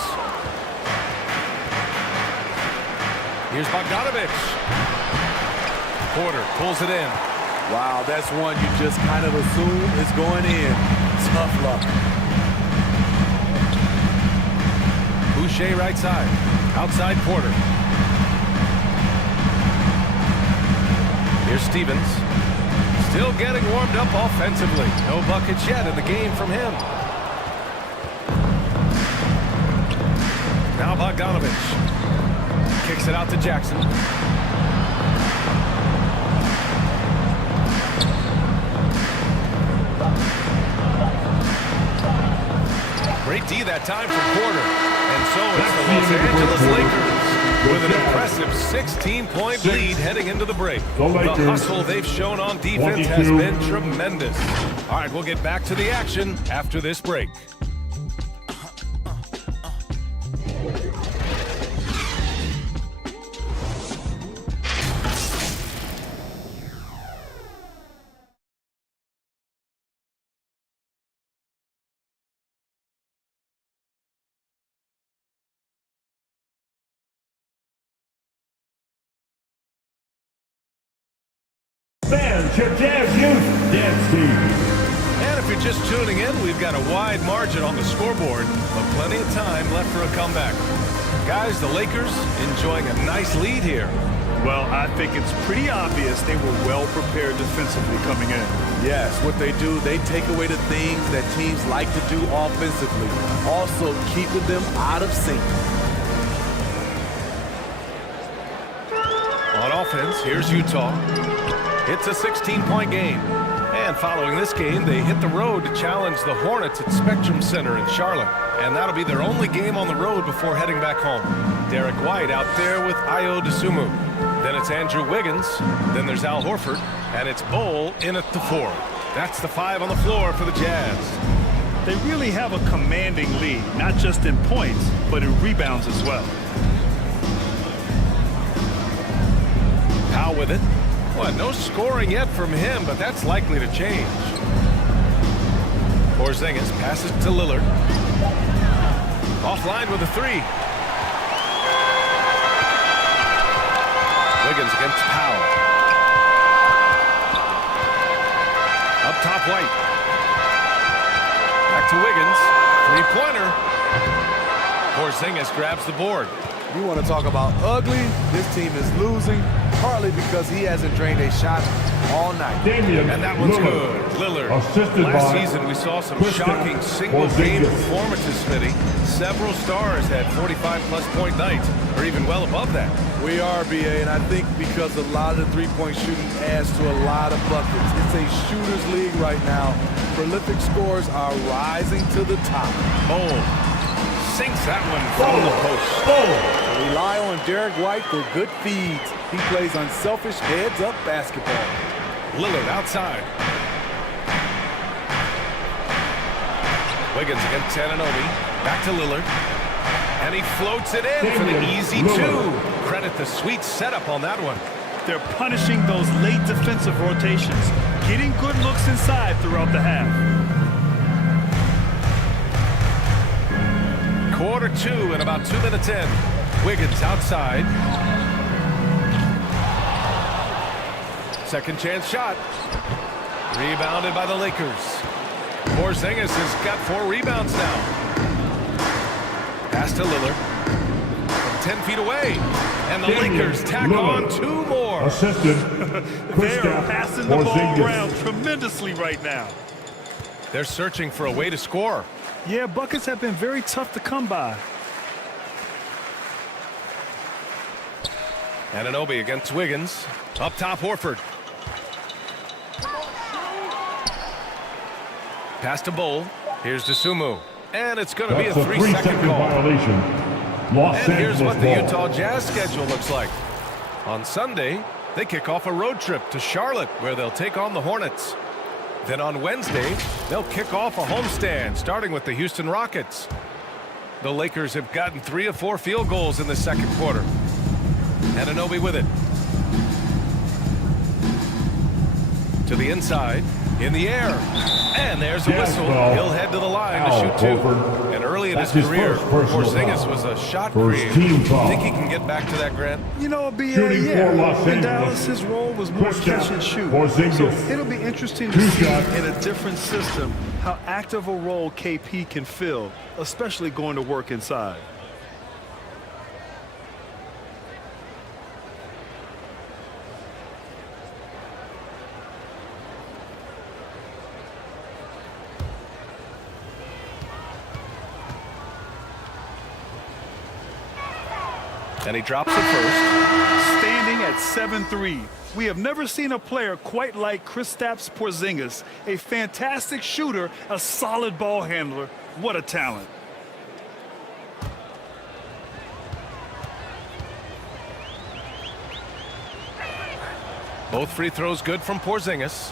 Here's Bogdanovich. Porter pulls it in. Wow, that's one you just kind of assume is going in. Tough luck. Boucher right side. Outside Porter. Here's Stevens. Still getting warmed up offensively. No buckets yet in the game from him. Now Bogdanovich. Kicks it out to Jackson. Great D that time from Porter. And so it's the Los Angeles Lakers with an impressive 16-point lead heading into the break. The hustle they've shown on defense has been tremendous. All right, we'll get back to the action after this break. Fans, your Jazz Youth Dance Team. And if you're just tuning in, we've got a wide margin on the scoreboard, but plenty of time left for a comeback. Guys, the Lakers enjoying a nice lead here. Well, I think it's pretty obvious they were well prepared defensively coming in. Yes, what they do, they take away the things that teams like to do offensively, also keeping them out of sync. On offense, here's Utah. It's a 16-point game. And following this game, they hit the road to challenge the Hornets at Spectrum Center in Charlotte. And that'll be their only game on the road before heading back home. Derek White out there with Ayo Dosunmu. Then it's Andrew Wiggins. Then there's Al Horford. And it's Bol in at the 4. That's the 5 on the floor for the Jazz. They really have a commanding lead, not just in points, but in rebounds as well. Powell with it. Well, no scoring yet from him, but that's likely to change. Porzingis passes to Lillard. Offline with a 3. Wiggins against Powell. Up top, White. Back to Wiggins. 3-pointer. Porzingis grabs the board. You want to talk about ugly? This team is losing, partly because he hasn't drained a shot all night. And that one's good. Lillard. Last season, we saw some shocking single-game performances, Smitty. Several stars had 45-plus point nights, or even well above that. We are, BA, and I think because a lot of the three-point shooting adds to a lot of buckets. It's a shooter's league right now. Prolific scores are rising to the top. Bol sinks that one from the post. Rely on Derek White for good feeds. He plays unselfish heads-up basketball. Lillard outside. Wiggins against Anunoby. Back to Lillard. And he floats it in for the easy 2. Credit the sweet setup on that one. They're punishing those late defensive rotations, getting good looks inside throughout the half. Quarter 2 and about 2 minutes in. Wiggins outside. Second chance shot. Rebounded by the Lakers. Porzingis has got 4 rebounds now. Pass to Lillard. From 10 feet away. And the Lakers tack on 2 more. They are passing the ball around tremendously right now. They're searching for a way to score. Yeah, buckets have been very tough to come by. Anunoby against Wiggins. Up top, Horford. Pass to Bull. Here's DeSumo. And it's going to be a 3-second call. Violation. And here's what the Utah Jazz schedule looks like. On Sunday, they kick off a road trip to Charlotte, where they'll take on the Hornets. Then on Wednesday, they'll kick off a homestand, starting with the Houston Rockets. The Lakers have gotten 3 of 4 field goals in the second quarter. Anunoby with it. To the inside. In the air. And there's a whistle. He'll head to the line to shoot 2. And early in his career, Porzingis was a shot creator. Think he can get back to that, Grant? You know, in Dallas, his role was more catch and shoot. So it'll be interesting to see in a different system how active a role KP can fill, especially going to work inside. And he drops it first. Standing at 7'3", we have never seen a player quite like Kristaps Porzingis. A fantastic shooter, a solid ball handler. What a talent. Both free throws good from Porzingis.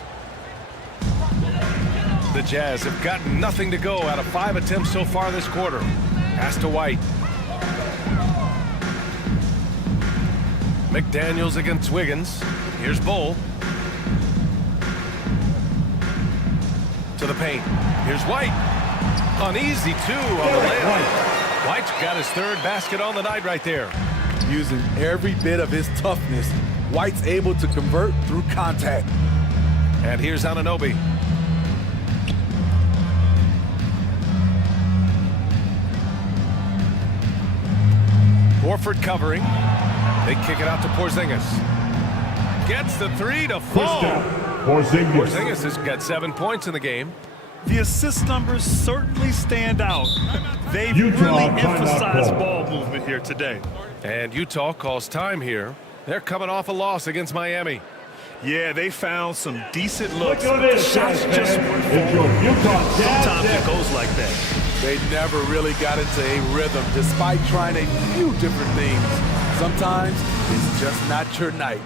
The Jazz have gotten nothing to go out of 5 attempts so far this quarter. Pass to White. McDaniels against Wiggins. Here's Bull. To the paint. Here's White. Uneasy 2 on the layup. White's got his 3rd basket on the night right there. Using every bit of his toughness, White's able to convert through contact. And here's Anunoby. Horford covering. They kick it out to Porzingis. Gets the 3 to fall. Porzingis has got 7 points in the game. The assist numbers certainly stand out. They've really emphasized ball movement here today. And Utah calls time here. They're coming off a loss against Miami. Yeah, they found some decent looks. Look at this, shots just weren't falling. Sometimes it goes like that. They never really got into a rhythm despite trying a few different things. Sometimes it's just not your night.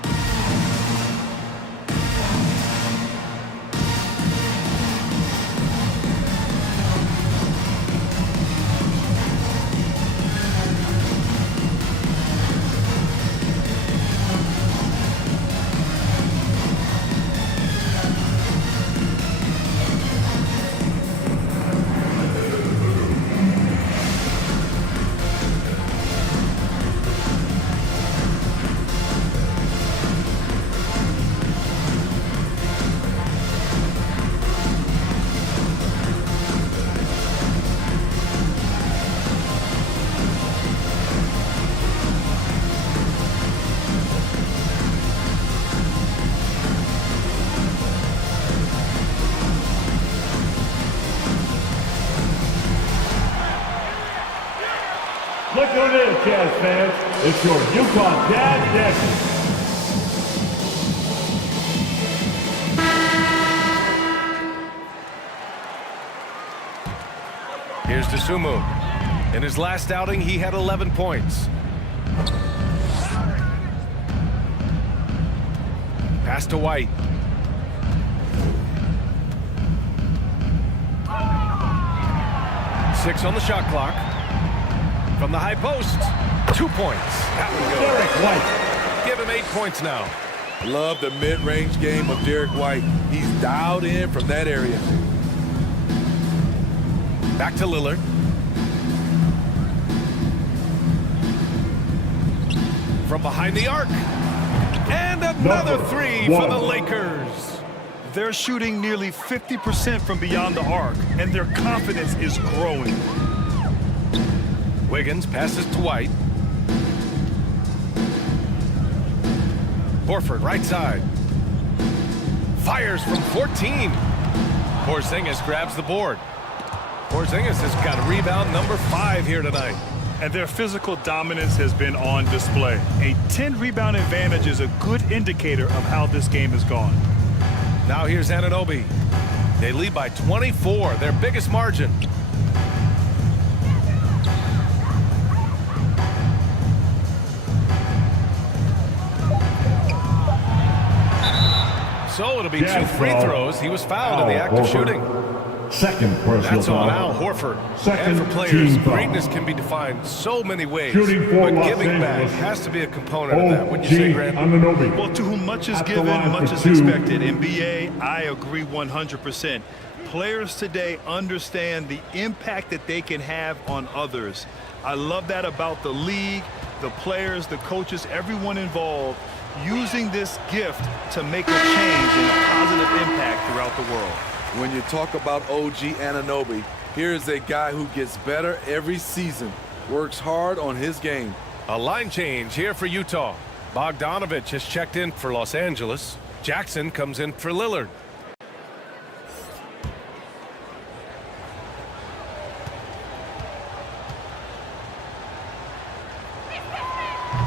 Look who it is, Jazz fans. It's your Utah Jazz Jackie. Here's DeSumo. In his last outing, he had 11 points. Pass to White. Six on the shot clock. From the high post, 2 points. That one goes. Derek White. Give him 8 points now. Love the mid-range game of Derek White. He's dialed in from that area. Back to Lillard. From behind the arc. And another 3 for the Lakers. They're shooting nearly 50% from beyond the arc, and their confidence is growing. Wiggins passes to White. Horford, right side. Fires from 14. Porzingis grabs the board. Porzingis has got rebound number 5 here tonight. And their physical dominance has been on display. A 10-rebound advantage is a good indicator of how this game has gone. Now here's Anunoby. They lead by 24, their biggest margin. So it'll be 2 free throws. He was fouled in the act of shooting. Second personal That's foul. on Al Horford. Second and for players, team foul. greatness can be defined so many ways. Shooting for but Los giving back Angeles. has to be a component of that. Wouldn't you say, Grant? Anunoby. Well, to whom much is At the given, line much for is 2. expected. In BA, I agree 100%. Players today understand the impact that they can have on others. I love that about the league, the players, the coaches, everyone involved, using this gift to make a change and a positive impact throughout the world. When you talk about OG Anunoby, here is a guy who gets better every season, works hard on his game. A line change here for Utah. Bogdanovich has checked in for Los Angeles. Jackson comes in for Lillard.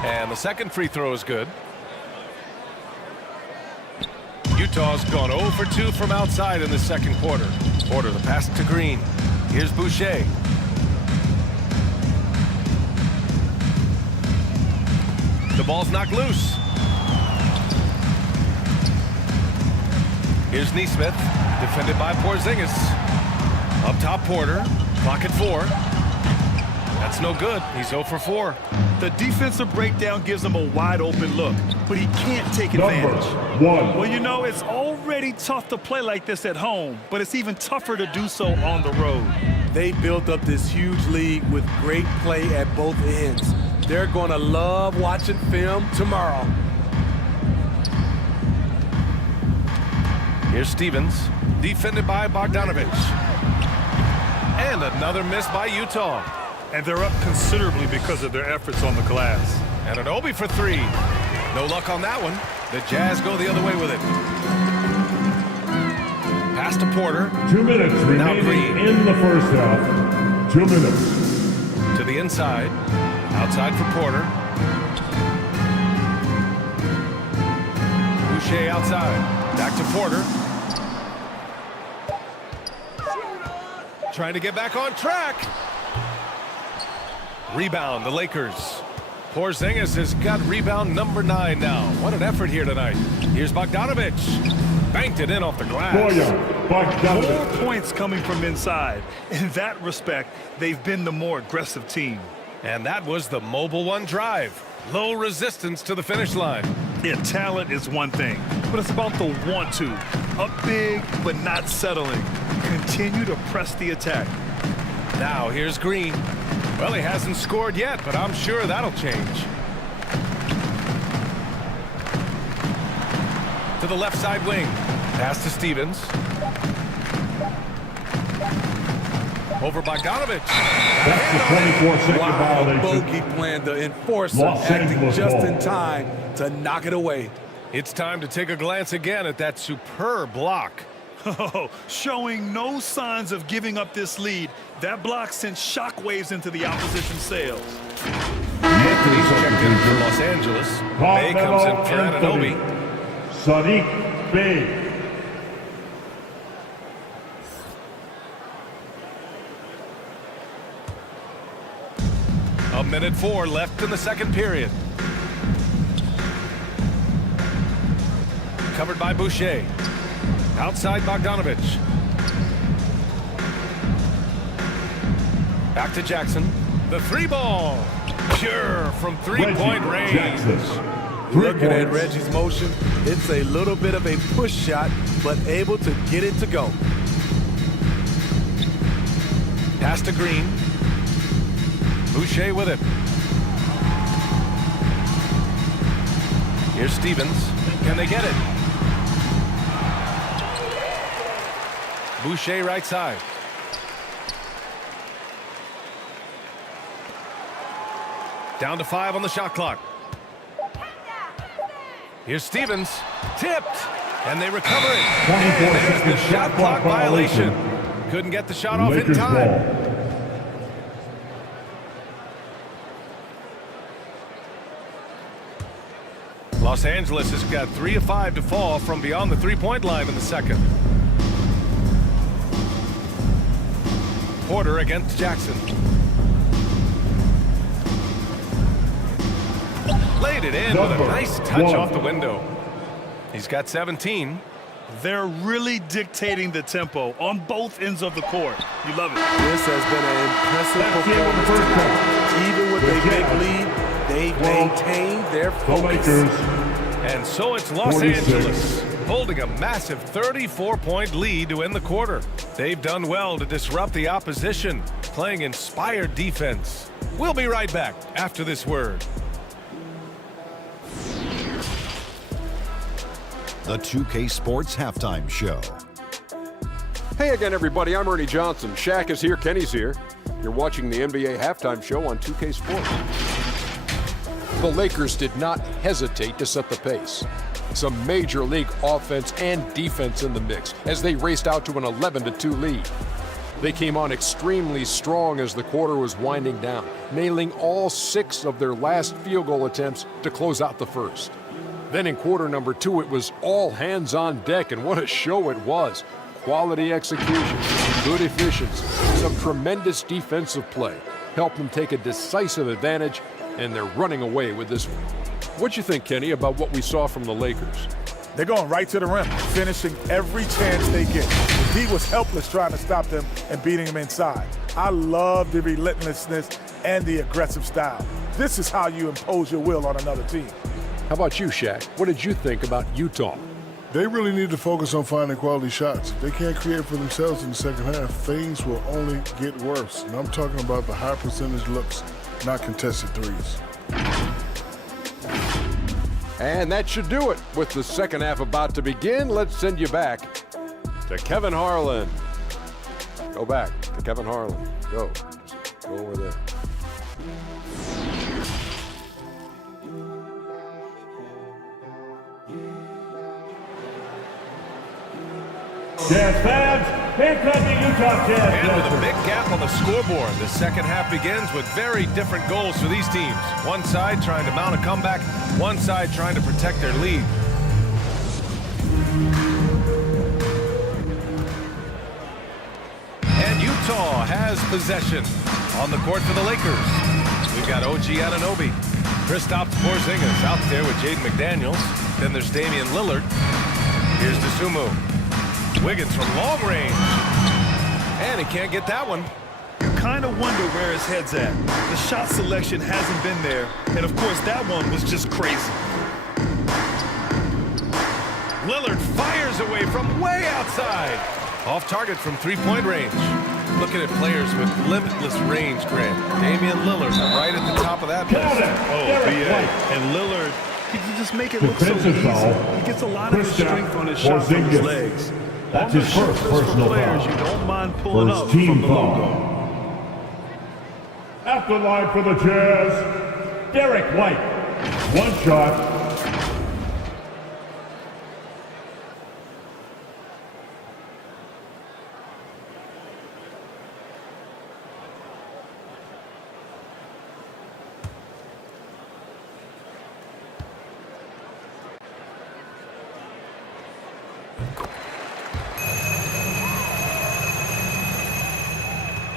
And the second free throw is good. Utah's gone 0 for 2 from outside in the second quarter. Porter the pass to Green. Here's Boucher. The ball's knocked loose. Here's Nesmith, defended by Porzingis. Up top, Porter. Clock at 4. That's no good. He's 0 for 4. The defensive breakdown gives him a wide open look, but he can't take advantage. One. Well, you know, it's already tough to play like this at home, but it's even tougher to do so on the road. They built up this huge league with great play at both ends. They're going to love watching film tomorrow. Here's Stevens, defended by Bogdanovich. And another miss by Utah. And they're up considerably because of their efforts on the glass. And Anunoby for 3. No luck on that one. The Jazz go the other way with it. Pass to Porter. 2 minutes Now remaining Green. in the first half. 2 minutes. To the inside. Outside for Porter. Boucher outside. Back to Porter. Trying to get back on track. Rebound, the Lakers. Porzingis has got rebound number 9 now. What an effort here tonight. Here's Bogdanovich. Banked it in off the glass. 4 points coming from inside. In that respect, they've been the more aggressive team. And that was the mobile 1 drive. Low resistance to the finish line. Yeah, talent is one thing, but it's about the want to. Up big, but not settling. Continue to press the attack. Now here's Green. Well, he hasn't scored yet, but I'm sure that'll change. To the left side wing. Pass to Stevens. Over Bogdanovich. That's the 24-second violation. Bogey plan, the enforcer Los acting Angeles just ball. in time to knock it away. It's time to take a glance again at that superb block. Oh, showing no signs of giving up this lead. That block sent shockwaves into the opposition sails. Anthony's checked in for Los Angeles. Bay comes in for Anunoby. Sadiq Bey. A minute 4 left in the second period. Covered by Boucher. Outside Bogdanovich. Back to Jackson. The 3 ball. Pure from 3-point range. Looking at Reggie's motion, it's a little bit of a push shot, but able to get it to go. Pass to Green. Boucher with it. Here's Stevens. Can they get it? Boucher right side. Down to 5 on the shot clock. Here's Stevens. Tipped. And they recover it. And there's the shot clock violation. Couldn't get the shot off in time. Los Angeles has got 3 of 5 to fall from beyond the three-point line in the second. Porter against Jackson. Laid it in with a nice touch off the window. He's got 17. They're really dictating the tempo on both ends of the court. You love it. This has been an impressive performance tonight. Even with a big lead, they've maintained their focus. And so it's Los 46. Angeles holding a massive 34-point lead to end the quarter. They've done well to disrupt the opposition, playing inspired defense. We'll be right back after this word. The 2K Sports Halftime Show. Hey again, everybody. I'm Ernie Johnson. Shaq is here. Kenny's here. You're watching the NBA Halftime Show on 2K Sports. The Lakers did not hesitate to set the pace. Some major league offense and defense in the mix as they raced out to an 11-2 lead. They came on extremely strong as the quarter was winding down, nailing all 6 of their last field goal attempts to close out the first. Then in quarter number 2, it was all hands on deck, and what a show it was. Quality execution, good efficiency, some tremendous defensive play helped them take a decisive advantage, and they're running away with this one. What'd you think, Kenny, about what we saw from the Lakers? They're going right to the rim, finishing every chance they get. The D was helpless trying to stop them and beating them inside. I love the relentlessness and the aggressive style. This is how you impose your will on another team. How about you, Shaq? What did you think about Utah? They really need to focus on finding quality shots. If they can't create for themselves in the second half, things will only get worse. And I'm talking about the high percentage looks, not contested threes. And that should do it. With the second half about to begin, let's send you back to Kevin Harlan. Go back to Kevin Harlan. Go. Just go over there. Jazz fans, here come the Utah Jazz. And with a big gap on the scoreboard, the second half begins with very different goals for these teams. One side trying to mount a comeback, one side trying to protect their lead. And Utah has possession on the court for the Lakers. We've got OG Anunoby, Kristaps Porzingis out there with Jaden McDaniels. Then there's Damian Lillard. Here's Dosunmu. Wiggins from long range. And he can't get that one. You kind of wonder where his head's at. The shot selection hasn't been there. And, of course, that one was just crazy. Lillard fires away from way outside. Off target from three-point range. Looking at players with limitless range, Grant. Damian Lillard right at the top of that list. Oh, B.A. And Lillard, he can just make it look so easy. He gets a lot of his strength on his shot from his legs. That's his first personal players foul. you don't mind pulling First up team from the foul. logo. At the line for the Jazz, Derek White. One shot.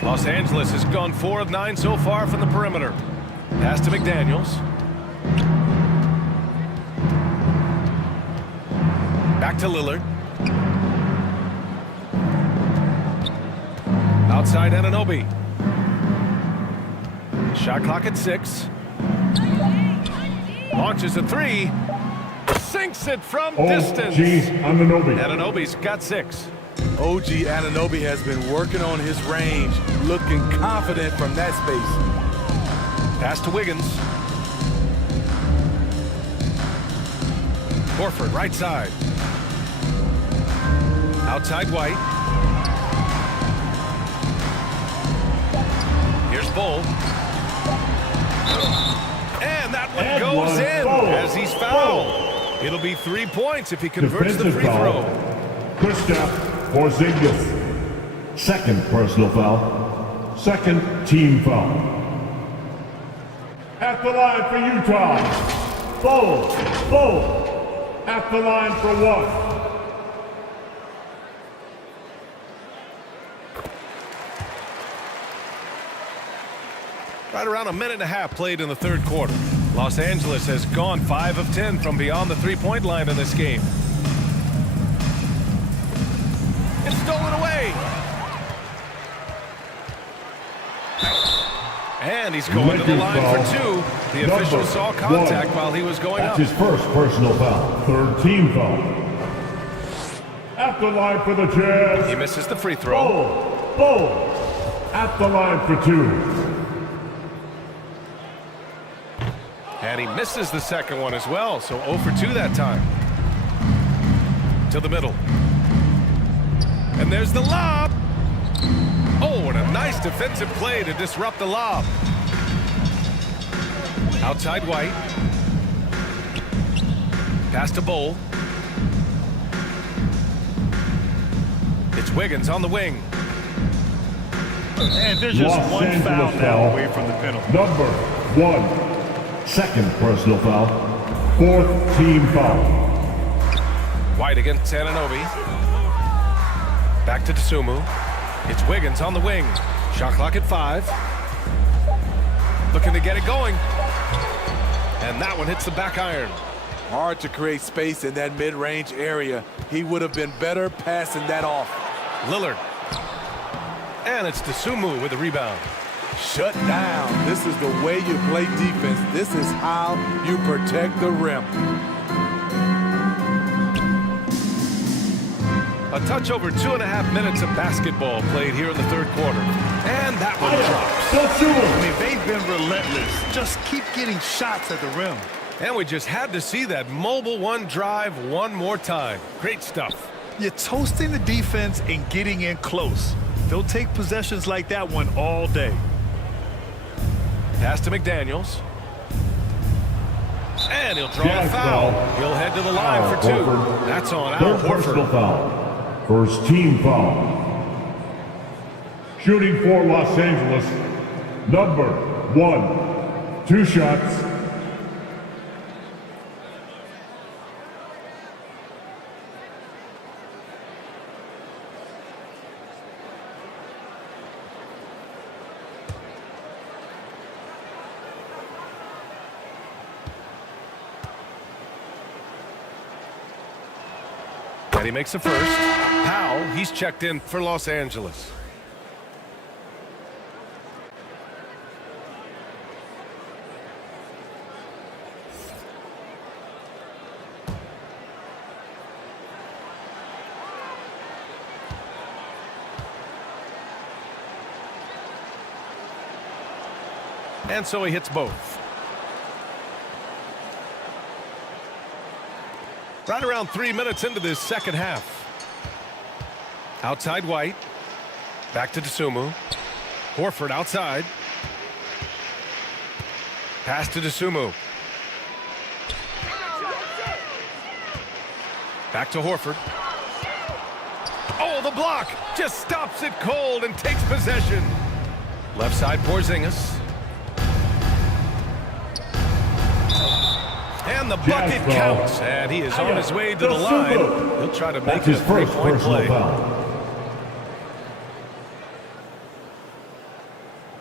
Los Angeles has gone 4 of 9 so far from the perimeter. Pass to McDaniels. Back to Lillard. Outside Anunoby. Shot clock at 6. Launches a 3. Sinks it from distance. Anunoby. Anunoby's got 6. OG Anunoby has been working on his range, looking confident from that space. Pass to Wiggins. Horford, right side. Outside White. Here's Bull. And that one goes in as he's fouled. It'll be 3 points if he converts the free throw. Kristaps Porzingis. Second personal foul. Second team foul. At the line for Utah, Bowl. At the line for one. Right around a minute and a half played in the third quarter. Los Angeles has gone 5 of 10 from beyond the three-point line in this game. It's stolen away. And he's going to the line for two. The official saw contact while he was going up. That's his first personal foul. Third team foul. At the line for the Jazz. He misses the free throw. Bowl. At the line for two. And he misses the second one as well, so 0 for 2 that time. To the middle. And there's the lob. Oh, and a nice defensive play to disrupt the lob. Outside White. Pass to Bowl. It's Wiggins on the wing. And there's just Los one Angeles foul now foul. away from the penalty. Number 1. Second personal foul. Fourth team foul. White against Ananobi. Back to Dosunmu. It's Wiggins on the wing. Shot clock at 5. Looking to get it going. And that one hits the back iron. Hard to create space in that mid-range area. He would have been better passing that off. Lillard. And it's Dosunmu with the rebound. Shut down. This is the way you play defense. This is how you protect the rim. A touch over 2.5 minutes of basketball played here in the third quarter. And that one drops. I mean, they've been relentless. Just keep getting shots at the rim. And we just had to see that mobile one drive one more time. Great stuff. You're toasting the defense and getting in close. They'll take possessions like that one all day. Pass to McDaniels. And he'll draw a foul. He'll head to the line for 2. That's on Al Third personal Horford. foul. First team foul. Shooting for Los Angeles. Number 1. 2 shots. And he makes a first. Powell, he's checked in for Los Angeles. And so he hits both. Right around 3 minutes into this second half. Outside White. Back to Dosunmu. Horford outside. Pass to Dosunmu. Back to Horford. Oh, the block! Just stops it cold and takes possession. Left side Porzingis. And the bucket counts, and he is on his way to the line. He'll try to make his first play.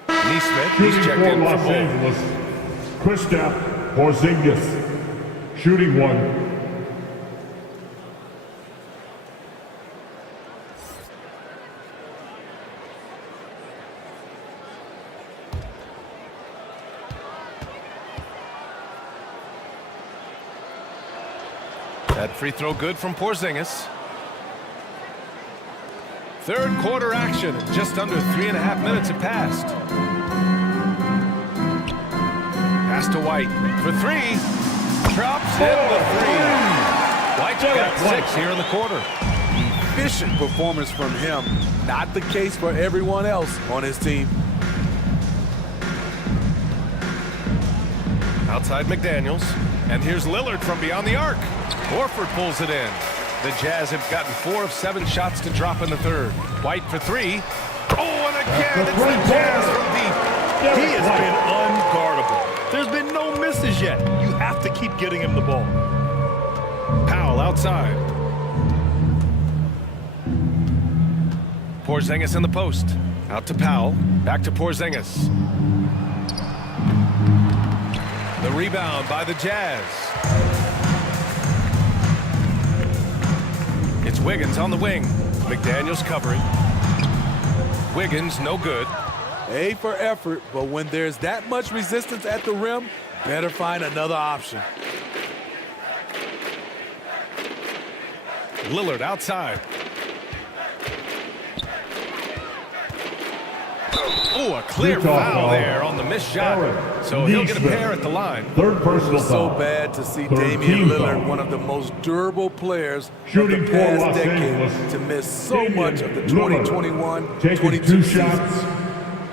Neesmith, he's checked in for Los Angeles. Kristaps Porzingis. Shooting 1. That free throw good from Porzingis. Third quarter action. Just under 3.5 minutes have passed. Pass to White for 3. Drops in the 3. White's got 6 here in the quarter. Efficient performance from him. Not the case for everyone else on his team. Outside McDaniels. And here's Lillard from beyond the arc. Horford pulls it in. The Jazz have gotten 4 of 7 shots to drop in the third. White for 3. Oh, and again, it's the Jazz from deep. He has been unguardable. There's been no misses finishes yet. You have to keep getting him the ball. Powell outside. Porzingis in the post. Out to Powell. Back to Porzingis. The rebound by the Jazz. It's Wiggins on the wing. McDaniels covering. Wiggins no good. A for effort, but when there's that much resistance at the rim, better find another option. Lillard outside. Oh, a clear foul there on the missed shot. So he'll get a pair at the line. Third personal So foul. bad to see Third Damian team Lillard, foul. one of the most durable players Shooting of the for past Los decade, Angeles, to miss so Damian much of the Lillard. 2021-22 Taking 2 season. shots.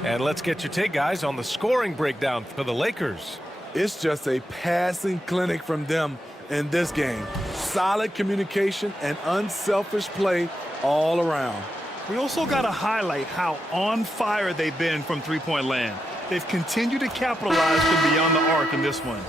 And let's get your take, guys, on the scoring breakdown for the Lakers. It's just a passing clinic from them in this game. Solid communication and unselfish play all around. We also got to highlight how on fire they've been from three-point land. They've continued to capitalize from beyond the arc in this one.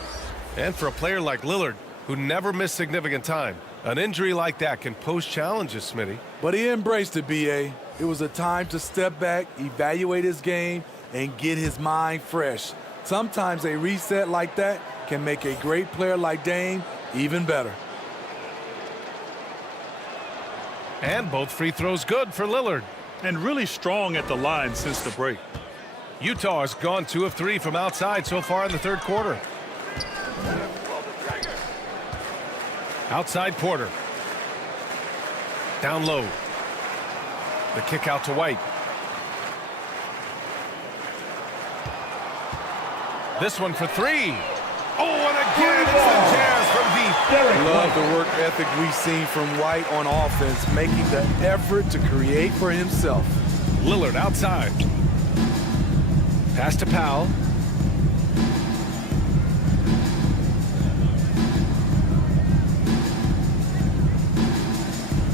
And for a player like Lillard, who never missed significant time, an injury like that can pose challenges, Smitty. But he embraced it, B.A. It was a time to step back, evaluate his game, and get his mind fresh. Sometimes a reset like that can make a great player like Dame even better. And both free throws good for Lillard. And really strong at the line since the break. Utah has gone 2 of 3 from outside so far in the third quarter. Outside Porter. Down low. The kick out to White. This one for 3. Oh, and again it's the Jazz from deep. Love the work ethic we've seen from White on offense, making the effort to create for himself. Lillard outside. Pass to Powell.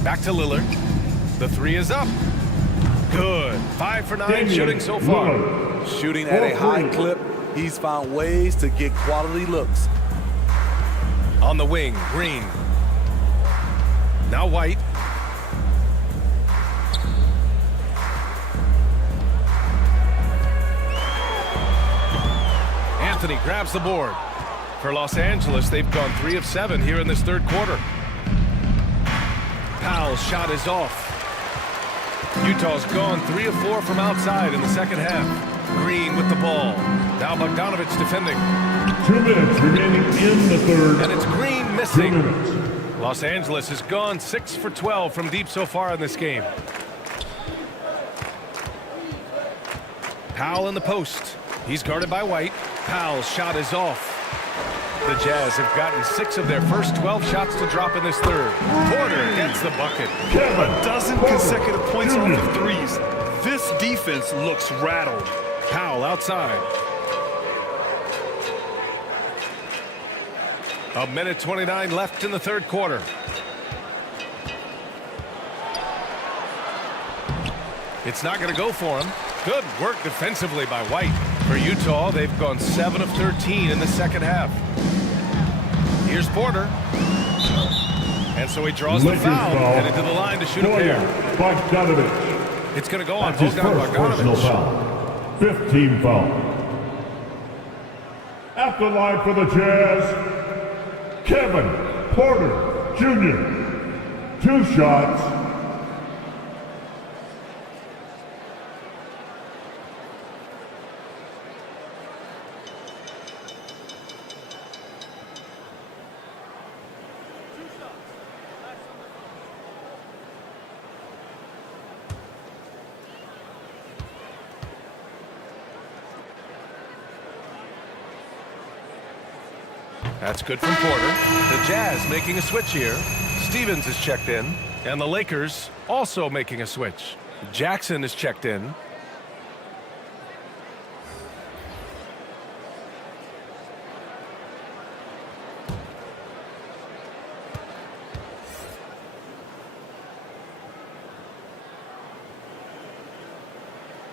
Back to Lillard. The 3 is up. Good. 5 for 9 shooting so far. Shooting at a high clip, he's found ways to get quality looks. On the wing, Green. Now White. Anthony grabs the board. For Los Angeles, they've gone 3 of 7 here in this third quarter. Powell's shot is off. Utah's gone 3 of 4 from outside in the second half. Green with the ball. Now Bogdanovich defending. 2 minutes remaining in the third. And it's Green missing. 2 minutes. Los Angeles has gone 6 for 12 from deep so far in this game. Powell in the post. He's guarded by White. Powell's shot is off. The Jazz have gotten 6 of their first 12 shots to drop in this third. Porter gets the bucket. A dozen consecutive points off of threes. This defense looks rattled. Powell outside. A minute 29 left in the third quarter. It's not going to go for him. Good work defensively by White. For Utah, they've gone 7 of 13 in the second half. Here's Porter. And so he draws the foul, headed to the line to shoot a pair. Bogdanovich. It's going to go on That's his Bogdan first personal Bogdanovich. foul. 5th team foul. At the line for the Jazz, Kevin Porter Jr. 2 shots. That's good from Porter. The Jazz making a switch here. Stevens is checked in. And the Lakers also making a switch. Jackson is checked in.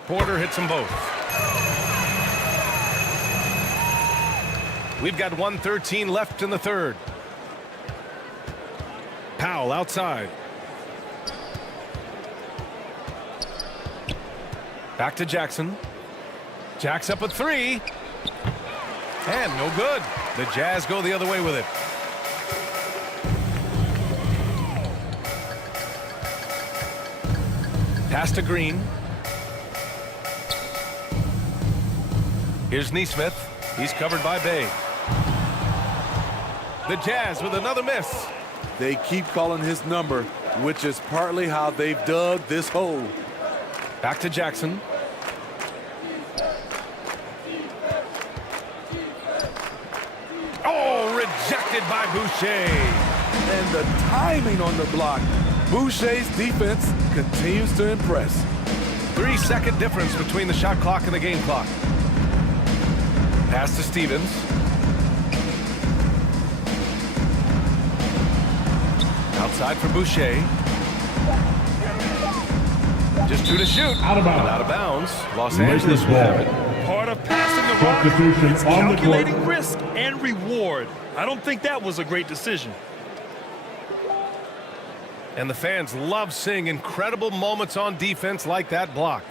Porter hits them both. We've got 1:13 left in the third. Powell outside. Back to Jackson. Jacks up a three. And no good. The Jazz go the other way with it. Pass to Green. Here's Neesmith. He's covered by Bay. The Jazz with another miss. They keep calling his number, which is partly how they've dug this hole. Back to Jackson. Oh, rejected by Boucher. And the timing on the block. Boucher's defense continues to impress. 3-second difference between the shot clock and the game clock. Pass to Stevens. Outside for Boucher. Just 2 to shoot. Out of bounds. Out of bounds. Los Angeles will have it. Part of passing the rock is calculating risk and reward. I don't think that was a great decision. And the fans love seeing incredible moments on defense like that block.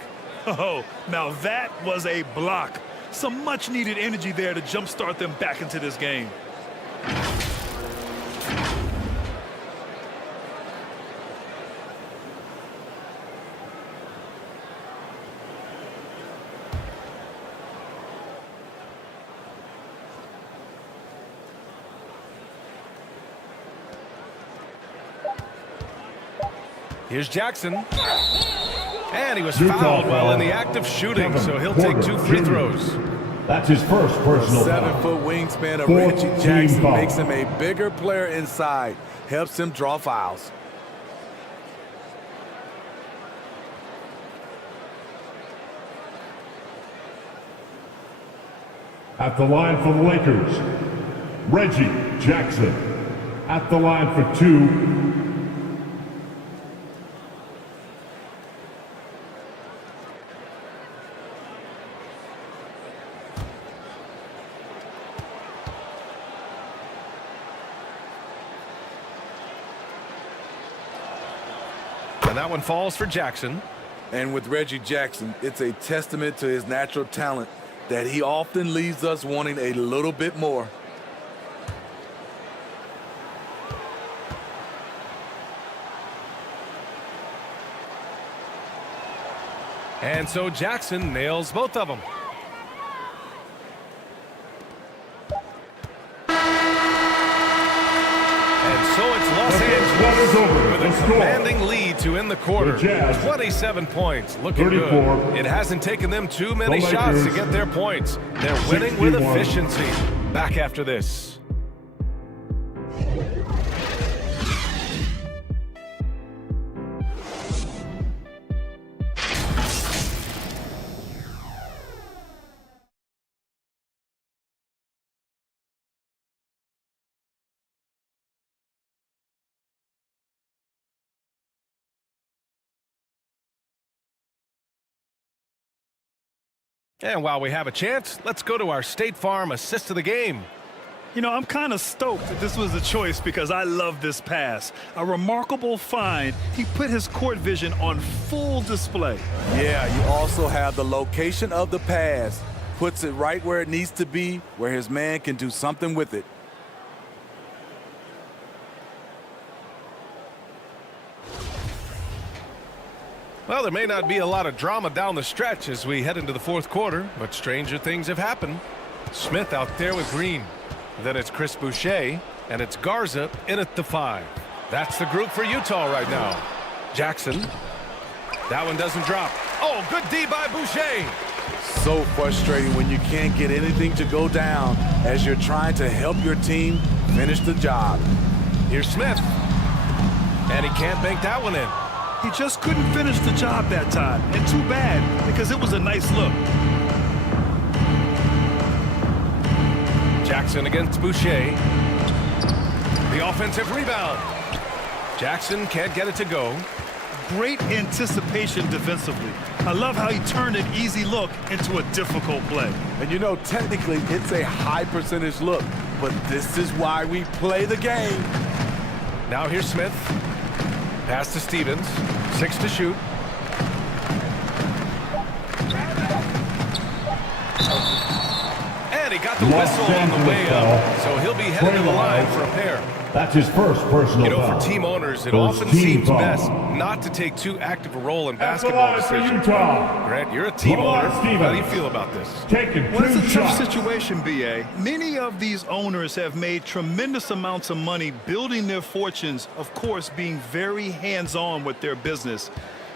Oh, now that was a block. Some much needed energy there to jumpstart them back into this game. Here's Jackson. And he was fouled while in the act of shooting, so he'll take 2 free throws. That's his first personal foul. 7-foot wingspan of Reggie Jackson makes him a bigger player inside, helps him draw fouls. At the line for the Lakers, Reggie Jackson. At the line for 2, and that one falls for Jackson. And with Reggie Jackson, it's a testament to his natural talent that he often leaves us wanting a little bit more. And so Jackson nails both of them. And so it's Los Angeles with a commanding lead to end the quarter. 27 points. Looking good. It hasn't taken them too many shots to get their points. They're winning with efficiency. Back after this. And while we have a chance, let's go to our State Farm assist of the game. You know, I'm kind of stoked that this was a choice because I love this pass. A remarkable find. He put his court vision on full display. Yeah, you also have the location of the pass. Puts it right where it needs to be, where his man can do something with it. Well, there may not be a lot of drama down the stretch as we head into the fourth quarter, but stranger things have happened. Smith out there with Green. Then it's Chris Boucher, and it's Garza in at the 5. That's the group for Utah right now. Jackson. That one doesn't drop. Oh, good D by Boucher. So frustrating when you can't get anything to go down as you're trying to help your team finish the job. Here's Smith. And he can't bank that one in. He just couldn't finish the job that time, and too bad, because it was a nice look. Jackson against Boucher. The offensive rebound. Jackson can't get it to go. great anticipation defensively. I love how he turned an easy look into a difficult play. And you know, technically, it's a high percentage look, but this is why we play the game. Now here's Smith. Pass to Stevens. 6 to shoot. And he got the whistle on the way up, so he'll be headed to the line for a pair. That's his first personal foul. For team owners, it First often team seems foul. best not to take too active a role in basketball decisions. Grant, you're a team owner. How do you feel about this? Well, it's a tough situation, B.A. Many of these owners have made tremendous amounts of money building their fortunes, of course, being very hands-on with their business.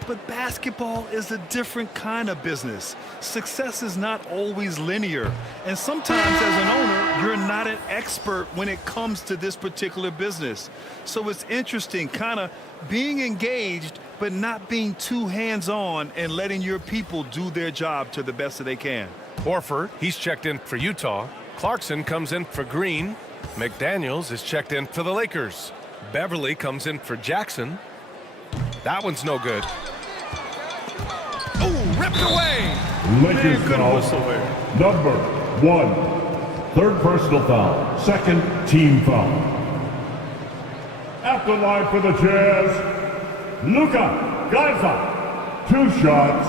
But basketball is a different kind of business. Success is not always linear. And sometimes as an owner, you're not an expert when it comes to this particular business. So it's interesting kind of being engaged, but not being too hands-on and letting your people do their job to the best that they can. Horford, he's checked in for Utah. Clarkson comes in for Green. McDaniels is checked in for the Lakers. Beverly comes in for Jackson. That one's no good. Oh, ripped away. Lakers good foul. whistle there. Number 1. Third personal foul. Second team foul. At the line for the Jazz, Luka Garza. 2 shots.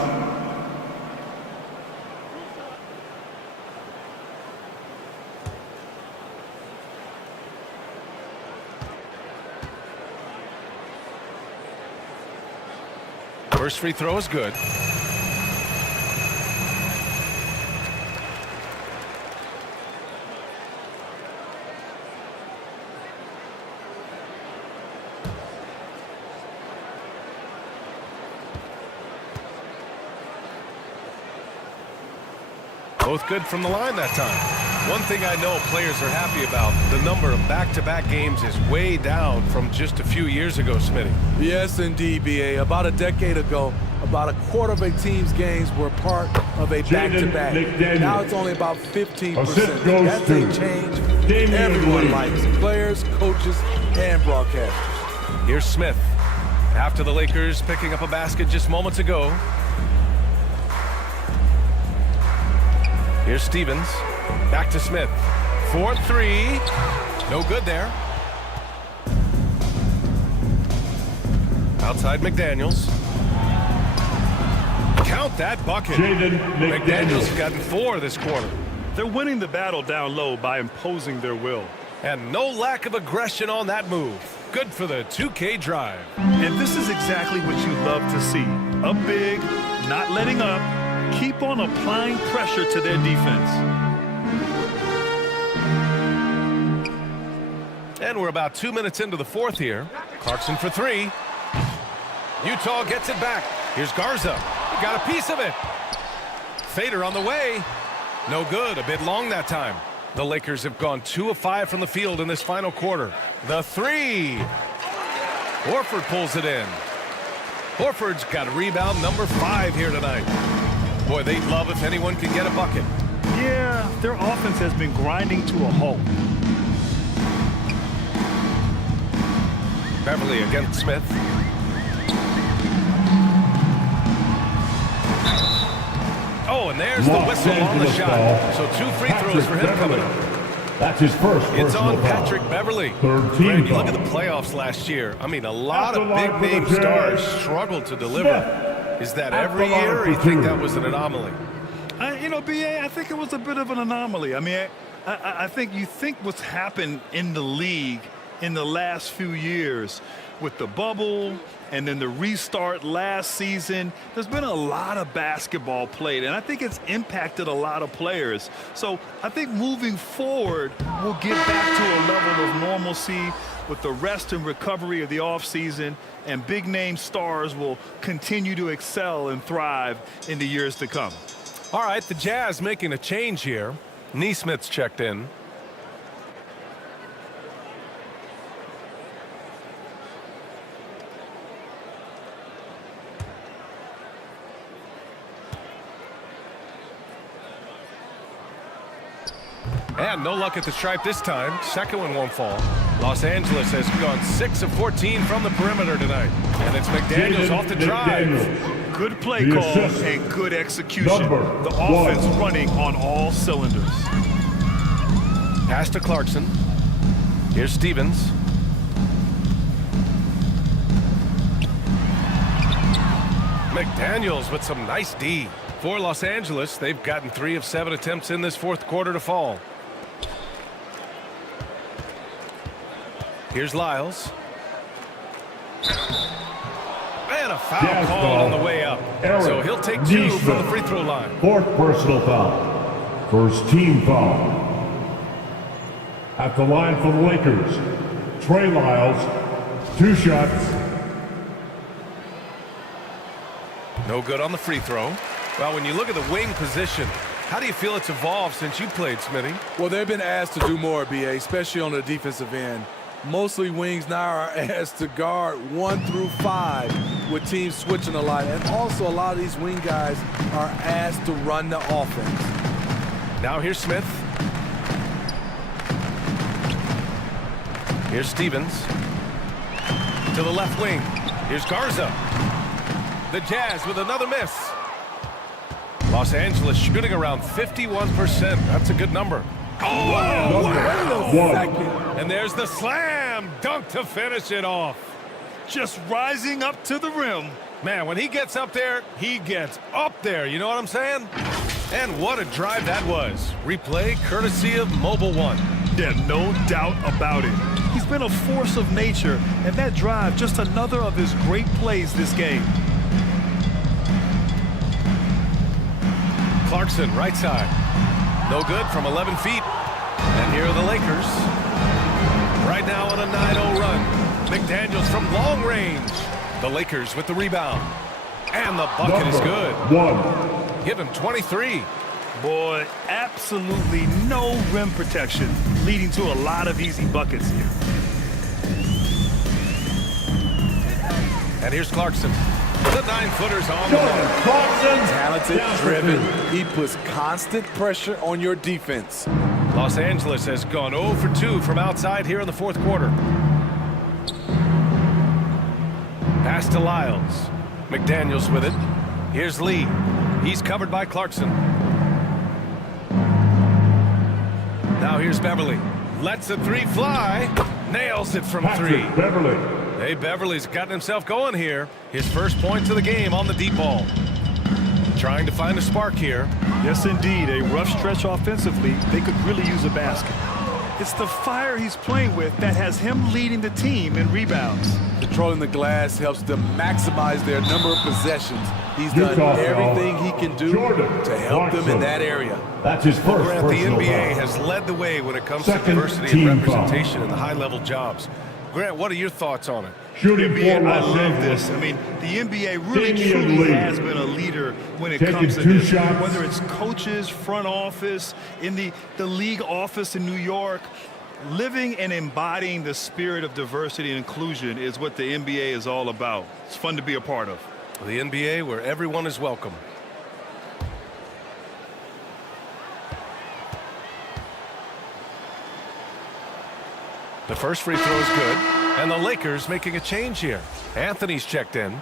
First free throw is good. Both good from the line that time. One thing I know players are happy about, the number of back-to-back games is way down from just a few years ago, Smitty. Yes, indeed, B.A. About a decade ago, about a quarter of a team's games were part of a back-to-back. Now it's only about 15%. That's a change everyone likes, players, coaches, and broadcasters. Here's Smith. After the Lakers picking up a basket just moments ago. Here's Stevens. Back to Smith. 4-3. No good there. Outside McDaniels. Count that bucket. McDaniels has gotten 4 this quarter. They're winning the battle down low by imposing their will. And no lack of aggression on that move. Good for the 2K drive. And this is exactly what you love to see. Up big, not letting up. Keep on applying pressure to their defense. And we're about 2 minutes into the fourth here. Clarkson for 3. Utah gets it back. Here's Garza. He got a piece of it. Fader on the way. No good. A bit long that time. The Lakers have gone 2 of 5 from the field in this final quarter. The 3. Horford pulls it in. Horford's got a rebound number 5 here tonight. Boy, they'd love if anyone could get a bucket. Yeah, their offense has been grinding to a halt. Beverly against Smith. Oh, and there's the whistle on the shot. So 2 free throws for him coming up. That's his first. It's on Patrick Beverly. Grant, you look at the playoffs last year. I mean, a lot of big-name stars struggled to deliver. Is that every year, or you think that was an anomaly? You know, B.A., I think it was a bit of an anomaly. I mean, I think you think what's happened in the league in the last few years with the bubble and then the restart last season, there's been a lot of basketball played, and I think it's impacted a lot of players. So I think moving forward, we'll get back to a level of normalcy with the rest and recovery of the offseason, and big-name stars will continue to excel and thrive in the years to come. All right, the Jazz making a change here. Neesmith's checked in. And no luck at the stripe this time. Second one won't fall. Los Angeles has gone 6 of 14 from the perimeter tonight. And it's McDaniels off the drive. Good play call and good execution. The offense running on all cylinders. Pass to Clarkson. Here's Stevens. McDaniels with some nice D. For Los Angeles, they've gotten 3 of 7 attempts in this fourth quarter to fall. Here's Lyles. And a foul call on the way up. So he'll take 2 from the free throw line. 4th personal foul. First team foul. At the line for the Lakers, Trey Lyles, 2 shots. No good on the free throw. Well, when you look at the wing position, how do you feel it's evolved since you played, Smitty? Well, they've been asked to do more, BA, especially on the defensive end. Mostly wings now are asked to guard 1 through 5 with teams switching a lot. And also a lot of these wing guys are asked to run the offense. Now here's Smith. Here's Stevens. To the left wing. Here's Garza. The Jazz with another miss. Los Angeles shooting around 51%. That's a good number. Oh, wow. And there's the slam dunk to finish it off. Just rising up to the rim. Man, when he gets up there, he gets up there. You know what I'm saying? And what a drive that was. Replay courtesy of Mobile One. Yeah, no doubt about it. He's been a force of nature, and that drive, just another of his great plays this game. Clarkson, right side. No good from 11 feet. And here are the Lakers. Right now on a 9-0 run. McDaniels from long range. The Lakers with the rebound. And the bucket is good. Give him 23. Boy, absolutely no rim protection, leading to a lot of easy buckets here. And here's Clarkson. The 9-footers on the mark. Talented, driven. He puts constant pressure on your defense. Los Angeles has gone 0 for 2 from outside here in the fourth quarter. Pass to Lyles. McDaniels with it. Here's Lee. He's covered by Clarkson. Now here's Beverly. Lets the 3 fly. Nails it from 3. Beverly. Hey, Beverly's gotten himself going here. His first points of the game on the deep ball. Trying to find a spark here. Yes, indeed. A rough stretch offensively. They could really use a basket. It's the fire he's playing with that has him leading the team in rebounds. Controlling the glass helps them maximize their number of possessions. He's done everything he can do to help them in that area. That's his first Grant, the personal NBA foul. has led the way when it comes to diversity and representation in the high-level jobs. Grant, what are your thoughts on it? Shooting NBA, for I Los love Angeles. this. I mean, the NBA really Damian truly Lee. has been a leader when it Taking comes to 2 this. shots. Whether it's coaches, front office, in the league office in New York, living and embodying the spirit of diversity and inclusion is what the NBA is all about. It's fun to be a part of. The NBA where everyone is welcome. The first free throw is good, and the Lakers making a change here. Anthony's checked in.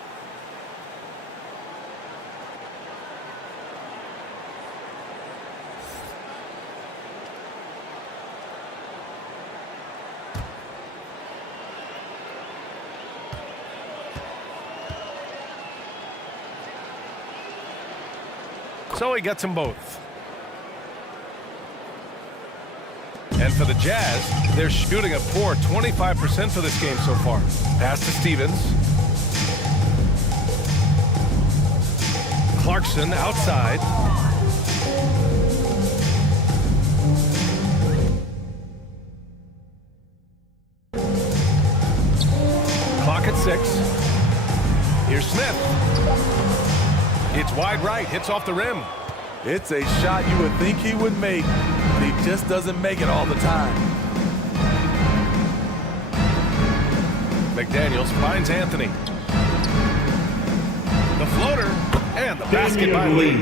So he gets them both. And for the Jazz, they're shooting a poor 25% for this game so far. Pass to Stevens. Clarkson outside. Clock at 6. Here's Smith. It's wide right, hits off the rim. It's a shot you would think he would make, but he just doesn't make it all the time. McDaniels finds Anthony. The floater and the basket by Lee.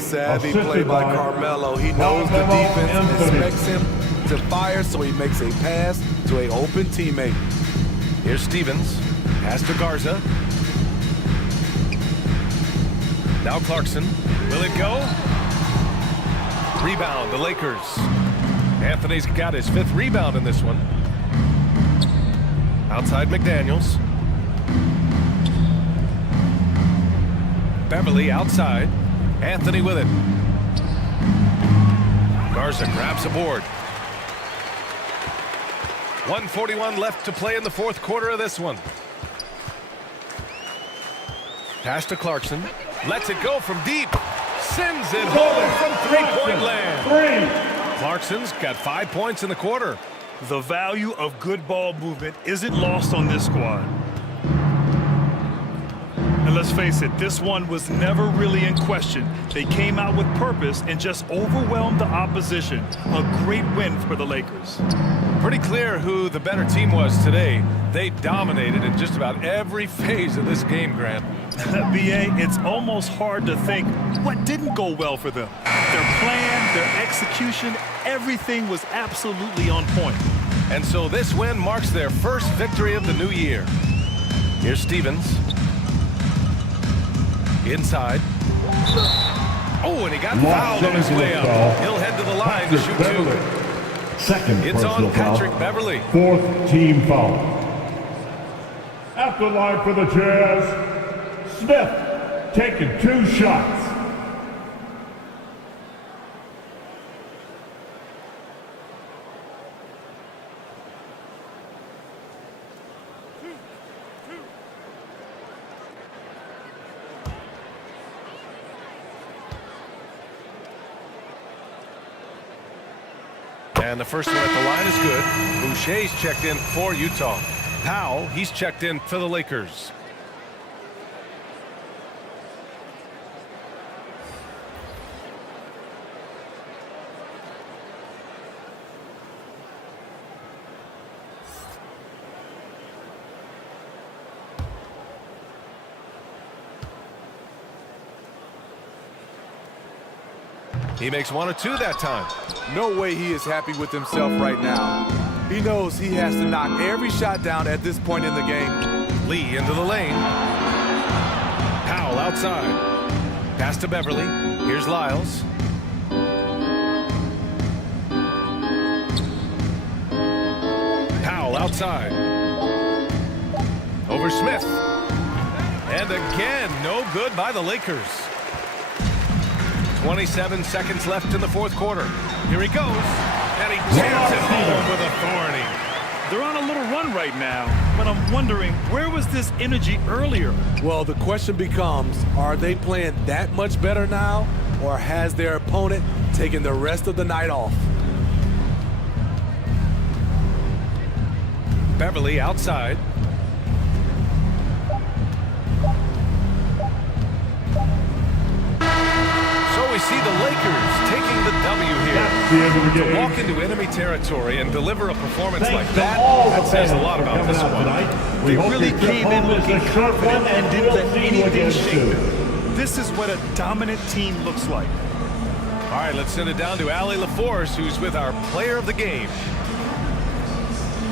Savvy play by Carmelo. He knows the defense expects him to fire, so he makes a pass to an open teammate. Here's Stevens. Pass to Garza. Now Clarkson. Will it go? Rebound, the Lakers. Anthony's got his 5th rebound in this one. Outside McDaniels. Beverly outside. Anthony with it. Garza grabs a board. 1:41 left to play in the 4th quarter of this one. Pass to Clarkson. Lets it go from deep. Sends it home from 3-point land. Clarkson's got 5 points in the quarter. The value of good ball movement isn't lost on this squad. And let's face it, this one was never really in question. They came out with purpose and just overwhelmed the opposition. A great win for the Lakers. Pretty clear who the better team was today. They dominated in just about every phase of this game, Grant. BA, it's almost hard to think what didn't go well for them. Their plan, their execution, everything was absolutely on point. And so this win marks their first victory of the new year. Here's Stevens. Inside. Oh, and he got fouled on his way up. He'll head to the line to shoot 2. Second it's on Patrick Beverly. 4th team foul. At the line for the Jazz, Smith taking 2 shots. And the first one at the line is good. Boucher's checked in for Utah. Powell, he's checked in for the Lakers. He makes 1 or 2 that time. No way he is happy with himself right now. He knows he has to knock every shot down at this point in the game. Lee into the lane. Powell outside. Pass to Beverly. Here's Lyles. Powell outside. Over Smith. And again, no good by the Lakers. 27 seconds left in the 4th quarter. Here he goes. And he jams it home with authority. They're on a little run right now, but I'm wondering, where was this energy earlier? Well, the question becomes, are they playing that much better now, or has their opponent taken the rest of the night off? Beverly outside. So we see the Lakers taking the W here. To walk into enemy territory and deliver a performance like that says a lot about this one. They really came in looking confident and didn't let anything shake them. This is what a dominant team looks like. All right, let's send it down to Allie LaForce, who's with our player of the game.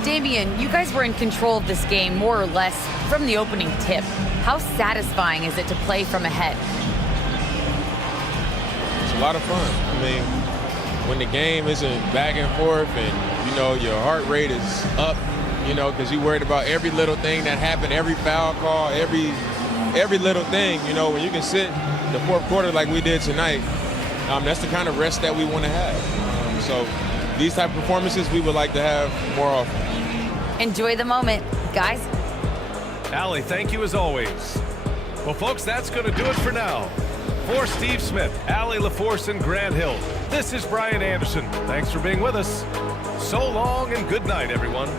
Damian, you guys were in control of this game more or less from the opening tip. How satisfying is it to play from ahead? It's a lot of fun. I mean, when the game isn't back and forth and, you know, your heart rate is up, you know, because you're worried about every little thing that happened, every foul call, every little thing, you know, when you can sit the 4th quarter like we did tonight, that's the kind of rest that we want to have. So these type of performances we would like to have more often. Enjoy the moment, guys. Allie, thank you as always. Well, folks, that's going to do it for now. For Steve Smith, Allie LaForce, and Grant Hill, this is Brian Anderson. Thanks for being with us. So long and good night, everyone.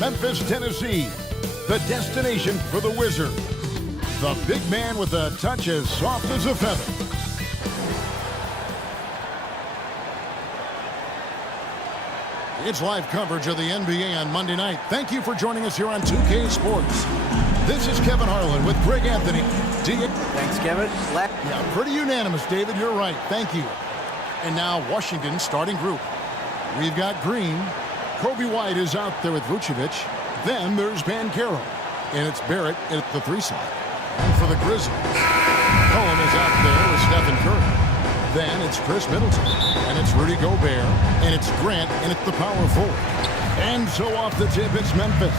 Memphis, Tennessee, the destination for the Wizards. The big man with a touch as soft as a feather. It's live coverage of the NBA on Monday night. Thank you for joining us here on 2K Sports. This is Kevin Harlan with Greg Anthony. Thanks, Kevin. Yeah, pretty unanimous, David. You're right. Thank you. And now Washington's starting group. We've got Green. Kobe White is out there with Vucevic. Then there's Banchero. And it's Barrett at the 3 slot. And for the Grizzlies, Cohen is out there with Stephen Curry. Then it's Chris Middleton. And it's Rudy Gobert. And it's Grant. And it's the power forward. And so off the tip, it's Memphis.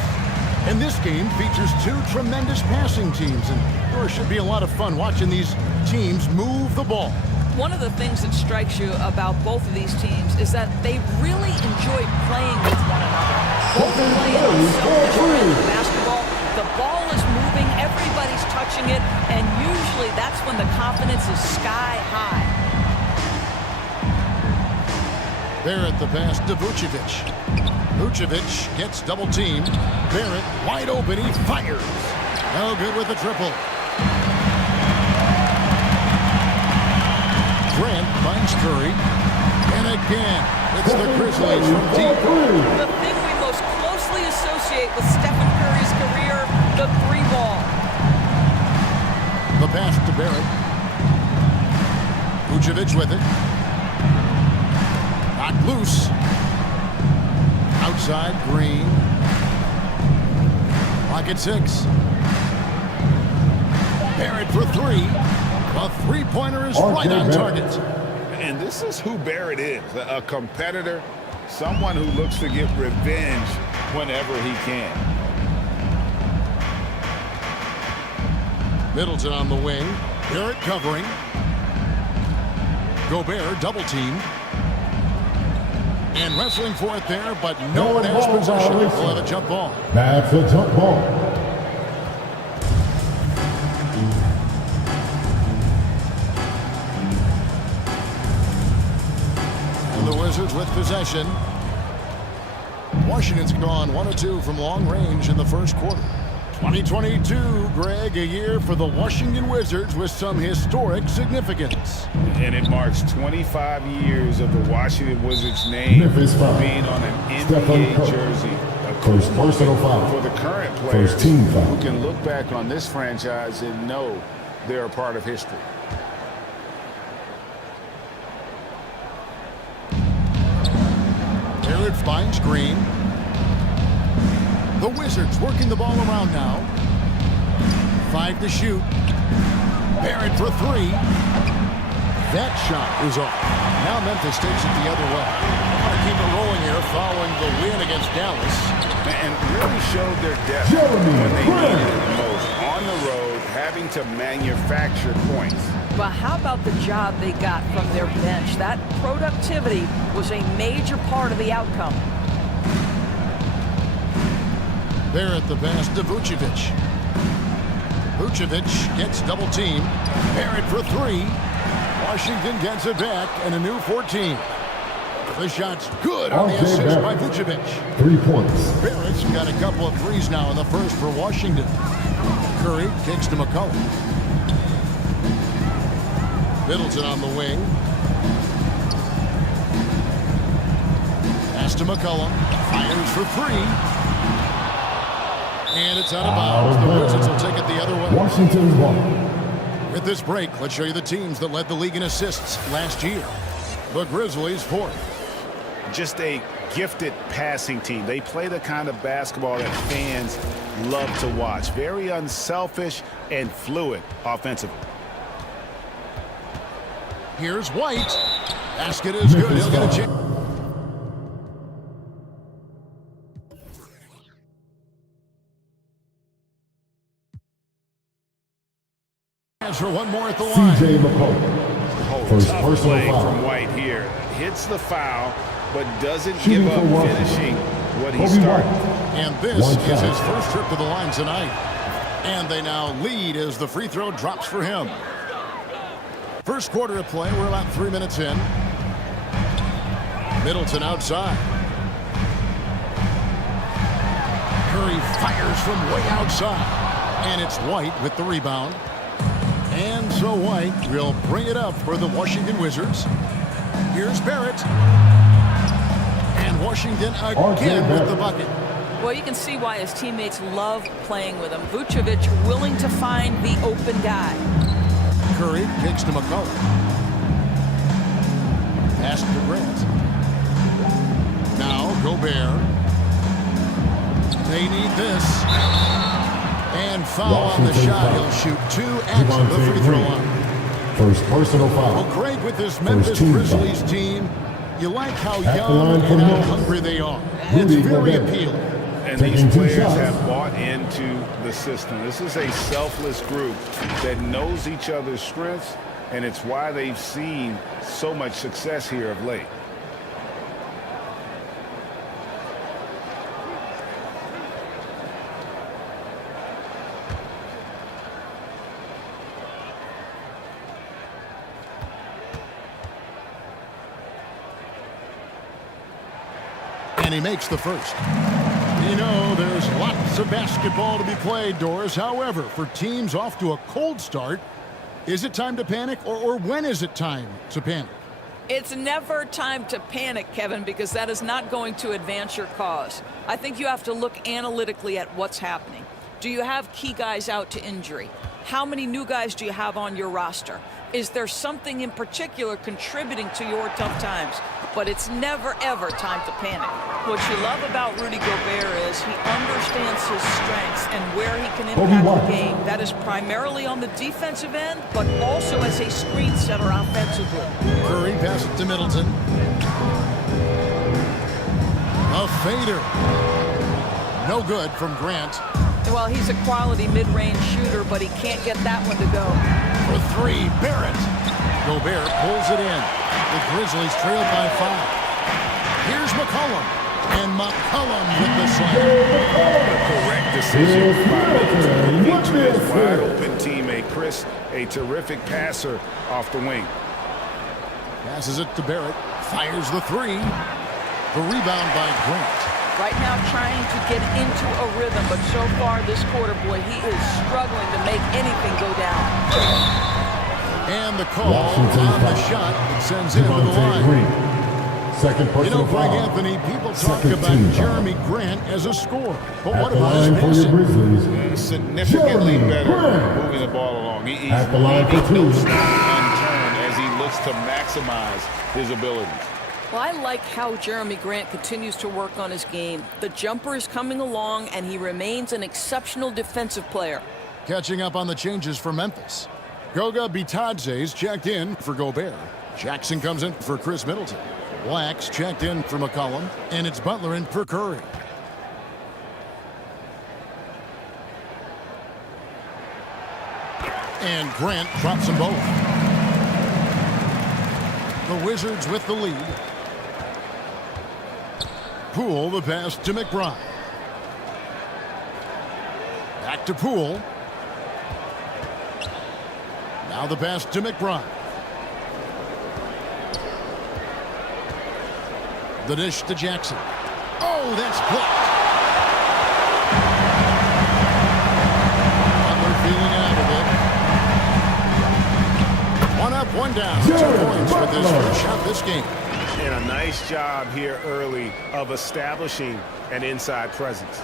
And this game features 2 tremendous passing teams. And there should be a lot of fun watching these teams move the ball. One of the things that strikes you about both of these teams is that they really enjoy playing with one another. Both play on so much brand of basketball. The ball is moving, everybody's touching it, and usually that's when the confidence is sky high. Barrett the pass to Vucevic. Vucevic gets double teamed. Barrett wide open, he fires. No good with the triple. Grant finds Curry. And again, it's the Grizzlies from deep. The thing we most closely associate with Stephen Curry's career, the 3-ball. The pass to Barrett. Vucevic with it. Knocked loose. Outside, Green. Clock at 6. Barrett for 3. A 3-pointer is right on target. And this is who Barrett is, a competitor, someone who looks to get revenge whenever he can. Middleton on the wing. Barrett covering. Gobert double teamed. And wrestling for it there, but no one has possession. We'll have a jump ball. That's a jump ball. And the Wizards with possession. Washington's gone 1 of 2 from long range in the first quarter. 2022, Greg, a year for the Washington Wizards with some historic significance. And it marks 25 years of the Washington Wizards name being on an NBA jersey. First personal foul. For the current players First team foul. who can look back on this franchise and know they're a part of history. Barrett finds Green. The Wizards working the ball around now. 5 to shoot. Barrett for 3. That shot is off. Now Memphis takes it the other way. I want to keep it rolling here following the win against Dallas. And really showed their depth when they needed it the most. On the road, having to manufacture points. But how about the job they got from their bench? That productivity was a major part of the outcome. Barrett the pass to Vucevic. Vucevic gets double teamed. Barrett for 3. Washington gets it back and a new 14. The shot's good on the assist by Vucevic. 3 points. Barrett's got a couple of threes now in the first for Washington. Curry kicks to McCollum. Middleton on the wing. Pass to McCollum. Fires for 3. And it's out of bounds. The Wizards will take it the other way. Washington's ball. With this break, let's show you the teams that led the league in assists last year. The Grizzlies 4th. Just a gifted passing team. They play the kind of basketball that fans love to watch. Very unselfish and fluid offensively. Here's White. Basket is good. He'll get a chance. For one more at the line. C.J. McCollum. First Tough personal play foul. from White here. Hits the foul, but doesn't Shooting give up for Washington. finishing what he Kobe started. White. And this is his first trip to the line tonight. And they now lead as the free throw drops for him. First quarter of play. We're about 3 minutes in. Middleton outside. fires from way outside. And it's White with the rebound. And so White will bring it up for the Washington Wizards. Here's Barrett. And Washington again with the bucket. Well, you can see why his teammates love playing with him. Vucevic willing to find the open guy. Curry kicks to McCullough. Pass to Grant. Now Gobert. They need this. And foul on the shot. He'll shoot 2 at the free throw line. First personal foul. Well, Craig, with this Memphis Grizzlies team, you like how young and how hungry they are. It's very appealing. And these players have bought into the system. This is a selfless group that knows each other's strengths, and it's why they've seen so much success here of late. And he makes the first. You know, there's lots of basketball to be played, Doris. However, for teams off to a cold start, is it time to panic, or when is it time to panic? It's never time to panic, Kevin, because that is not going to advance your cause. I think you have to look analytically at what's happening. Do you have key guys out to injury? How many new guys do you have on your roster? Is there something in particular contributing to your tough times? But it's never, ever time to panic. What you love about Rudy Gobert is he understands his strengths and where he can impact the game. That is primarily on the defensive end, but also as a screen setter offensively. Curry passes it to Middleton. A fader. No good from Grant. Well, he's a quality mid-range shooter, but he can't get that one to go. For 3, Barrett. Gobert pulls it in. The Grizzlies trail by 5. Here's McCollum. And McCollum with the slam. The correct decision by Middleton. Into his wide open teammate, Chris, a terrific passer off the wing. Passes it to Barrett. Fires the 3. The rebound by Grant. Right now trying to get into a rhythm, but so far this quarter, boy, he is struggling to make anything go down. And the call on the shot that sends him to the line. Second personal you know, Greg foul. Anthony, people talk Second about Jeremy foul. Grant as a scorer. But At what the about line for his your passing? Grizzlies. Significantly Jeremy better Grant. moving the ball along. He's At the line for leaving no 2. stone unturned as he looks to maximize his abilities. Well, I like how Jeremy Grant continues to work on his game. The jumper is coming along, and he remains an exceptional defensive player. Catching up on the changes for Memphis. Goga Bitadze's checked in for Gobert. Jackson comes in for Chris Middleton. Black's checked in for McCollum. And it's Butler in for Curry. And Grant drops them both. The Wizards with the lead. Poole, the pass to McBride. Back to Poole. Now the pass to McBride. The dish to Jackson. Oh, that's blocked. Butler feeling out of it. One up, one down. 2 points with his first shot this game. And a nice job here early of establishing an inside presence.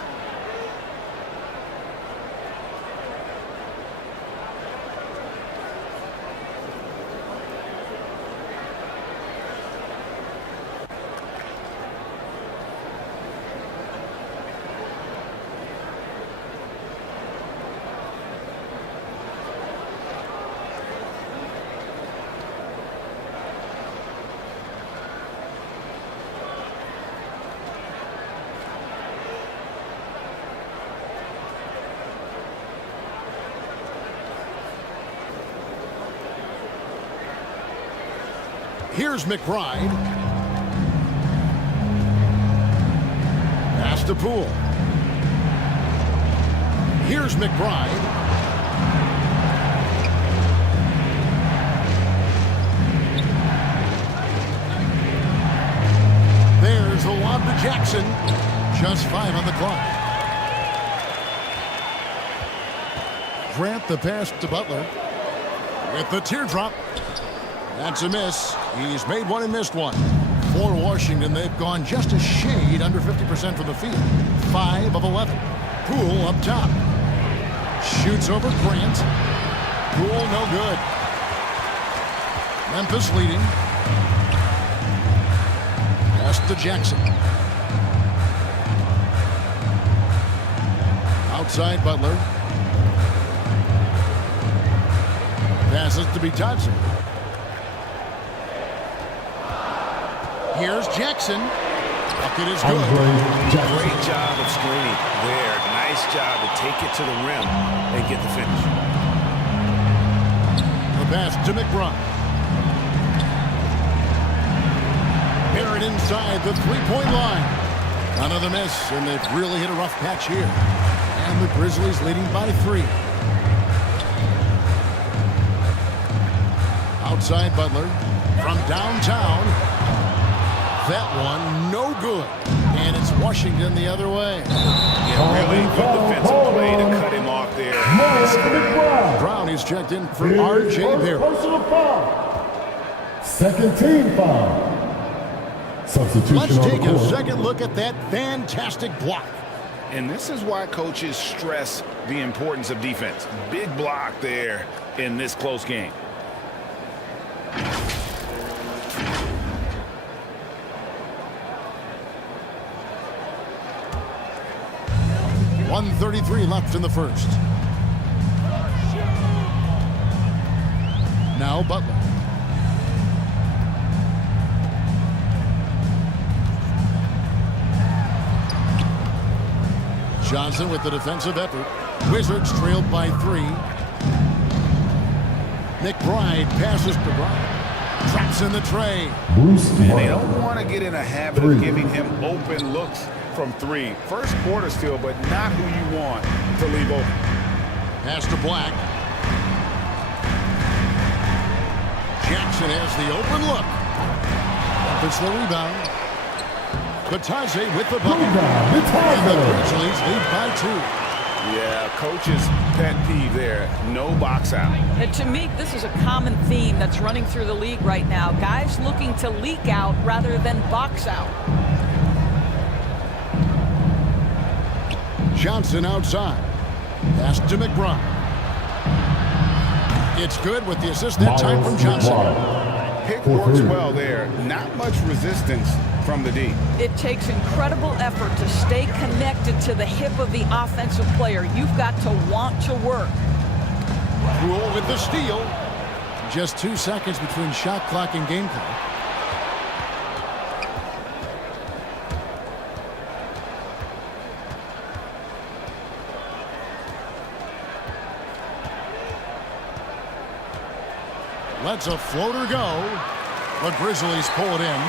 Here's McBride. Pass to Poole. Here's McBride. There's a lob to Jackson. Just 5 on the clock. Grant the pass to Butler. With the teardrop. That's a miss. He's made one and missed one. For Washington, they've gone just a shade under 50% from the field. 5 of 11. Poole up top. Shoots over Grant. Poole no good. Memphis leading. Pass to Jackson. Outside Butler. Passes to Bitadze. Here's Jackson. Bucket is good. Great job of screening there. Nice job to take it to the rim and get the finish. The pass to McBride. Barrett inside the three-point line. Another miss, and they've really hit a rough patch here. And the Grizzlies leading by 3. Outside Butler from downtown. That one no good. And it's Washington the other way. Yeah, really good defensive play to cut him off there. Brown is checked in for R.J. Barrett. Personal foul. Second team foul. Substitution. Let's take on the a court. second look at that fantastic block. And this is why coaches stress the importance of defense. Big block there in this close game. .133 left in the first. Now Butler. Johnson with the defensive effort. Wizards trailed by 3. McBride passes to Bryant. Traps in the tray. And they don't want to get in a habit of giving him open looks from 3. First quarter still, but not who you want to leave open. Pass to Black. Jackson has the open look. It's the rebound. Bitadze with the bucket. And the Grizzlies lead by 2. Yeah, coach's pet peeve there. No box out. And to me, this is a common theme that's running through the league right now. Guys looking to leak out rather than box out. Johnson outside. Pass to McBride. It's good with the assist that time from Johnson. Pick works well there. Not much resistance from the D. It takes incredible effort to stay connected to the hip of the offensive player. You've got to want to work. Rule with the steal. Just 2 seconds between shot clock and game clock. Lets a floater go. The Grizzlies pull it in.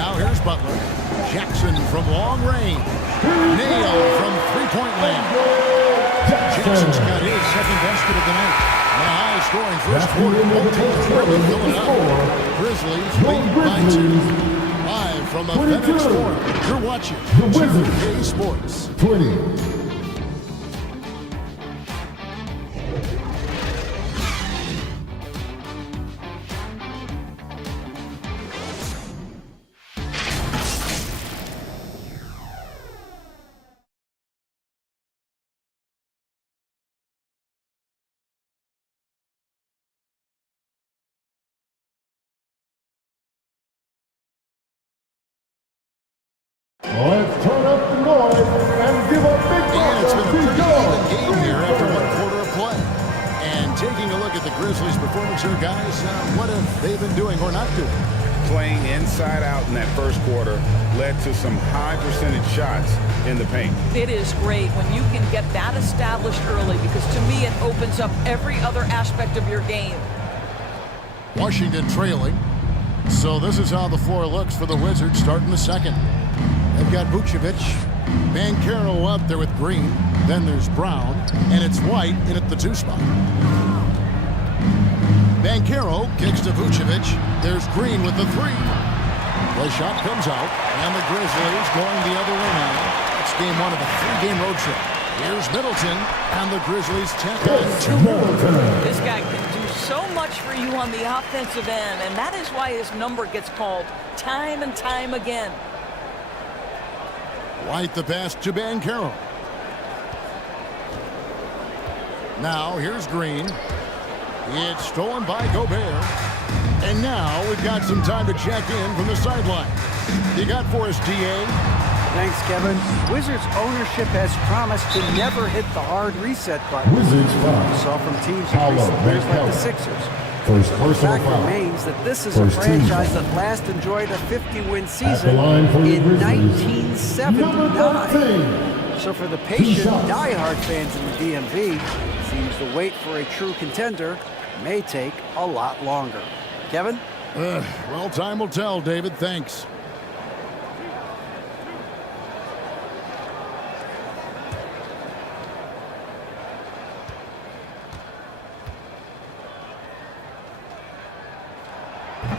Now here's Butler. Jackson from long range. Nail from three-point land. Jackson's got his second basket of the night. And a high-scoring first quarter. Both teams really filling up. Grizzlies lead by 2. Live from the FedEx Forum. You're watching 2K Sports. 20. Let's turn up the noise and give a big And it's been a pretty even game here after 1 quarter of play. And taking a look at the Grizzlies' performance here, guys, what have they been doing or not doing? Playing inside out in that first quarter led to some high percentage shots in the paint. It is great when you can get that established early because to me it opens up every other aspect of your game. Washington trailing. So this is how the floor looks for the Wizards starting the second. They've got Vucevic, Banchero up there with Green. Then there's Brown, and it's White in at the 2 spot. Banchero kicks to Vucevic. There's Green with the 3. The shot comes out, and the Grizzlies going the other way now. It's game one of a 3-game road trip. Here's Middleton, and the Grizzlies take on 2 more. This guy can do so much for you on the offensive end, and that is why his number gets called time and time again. White the pass to Banchero. Now here's Green. It's stolen by Gobert. And now we've got some time to check in from the sideline. You got for us, DA? Thanks, Kevin. Wizards ownership has promised to never hit the hard reset button. Wizards foul. We saw from teams in recent years like the Sixers. First The personal fact foul. remains that this is First a team franchise foul. that last enjoyed a 50-win At the season line for the in Grizzlies, 1979. So for the patient, shots. die-hard fans in the DMV, seems the wait for a true contender may take a lot longer. Kevin? Well, time will tell, David. Thanks.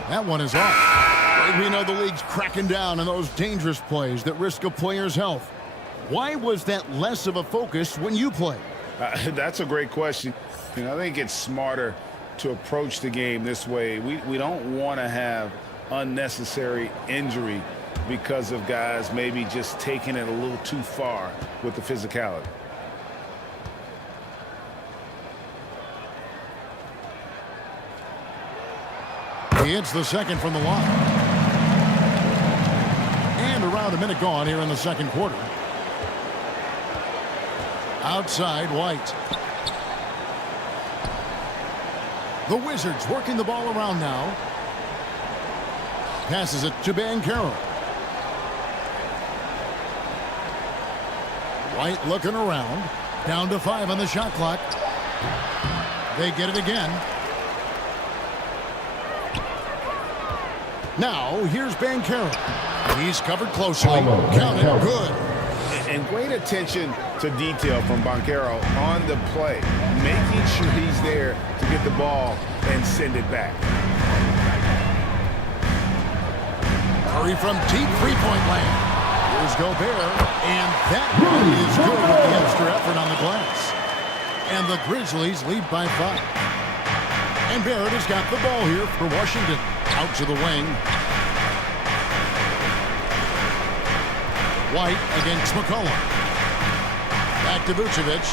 That one is off. We know the league's cracking down on those dangerous plays that risk a player's health. Why was that less of a focus when you play? That's a great question. I think it's smarter to approach the game this way. We don't want to have unnecessary injury because of guys maybe just taking it a little too far with the physicality. He hits the second from the line. And around a minute gone here in the second quarter. Outside, White. The Wizards working the ball around now. Passes it to Banchero. White looking around. Down to 5 on the shot clock. They get it again. Now, here's Banchero. He's covered closely. Count it. Good. And great attention to detail from Banchero on the play, making sure he's there to get the ball and send it back. Curry from deep three-point land. Here's Gobert, and that one is good with the extra effort on the glass. And the Grizzlies lead by 5. And Barrett has got the ball here for Washington. Out to the wing. White against McCollum. Back to Vucevic.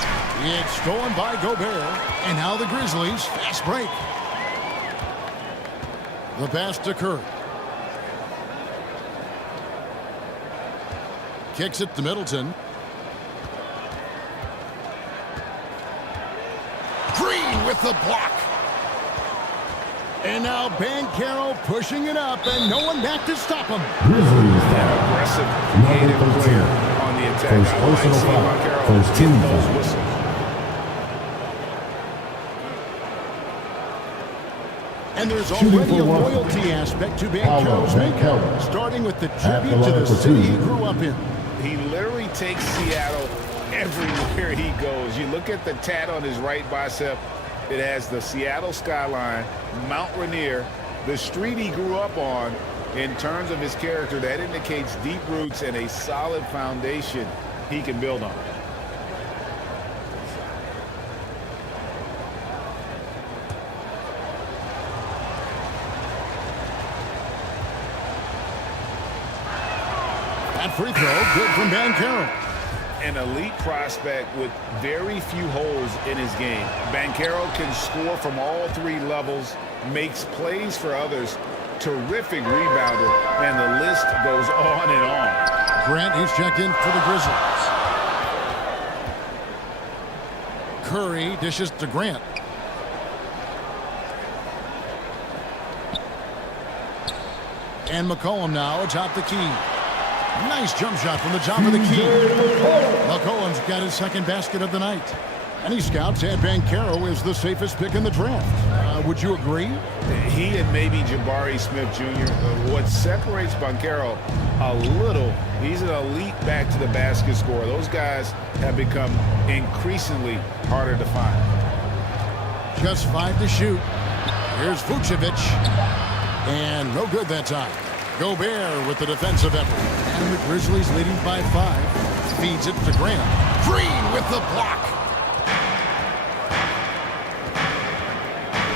It's stolen by Gobert. And now the Grizzlies fast break. The pass to Curry. Kicks it to Middleton. Green with the block. And now Banchero pushing it up, and no one back to stop him. Aggressive, creative player on the attack. First I like personal seeing foul. Banchero First get team those foul. whistles. And there's Shooting already a for one. loyalty aspect to Paulo Banchero's makeup, Banchero. starting with the At tribute the to line the for city 2. he grew up in. He literally takes Seattle everywhere he goes. You look at the tat on his right bicep. It has the Seattle skyline, Mount Rainier, the street he grew up on. In terms of his character, that indicates deep roots and a solid foundation he can build on. That free throw, good from Banchero. An elite prospect with very few holes in his game. Banchero can score from all 3 levels, makes plays for others, terrific rebounder, and the list goes on and on. Grant, he's checked in for the Grizzlies. Curry dishes to Grant. And McCollum now atop the key. Nice jump shot from the top of the key. McCollum's got his second basket of the night. Any scouts had Banchero as the safest pick in the draft. Would you agree? He and maybe Jabari Smith Jr. What separates Banchero a little, he's an elite back to the basket scorer. Those guys have become increasingly harder to find. Just 5 to shoot. Here's Vucevic. And no good that time. Gobert with the defensive effort. And the Grizzlies leading by 5. Feeds it to Grant. Green with the block.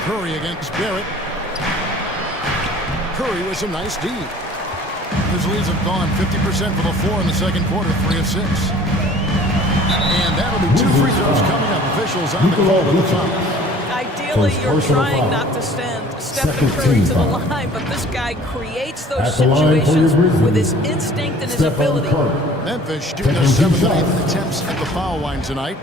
Curry against Barrett. Curry with some nice D. Grizzlies have gone 50% for the floor in the second quarter, 3 of 6. And that'll be 2 free throws coming up. Officials on the call with the foul. Ideally, you're trying not to send Stephen Curry to the line, but this guy creates those situations with his instinct and his ability. Memphis shooting their 7th and 8th attempts at the foul line tonight.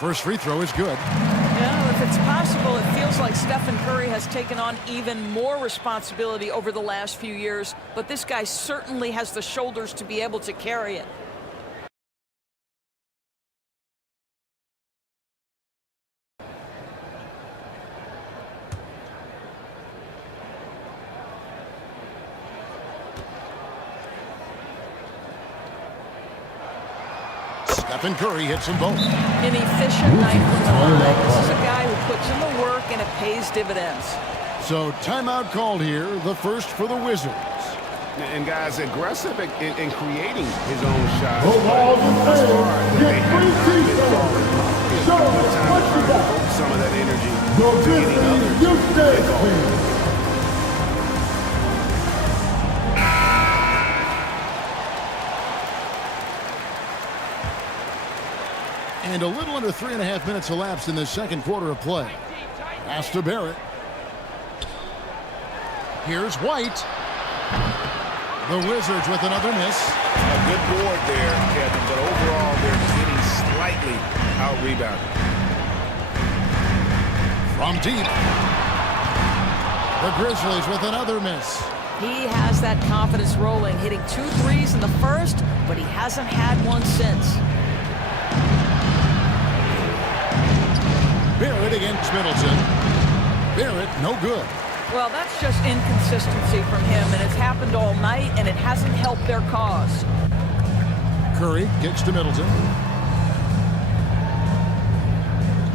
First free throw is good. Yeah, if it's possible, it feels like Stephen Curry has taken on even more responsibility over the last few years, but this guy certainly has the shoulders to be able to carry it. Stephen Curry hits them both. An efficient night from the line. This is a guy who puts in the work and it pays dividends. So timeout called here, the first for the Wizards. And guys, aggressive in creating his own shots. Some of that energy to getting others. And a little under 3.5 minutes elapsed in the second quarter of play. Pass to Barrett. Here's White. The Wizards with another miss. A good board there, Kevin, but overall they're getting slightly out-rebounded. From deep. The Grizzlies with another miss. He has that confidence rolling, hitting 2 threes in the first, but he hasn't had one since. Barrett against Middleton. Barrett, no good. Well, that's just inconsistency from him, and it's happened all night, and it hasn't helped their cause. Curry kicks to Middleton.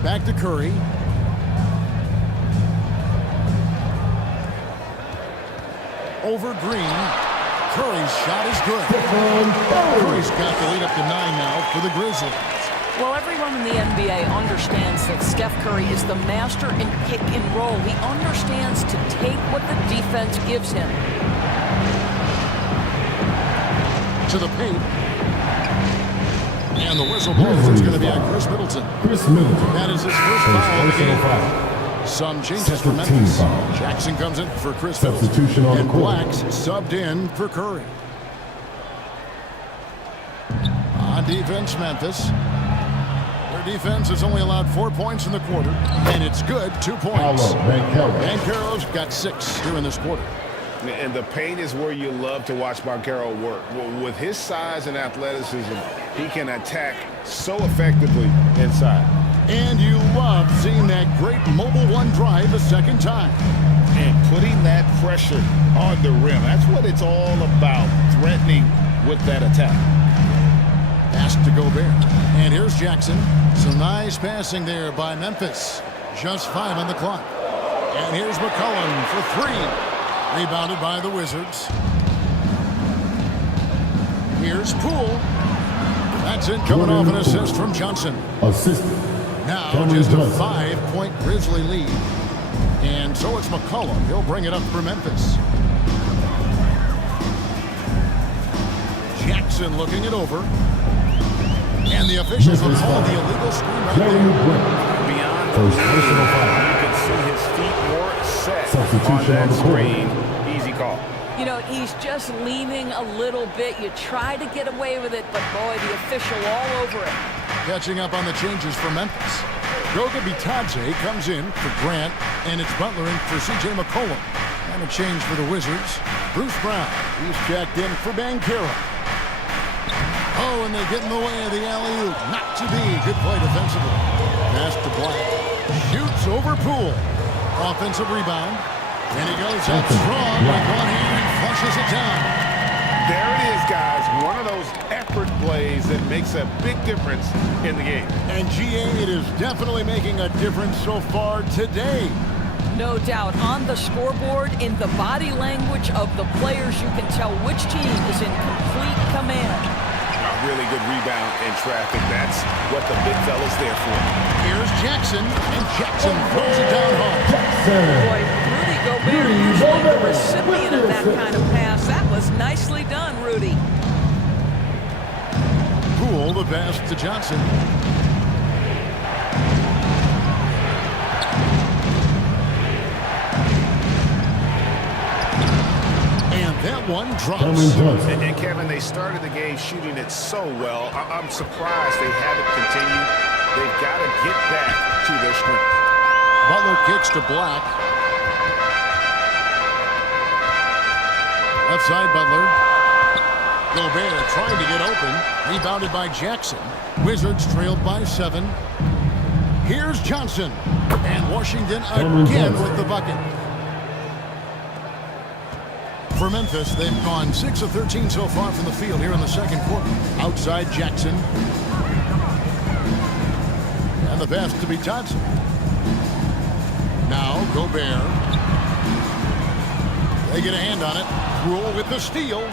Back to Curry. Over Green. Curry's shot is good. Curry's got the lead up to 9 now for the Grizzlies. Well, everyone in the NBA understands that Steph Curry is the master in pick and roll. He understands to take what the defense gives him. To the paint. And the whistle blows. It's going to be on Chris Middleton. That is his first foul of the game. Some changes for Memphis. Jackson comes in for Chris Middleton. And Black's subbed in for Curry. On defense, Memphis. Defense has only allowed 4 points in the quarter, and it's good, 2 points. Banchero's got 6 here in this quarter. And the paint is where you love to watch Banchero work. With his size and athleticism, he can attack so effectively inside. And you love seeing that great mobile one drive a second time. And putting that pressure on the rim. That's what it's all about, threatening with that attack. Pass to Gobert. And here's Jackson. Some nice passing there by Memphis. Just 5 on the clock. And here's McCollum for 3. Rebounded by the Wizards. Here's Poole. That's it, coming off an assist from Johnson. Now just a 5-point Grizzly lead. And so it's McCollum. He'll bring it up for Memphis. Jackson looking it over. And the officials will call the illegal screen right there. Beyond the personal foul. You can see his feet more set on that screen. Easy call. You know, he's just leaning a little bit. You try to get away with it, but boy, the official all over it. Catching up on the changes for Memphis. Goga Bitadze comes in for Grant, and it's Butler in for C.J. McCollum. And a change for the Wizards. Bruce Brown, he's checked in for Banchero. Oh, and they get in the way of the alley-oop. Not to be. Good play defensively. Pass to Black. Shoots over Poole. Offensive rebound. And he goes up strong with one hand and flushes it down. There it is, guys. One of those effort plays that makes a big difference in the game. And GA, it is definitely making a difference so far today. No doubt. On the scoreboard, in the body language of the players, you can tell which team is in complete command. A really good rebound in traffic. That's what the big fella's there for. Here's Jackson, and Jackson throws it down hard. Boy, Rudy Gobert, usually the recipient of that kind of pass. That was nicely done, Rudy. Poole, the pass to Johnson. That one drops. And Kevin, they started the game shooting it so well. I'm surprised they haven't continued. They've got to get back to their strength. Butler kicks to Black. Left side, Butler. Gobert trying to get open. Rebounded by Jackson. Wizards trailed by 7. Here's Johnson. And Washington again with the bucket. For Memphis, they've gone 6 of 13 so far from the field here in the second quarter. Outside Jackson. And the pass to be Johnson. Now Gobert. They get a hand on it. Rule with the steal.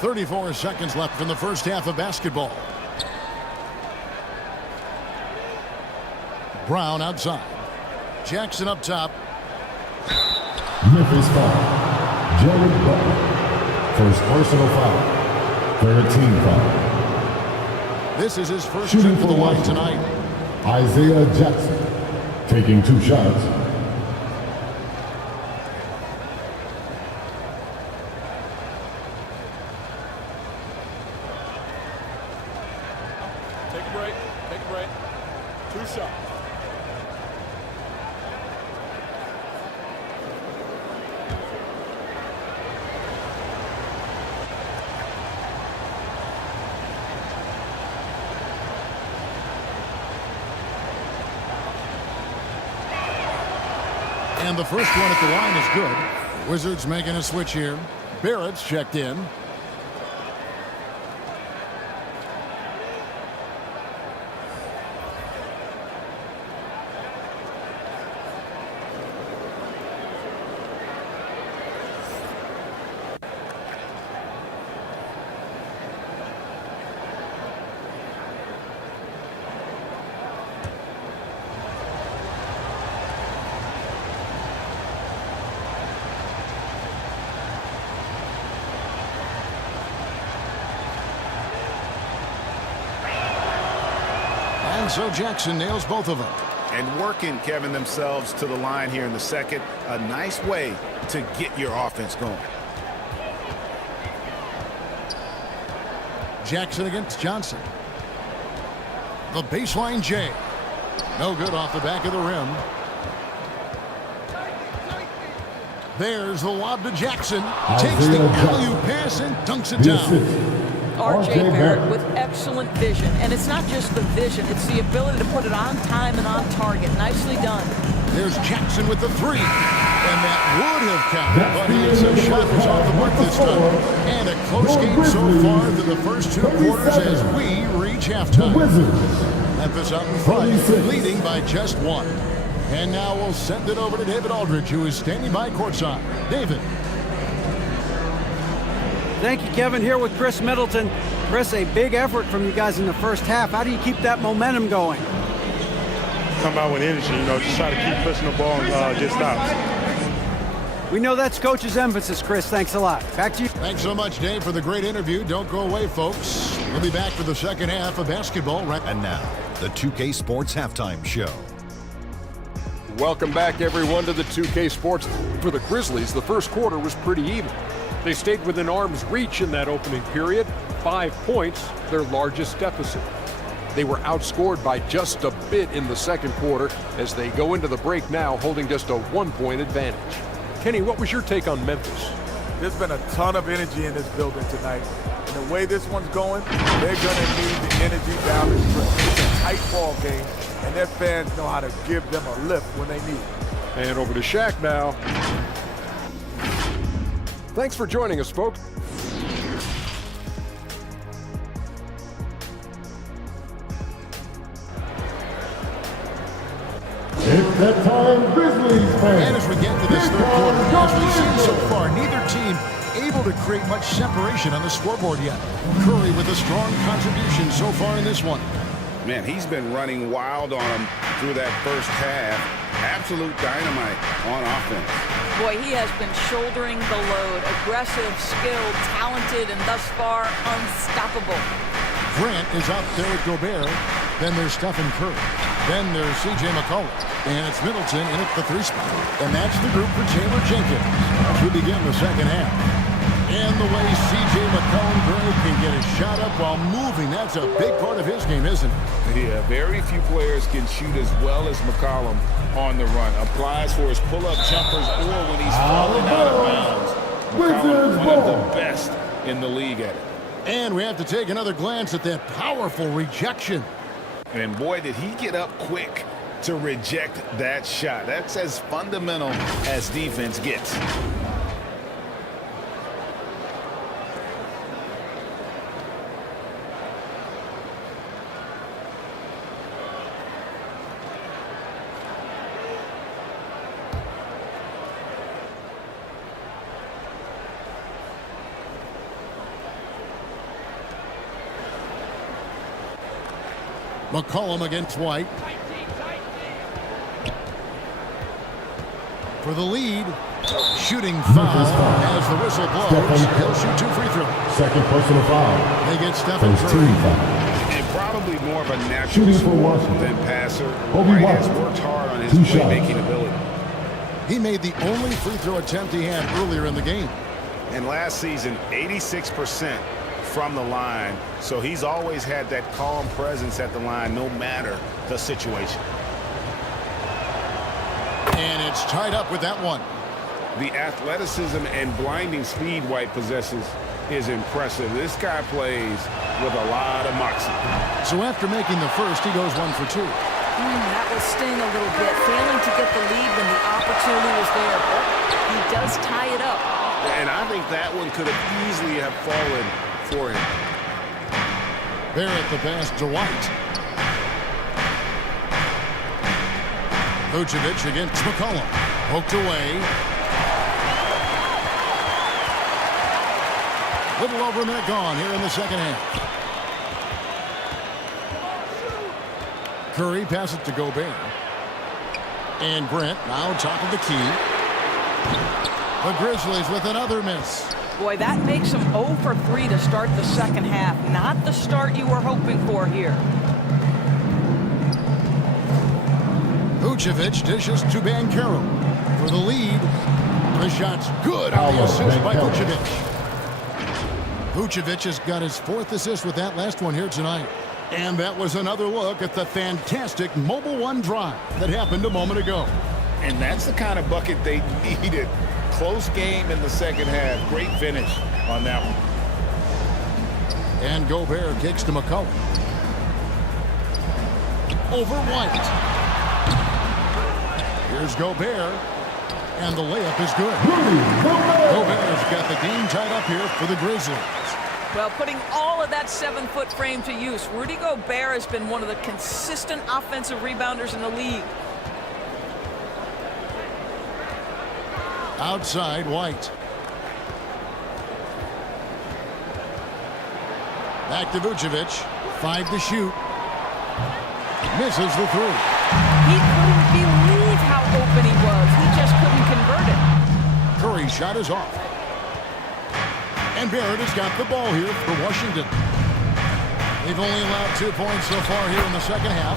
34 seconds left in the first half of basketball. Brown outside. Jackson up top. Memphis foul. Jared Butler. First personal foul. 13 foul. This is his first Shooting trip to for the line Washington. tonight. Isaiah Jackson. Taking 2 shots. Take a break. Take a break. 2 shots. And the first one at the line is good. Wizards making a switch here. Barrett's checked in. And so Jackson nails both of them. And working, Kevin, themselves to the line here in the second. A nice way to get your offense going. Jackson against Johnson. The baseline J. No good off the back of the rim. There's the lob to Jackson. Takes the alley-oop pass and dunks it down. R.J. Barrett with excellent vision. And it's not just the vision, it's the ability to put it on time and on target. Nicely done. There's Jackson with the 3. And that would have counted, but his shot was off the mark this time. And a close game so far through the first 2 quarters as we reach halftime. Memphis up in front, leading by just 1. And now we'll send it over to David Aldridge, who is standing by courtside. David. Thank you, Kevin. Here with Chris Middleton. Chris, a big effort from you guys in the first half. How do you keep that momentum going? Come out with energy, just try to keep pushing the ball and get stops. We know that's Coach's emphasis, Chris. Thanks a lot. Back to you. Thanks so much, Dave, for the great interview. Don't go away, folks. We'll be back for the second half of basketball. And now, the 2K Sports Halftime Show. Welcome back, everyone, to the 2K Sports. For the Grizzlies, the first quarter was pretty even. They stayed within arm's reach in that opening period. 5 points, their largest deficit. They were outscored by just a bit in the second quarter as they go into the break now holding just a 1-point advantage. Kenny, what was your take on Memphis? There's been a ton of energy in this building tonight. And the way this one's going, they're going to need the energy down the stretch. It's a tight ball game, and their fans know how to give them a lift when they need it. And over to Shaq now. Thanks for joining us, folks. It's that time, Grizzlies fans. And as we get into this third quarter, as we've seen so far, neither team able to create much separation on the scoreboard yet. Curry with a strong contribution so far in this one. Man, he's been running wild on him through that first half. Absolute dynamite on offense. Boy, he has been shouldering the load. Aggressive, skilled, talented, and thus far unstoppable. Grant is out there with Gobert. Then there's Stephen Curry. Then there's C.J. McCollum. And it's Middleton in at the 3 spot. And that's the group for Taylor Jenkins as we begin the second half. And the way C.J. McCollum can get a shot up while moving, that's a big part of his game, isn't it? Yeah, very few players can shoot as well as McCollum on the run. Applies for his pull-up jumpers or when he's falling out of bounds. McCollum, one of the best in the league at it. And we have to take another glance at that powerful rejection. And boy, did he get up quick to reject that shot. That's as fundamental as defense gets. McCollum against White. For the lead, shooting foul as the whistle blows. He'll shoot 2 free throws. Second personal foul. They get Stephen First Curry. team foul. And probably more of a natural Shooting for scorer Washington. than passer. White has worked hard on his 2 shots. playmaking ability. He made the only free throw attempt he had earlier in the game. And last season, 86% from the line. So he's always had that calm presence at the line no matter the situation. And it's tied up with that one. The athleticism and blinding speed White possesses is impressive. This guy plays with a lot of moxie. So after making the first, he goes 1 for 2. That will sting a little bit. Failing to get the lead when the opportunity was there. But he does tie it up. And I think that one could have easily have fallen for him. Barrett the pass to White. Vucevic against McCollum. Poked away. Little over a minute gone here in the second half. Curry passes it to Gobert. And Brent now top of the key. The Grizzlies with another miss. Boy, that makes him 0 for 3 to start the second half. Not the start you were hoping for here. Vucevic dishes to Banchero for the lead. The shot's good on the assist by Vucevic. Vucevic has got his 4th assist with that last one here tonight. And that was another look at the fantastic Mobile One drive that happened a moment ago. And that's the kind of bucket they needed. Close game in the second half. Great finish on that one. And Gobert kicks to McCollum. Over White. Here's Gobert. And the layup is good. Gobert's got the game tied up here for the Grizzlies. Well, putting all of that 7-foot frame to use, Rudy Gobert has been one of the consistent offensive rebounders in the league. Outside, White. Back to Vucevic. 5 to shoot. Misses the 3. He couldn't believe how open he was. He just couldn't convert it. Curry's shot is off. And Barrett has got the ball here for Washington. They've only allowed 2 points so far here in the second half.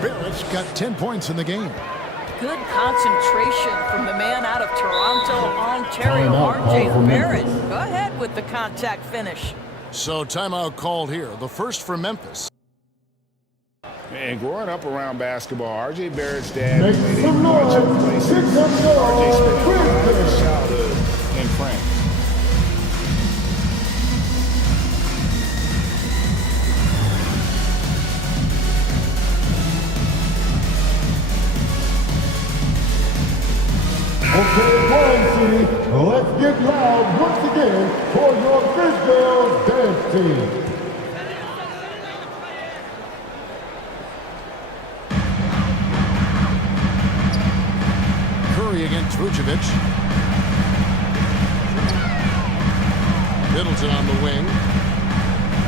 Barrett's got 10 points in the game. Good concentration from the man out of Toronto, Ontario, R.J. Barrett. Go ahead with the contact finish. So timeout called here. The first for Memphis. And growing up around basketball, R.J. Barrett's dad played a bunch of places. R.J. spent a lot of his childhood in France. Okay, Brown City, let's get loud once again for your Fizdale dance team. Curry against Vucevic. Middleton on the wing.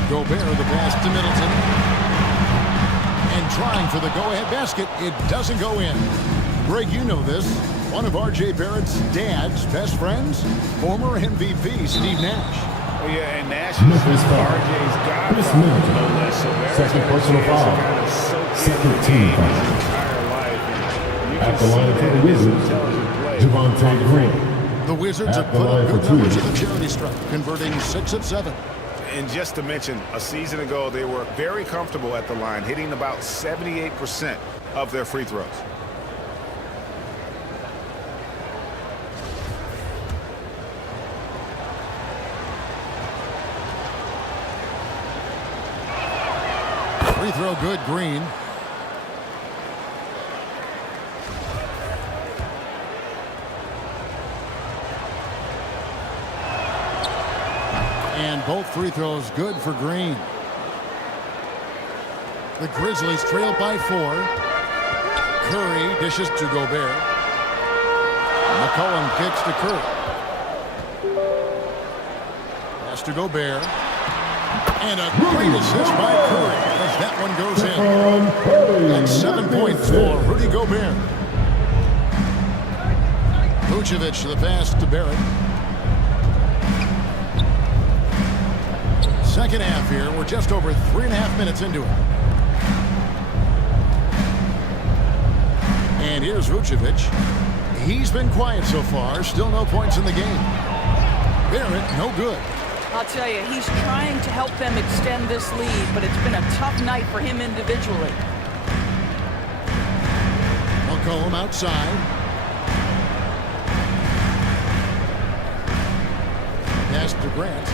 Gobert the pass to Middleton. And trying for the go-ahead basket. It doesn't go in. Greg, you know this. One of R.J. Barrett's dad's best friends, former MVP Steve Nash. Oh, yeah, and Nash is R.J.'s godfather, no less. So second personal foul. Second team foul. At the line for the Wizards, Javonte Green. The Wizards have put up good numbers in the charity stripe, converting 6 of 7. And just to mention, a season ago, they were very comfortable at the line, hitting about 78% of their free throws. Free throw good, Green. And both free throws good for Green. The Grizzlies trail by 4. Curry dishes to Gobert. McCollum kicks to Curry. Pass to Gobert. And a great assist by Curry as that one goes in. That's 7 points for Rudy Gobert. Vucevic the pass to Barrett. Second half here. We're just over 3.5 minutes into it. And here's Vucevic. He's been quiet so far. Still no points in the game. Barrett, no good. I'll tell you, he's trying to help them extend this lead, but it's been a tough night for him individually. McCollum outside. Pass to Grant.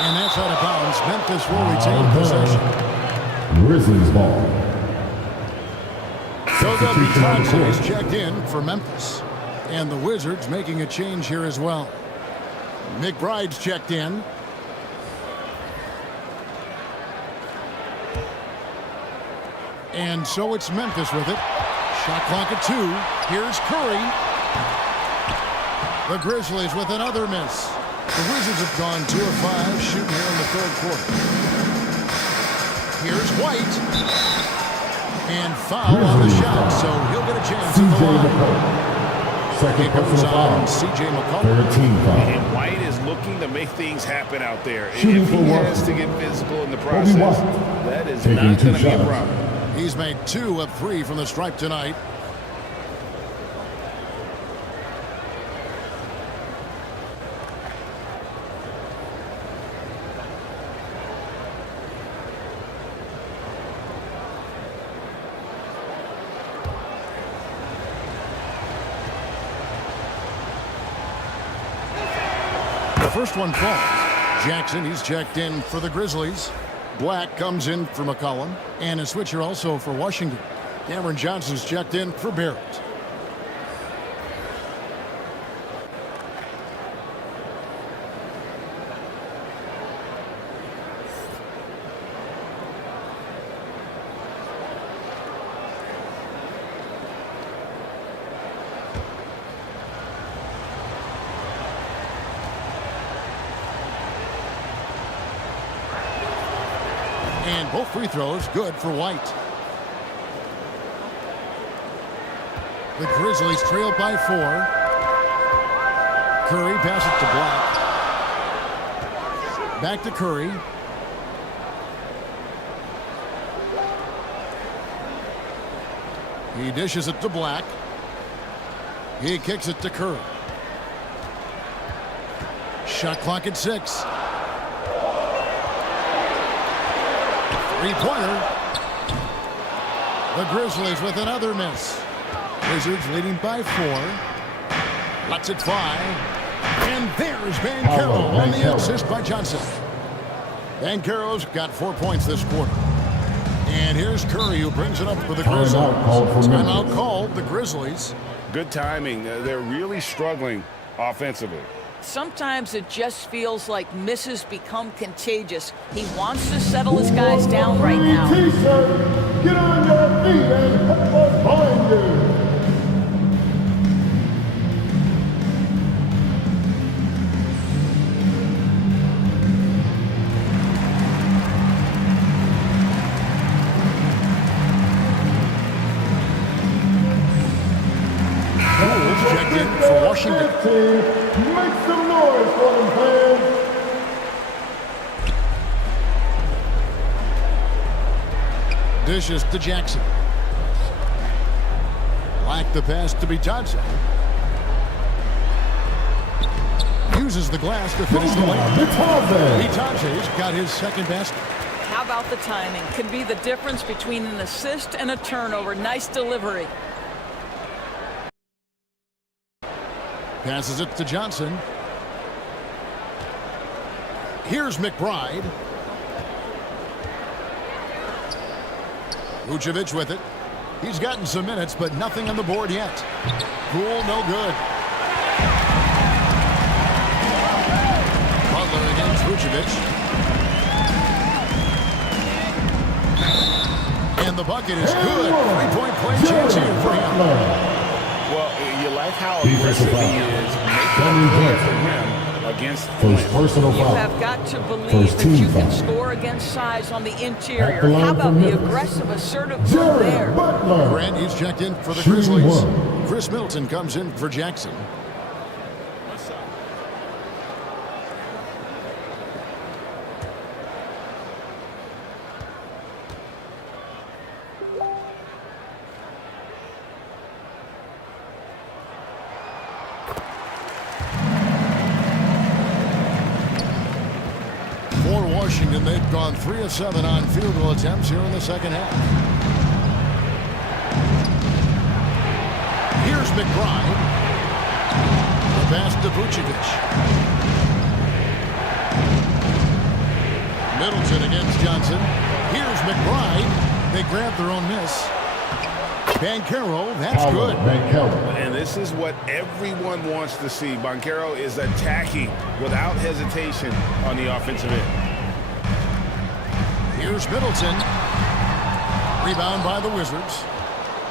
And that's out of bounds. Memphis will retain possession. Grizzlies ball. So Thompson is checked in for Memphis. And the Wizards making a change here as well. McBride's checked in. And so it's Memphis with it. Shot clock at 2. Here's Curry. The Grizzlies with another miss. The Wizards have gone 2 of 5 shooting here in the third quarter. Here's White. And foul on the shot, so he'll get a chance at the line. Second personal foul. C.J. McCollum. 13 foul. And White is looking to make things happen out there. Shooting If he for has Washington. to get physical in the process, that is Taking not 2 going to be a shots. problem. He's made 2 of 3 from the stripe tonight. First one falls. Jackson, he's checked in for the Grizzlies. Black comes in for McCollum. And a switcher also for Washington. Cameron Johnson's checked in for Barrett. And both free throws good for White. The Grizzlies trail by 4. Curry passes to Black. Back to Curry. He dishes it to Black. He kicks it to Curry. Shot clock at 6. Three-pointer. The Grizzlies with another miss. Wizards leading by 4. Lets it fly. And there's Banchero on the assist by Johnson. Banchero's got 4 points this quarter. And here's Curry, who brings it up for the Timeout Grizzlies. called for Timeout Memphis. called the Grizzlies. Good timing. They're really struggling offensively. Sometimes it just feels like misses become contagious. He wants to settle his guys down right now. T-shirt, get on your feet and help us find you. Checked in for Washington. Make some noise for them, fans. Dishes to Jackson. Like the pass to Bitadze. Uses the glass to finish the lane. Bitadze's got his second basket. How about the timing? Can be the difference between an assist and a turnover. Nice delivery. Passes it to Johnson. Here's McBride. Vucevic with it. He's gotten some minutes, but nothing on the board yet. Poole, no good. Butler against Vucevic. And the bucket is good. 3-point play chance here for him. Well, you like how aggressive he is making plays for him against First personal You foul. have got to believe First that team you can foul. score against size on the At interior. the line How for about the Memphis. aggressive, assertive play Jared there? Butler. Grant, he's checked in for the Shooting Grizzlies. one. Chris Middleton comes in for Jackson. For Washington, they've gone 3 of 7 on field goal attempts here in the second half. Here's McBride. The pass to Vucevic. Middleton against Johnson. Here's McBride. They grab their own miss. Banchero, that's good. And this is what everyone wants to see. Banchero is attacking without hesitation on the offensive end. Here's Middleton. Rebound by the Wizards.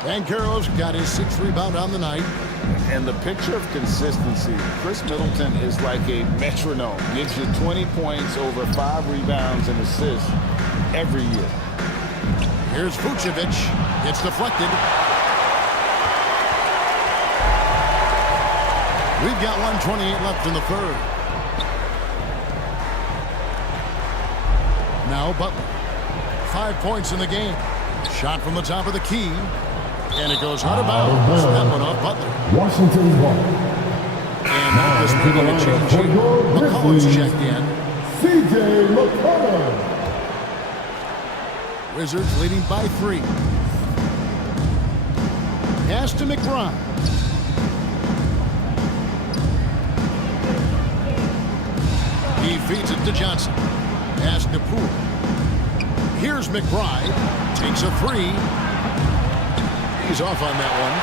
Banchero's got his 6th rebound on the night. And the picture of consistency, Chris Middleton is like a metronome. Gives you 20 points, over 5 rebounds and assists every year. Here's Vucevic. It's deflected. We've got 1:28 left in the third. Now Butler. 5 points in the game. Shot from the top of the key. And it goes out of bounds. That one off Butler. Washington's ball. And Memphis making a change here. McCollum's checked in. C.J. McCollum. Wizards leading by 3. Pass to McBride. He feeds it to Johnson. Pass to Poole. Here's McBride. Takes a 3. He's off on that one.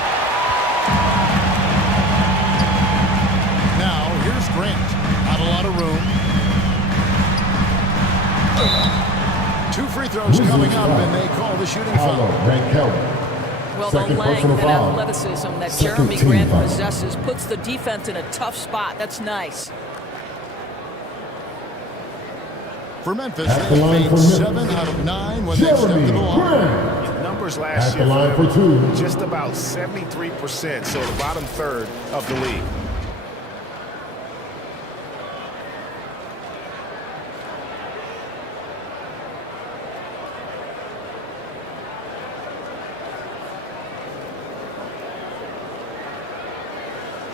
Now, here's Grant. Not a lot of room. 2 free throws coming up, and they call the shooting foul. Well, the length and athleticism that Jeremy Grant possesses puts the defense in a tough spot. That's nice. For Memphis, they made 7 out of 9 when they stepped to the line. Numbers last year for them, just about 73%, so the bottom third of the league.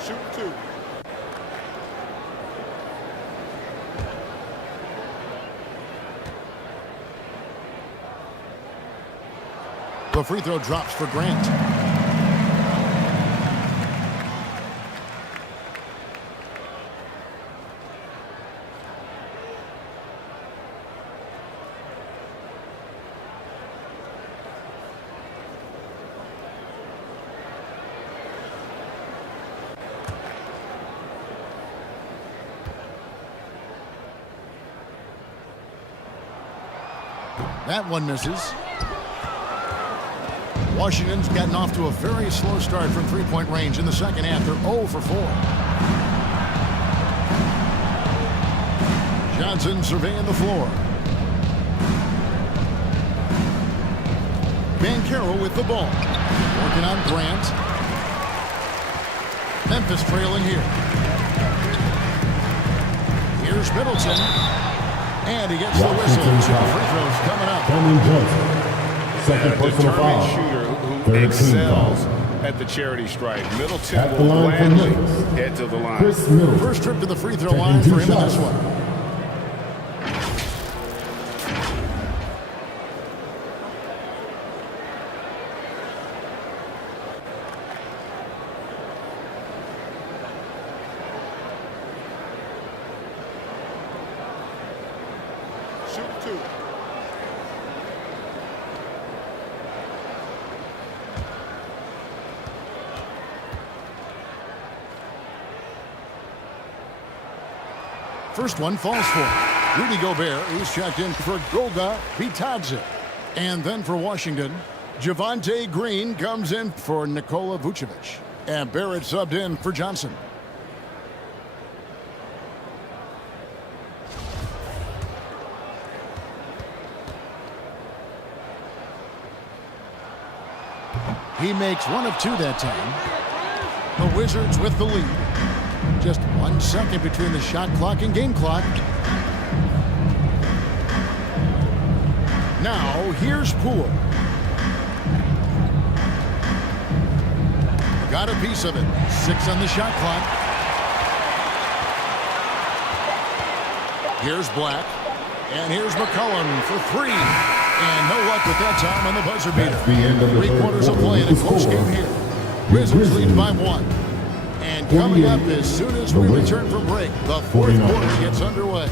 Shoot 2. The free throw drops for Grant. That one misses. Washington's gotten off to a very slow start from three-point range in the second half. They're 0 for 4. Johnson surveying the floor. Banchero with the ball. Working on Grant. Memphis trailing here. Here's Middleton. And he gets the whistle. 2 free throws coming up. Second personal foul. Shooter who excels at the charity stripe. Middleton will gladly head to the line. First trip to the free throw line for him in this one. First one falls for him. Rudy Gobert is checked in for Goga Bitadze. And then for Washington, Javonte Green comes in for Nikola Vucevic. And Barrett subbed in for Johnson. He makes 1 of 2 that time. The Wizards with the lead. Just 1 second between the shot clock and game clock. Now, here's Poole. Got a piece of it. 6 on the shot clock. Here's Black. And here's McCollum for 3. And no luck with that time on the buzzer beater. 3 quarters of play in a close game here. Wizards lead by 1. And coming up as soon as we return from break, the fourth quarter gets underway.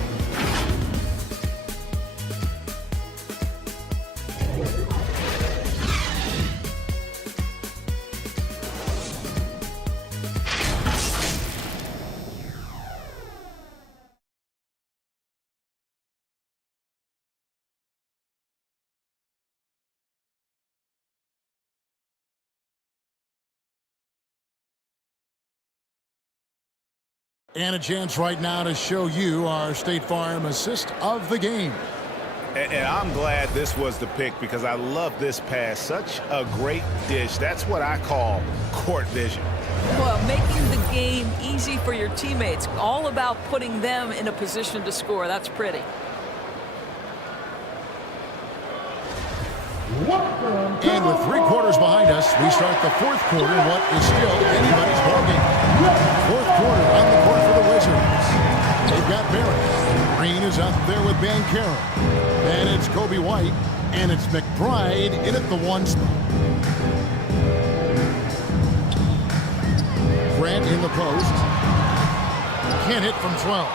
And a chance right now to show you our State Farm assist of the game. And I'm glad this was the pick because I love this pass. Such a great dish. That's what I call court vision. Well, making the game easy for your teammates. All about putting them in a position to score. That's pretty. And with 3 quarters behind us, we start the fourth quarter, what is still anybody's ballgame. Fourth quarter on the court for the Wizards. They've got Barrett. Green is out there with Banchero. And it's Kobe White. And it's McBride in at the 1 spot. Grant in the post. Can't hit from 12.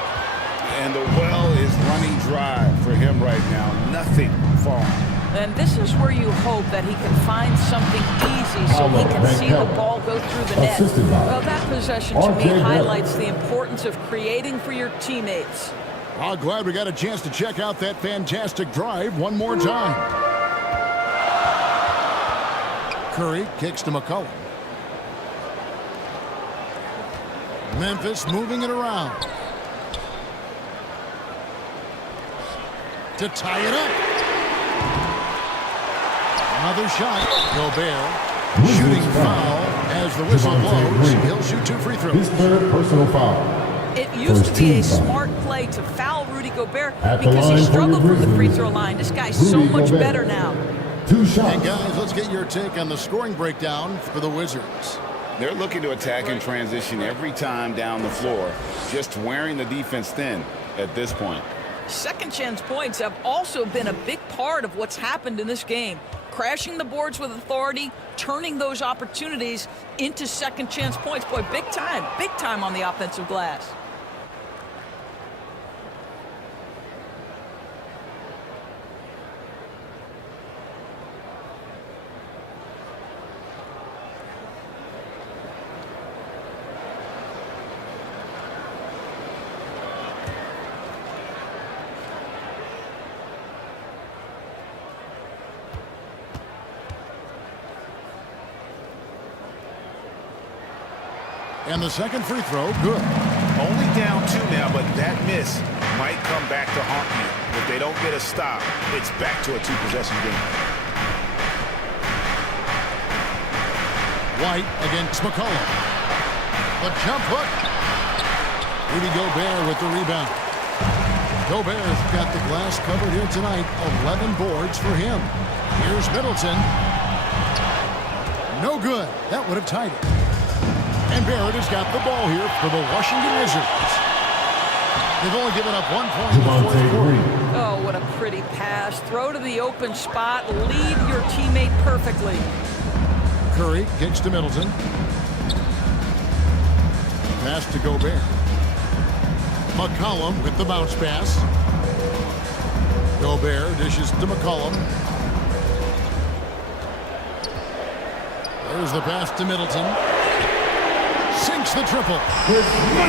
And the well is running dry for him right now. Nothing falling. And this is where you hope that he can find something easy so he can see the ball go through the net. Well, that possession to me highlights the importance of creating for your teammates. I'm glad we got a chance to check out that fantastic drive one more time. Curry kicks to McCollum. Memphis moving it around. To tie it up. Another shot. Gobert shooting foul as the whistle blows. He'll shoot 2 free throws. His third personal foul. It used to be a smart play to foul Rudy Gobert because he struggled from the free throw line. This guy's so much better now. 2 shots. And guys, let's get your take on the scoring breakdown for the Wizards. They're looking to attack and transition every time down the floor, just wearing the defense thin at this point. Second chance points have also been a big part of what's happened in this game. Crashing the boards with authority, turning those opportunities into second chance points. Boy, big time on the offensive glass. And the second free throw, good. Only down 2 now, but that miss might come back to haunt you. If they don't get a stop, it's back to a 2-possession game. White against McCollum. The jump hook. Rudy Gobert with the rebound. Gobert's got the glass covered here tonight. 11 boards for him. Here's Middleton. No good. That would have tied it. And Barrett has got the ball here for the Washington Wizards. They've only given up 1 point in the fourth quarter. Oh, what a pretty pass. Throw to the open spot. Lead your teammate perfectly. Curry kicks to Middleton. Pass to Gobert. McCollum with the bounce pass. Gobert dishes to McCollum. There's the pass to Middleton. Sinks the triple. And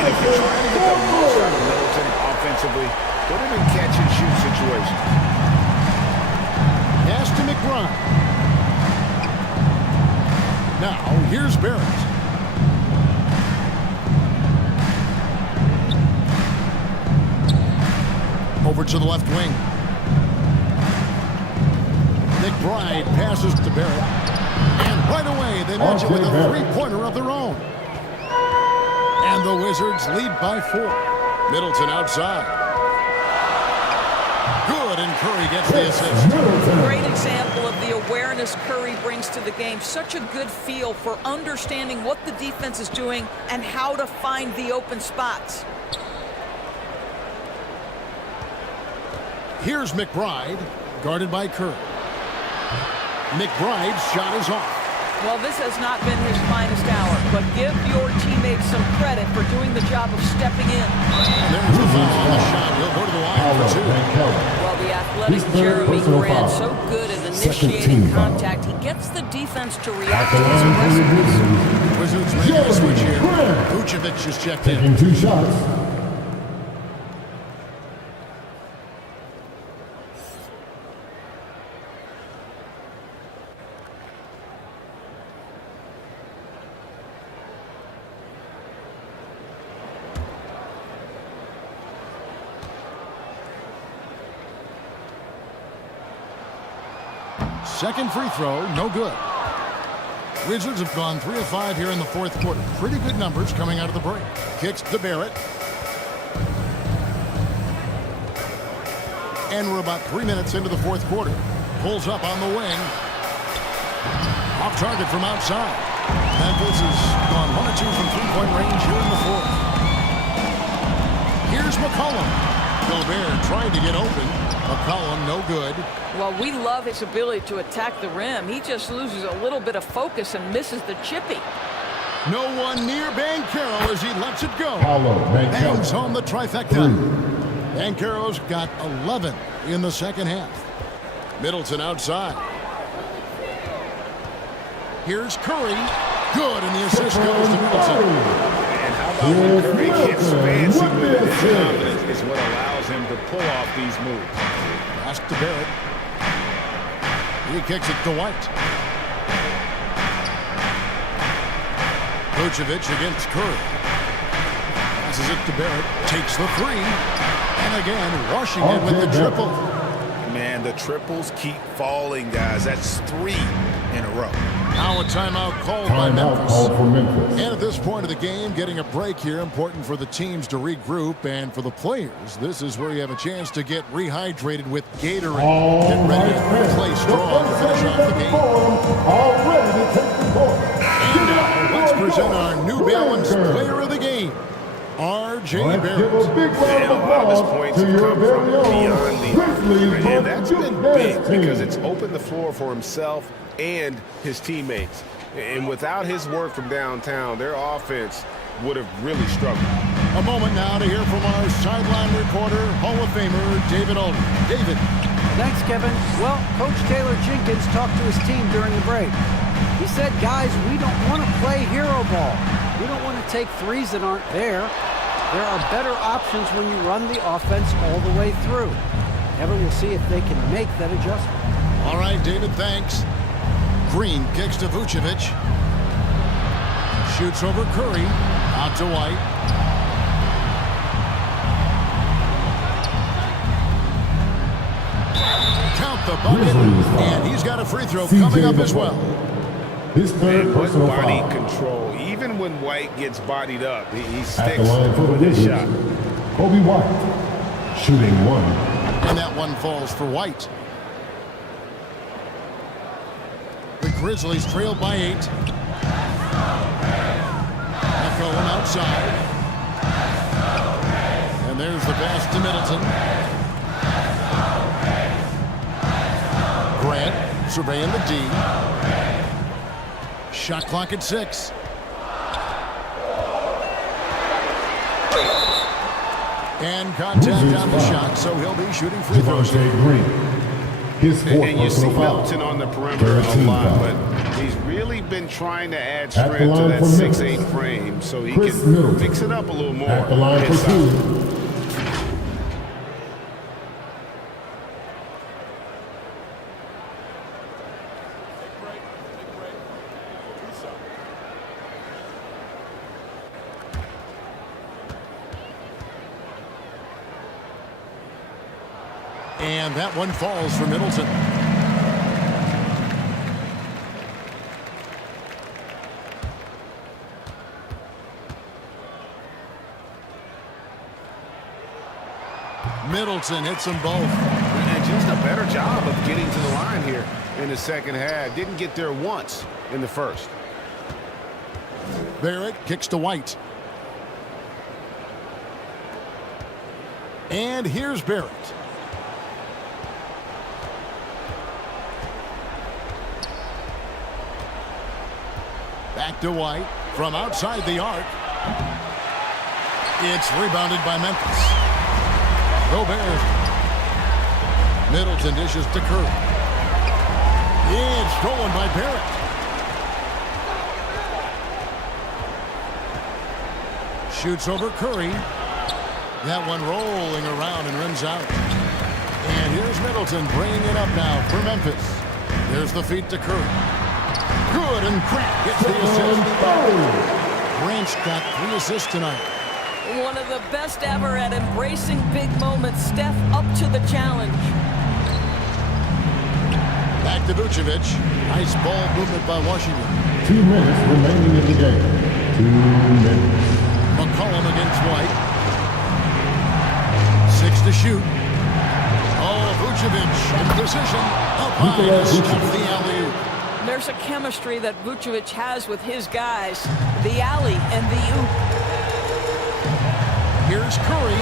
if you're trying to get the most out of Middleton offensively, put him in catch-and-shoot situations. Pass to McBride. Now, here's Barrett. Over to the left wing. McBride passes to Barrett. And right away, they match it with a three-pointer of their own. And the Wizards lead by 4. Middleton outside. Good, and Curry gets the assist. Great example of the awareness Curry brings to the game. Such a good feel for understanding what the defense is doing and how to find the open spots. Here's McBride, guarded by Curry. McBride's shot is off. Well, this has not been his finest hour, but give your teammates some credit for doing the job of stepping in. And there's a foul on the shot. He'll go to the line for 2. Well, the athletic Jeremy Grant, so good at initiating contact. He gets the defense to react to his aggressiveness. Wizards making a switch here. Vucevic is checked in. Taking 2 shots. Second free throw, no good. Wizards have gone 3 of 5 here in the fourth quarter. Pretty good numbers coming out of the break. Kicks to Barrett. And we're about 3 minutes into the fourth quarter. Pulls up on the wing. Off target from outside. Memphis has gone 1 or 2 from 3-point range here in the fourth. Here's McCollum. Gobert trying to get open. McCollum, no good. Well, we love his ability to attack the rim. He just loses a little bit of focus and misses the chippy. No one near Banchero as he lets it go. Bangs home the trifecta. Banchero's got 11 in the second half. Middleton outside. Here's Curry. Good, and the assist goes to Middleton. And how about when Curry gets fancy with it? His confidence is what allows him to pull off these moves. Pass to Barrett. He kicks it to White. Vucevic against Curry. Passes it to Barrett. Takes the 3. And again, Washington with the triple. Man, the triples keep falling, guys. That's 3 in a row. Now a timeout called by Memphis. And at this point of the game, getting a break here, important for the teams to regroup, and for the players, this is where you have a chance to get rehydrated with Gatorade. Get ready to play strong to finish off the game. And now let's present our New Balance Player of the Game, R.J. Barrett. And a lot of his points have come from beyond the arc. And that's been big because it's opened the floor for himself and his teammates. And without his work from downtown, their offense would have really struggled. A moment now to hear from our sideline reporter, Hall of Famer David Alden. David. Thanks, Kevin. Well, Coach Taylor Jenkins talked to his team during the break. He said, guys, we don't want to play hero ball. We don't want to take threes that aren't there. There are better options when you run the offense all the way through. Kevin, we'll see if they can make that adjustment. All right, David, thanks. Green kicks to Vucevic. Shoots over Curry. Out to White. Count the bucket, and he's got a free throw coming up as well. His third Man, what personal body foul. control. Even when White gets bodied up, he At sticks the line for the with his Wizards, shot. Kobe White, shooting 1. And that one falls for White. The Grizzlies trail by 8. McCollum outside. And there's the pass to Middleton. Grant surveying the D. Shot clock at 6. And contact on the shot, so he'll be shooting free throws. Green. His fourth And you see personal foul. Middleton on the perimeter a 13 lot, foul. but he's really been trying to add At the strength to line that for 6'8 Memphis, frame so he Chris can Middleton. mix it up a little more. At the line for inside. 2. And that one falls for Middleton. Middleton hits them both. And just a better job of getting to the line here in the second half. Didn't get there once in the first. Barrett kicks to White. And here's Barrett. Back to White from outside the arc. It's rebounded by Memphis. Gobert. Middleton dishes to Curry. It's stolen by Barrett. Shoots over Curry. That one rolling around and rims out. And here's Middleton bringing it up now for Memphis. There's the feed to Curry. Good, and Grant gets the assist. Grant's got 3 assists tonight. One of the best ever at embracing big moments. Steph up to the challenge. Back to Vucevic. Nice ball movement by Washington. 2 minutes remaining in the game. 2 minutes. McCollum against White. 6 to shoot. Oh, Vucevic in position. Up high to stuff the alley-oop. There's a chemistry that Vucevic has with his guys. The alley and the oop. Here's Curry.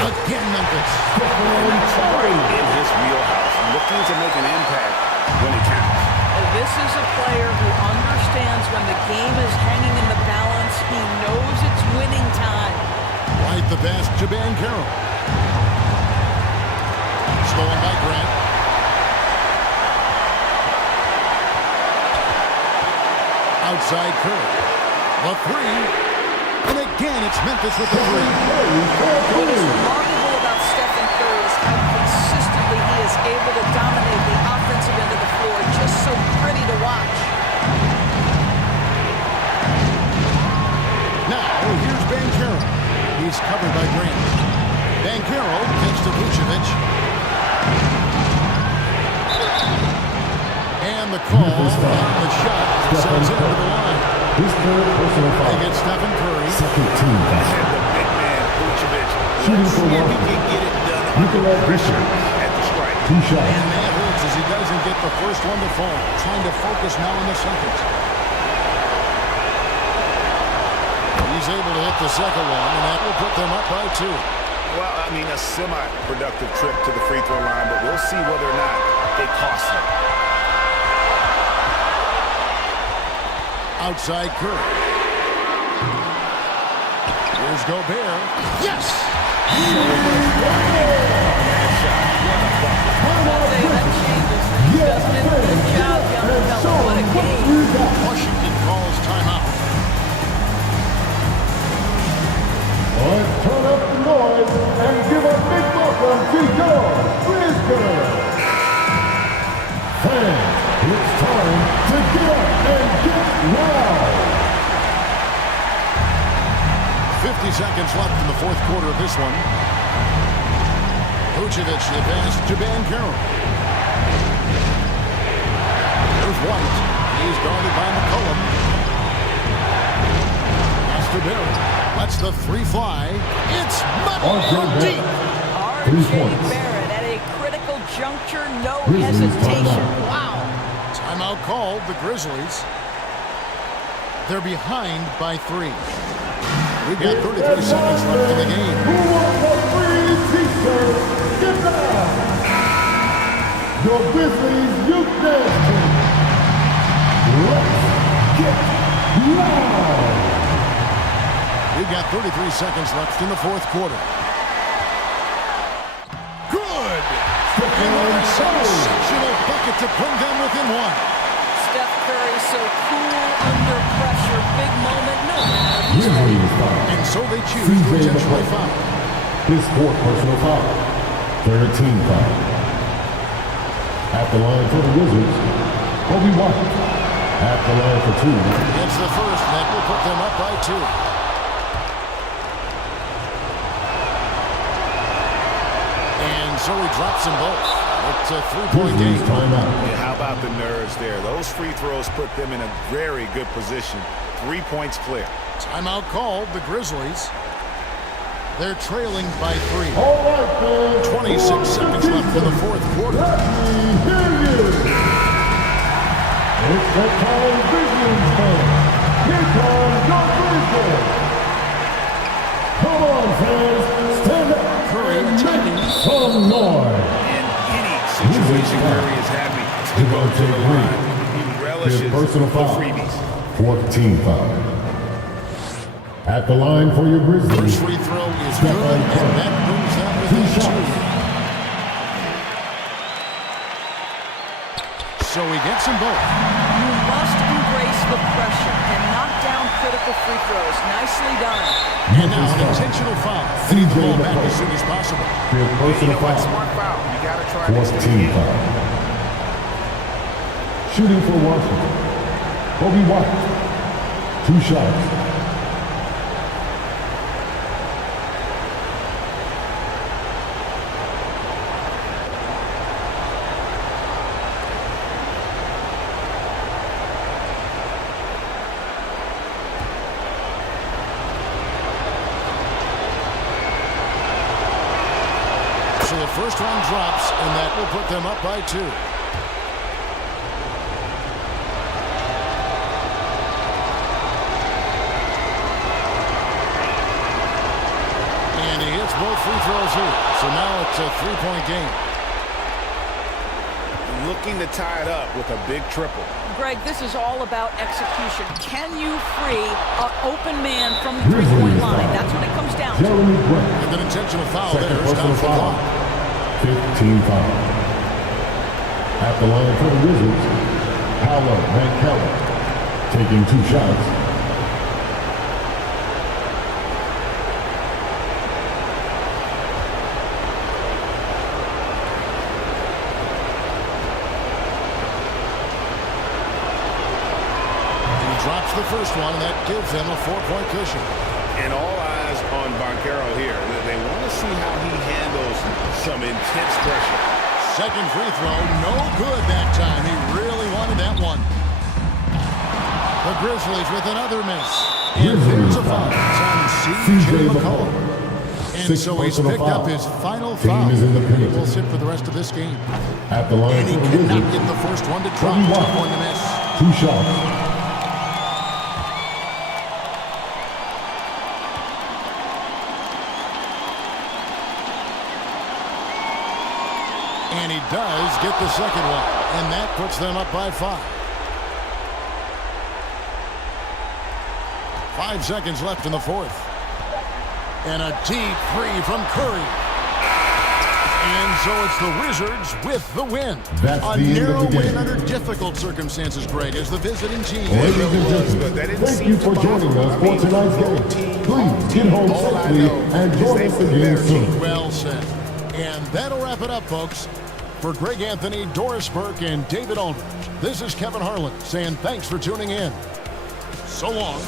Again, Memphis. Right in his wheelhouse, looking to make an impact when it counts. This is a player who understands when the game is hanging in the balance. He knows it's winning time. Right the pass to Banchero. Stolen by Grant. Outside Curry. The 3. And again, it's Memphis with the 3. What is remarkable about Stephen Curry is how consistently he is able to dominate the offensive end of the floor. Just so pretty to watch. Now, here's Banchero. He's covered by Grant. Banchero gets to Vucevic. And the call on the shot sends it over the line. His third personal foul. They get Stephen Curry. Second team foul. And the big man, Vucevic. Shooting for Let's see if he one. can get it done You can under let pressure Vucevic. at the strike. 2 shots. And that hurts as he doesn't get the first one to fall. Trying to focus now on the second. He's able to hit the second one, and that will put them up by 2. Well, I mean, a semi-productive trip to the free throw line, but we'll see whether or not it costs him. Outside Curry. Here's Gobert. Yes! Washington calls timeout. Let's turn up the noise and give a big welcome to your Grizzlies. Fans, it's time to get up and get loud. 50 seconds left in the fourth quarter of this one. Vucevic, the pass to Banchero. There's White. He's guarded by McCollum. That's to Barrett. Lets the three fly. It's Metal from deep. R.J. Barrett at a critical juncture, no hesitation. Wow. Timeout called, the Grizzlies. They're behind by 3. We've got 33 seconds left in the game. Who wants a free t-shirt? Get down! Your Grizzlies Youth Dance Team. Let's get loud! We've got 33 seconds left in the fourth quarter. Good! And a sensational bucket to bring them within 1. Steph Curry so cool under pressure. Big moment, no matter who's ready. And so they choose to intentionally foul. His fourth personal foul. Third team foul. At the line for the Wizards, Kobe White. At the line for 2. It's the first that will put them up by 2. So he drops them both. It's a 3-point game. Yeah, how about the nerves there? Those free throws put them in a very good position. 3 points clear. Timeout called, the Grizzlies. They're trailing by 3. All right, 26 seconds left in the fourth quarter. Let me hear you. It's the time Grizzlies fan. Here comes your Grizzlies. Come on, fans. Stand up. Curry attacking. Some noise. In any situation Curry is happy to go to the line. He relishes personal the foul. freebies. Fourth team foul. At the line for your Grizzlies. First free throw is good, and that brings them within 2. So he gets them both. You must embrace the pressure and knock down critical free throws. Nicely done. And now an intentional foul. Feed the ball back as soon as possible. Personal foul. Smart foul. You got to try Fourth team foul. Shooting for Washington. Kobe White. 2 shots. So the first one drops, and that will put them up by 2. And he hits both free throws here. So now it's a 3-point game. Looking to tie it up with a big triple. Greg, this is all about execution. Can you free an open man from the three-point line? That's what it comes down to. And an intentional foul there is down for the line. 15 foul. At the line for the Wizards, Paolo Banchero taking 2 shots. Drops the first one, and that gives them a 4-point cushion. And all eyes on Banchero here. They want to see how he handles some intense pressure. Second free throw, no good that time. He really wanted that one. The Grizzlies with another miss. And there's a foul. It's on C.J. McCollum. And so he's picked up his final foul. He will sit for the rest of this game. At the line and he cannot get the first one to drop. Tough one to miss. 2 shots. And he does get the second one. And that puts them up by 5. 5 seconds left in the fourth. And a deep 3 from Curry. And so it's the Wizards with the win. That's a narrow win under difficult circumstances, Greg, as the visiting team. Ladies and gentlemen, thank you for joining us for tonight's game. Please get home safely and join us again soon. Well said. And that'll wrap it up, folks. For Greg Anthony, Doris Burke, and David Aldridge, this is Kevin Harlan saying thanks for tuning in. So long.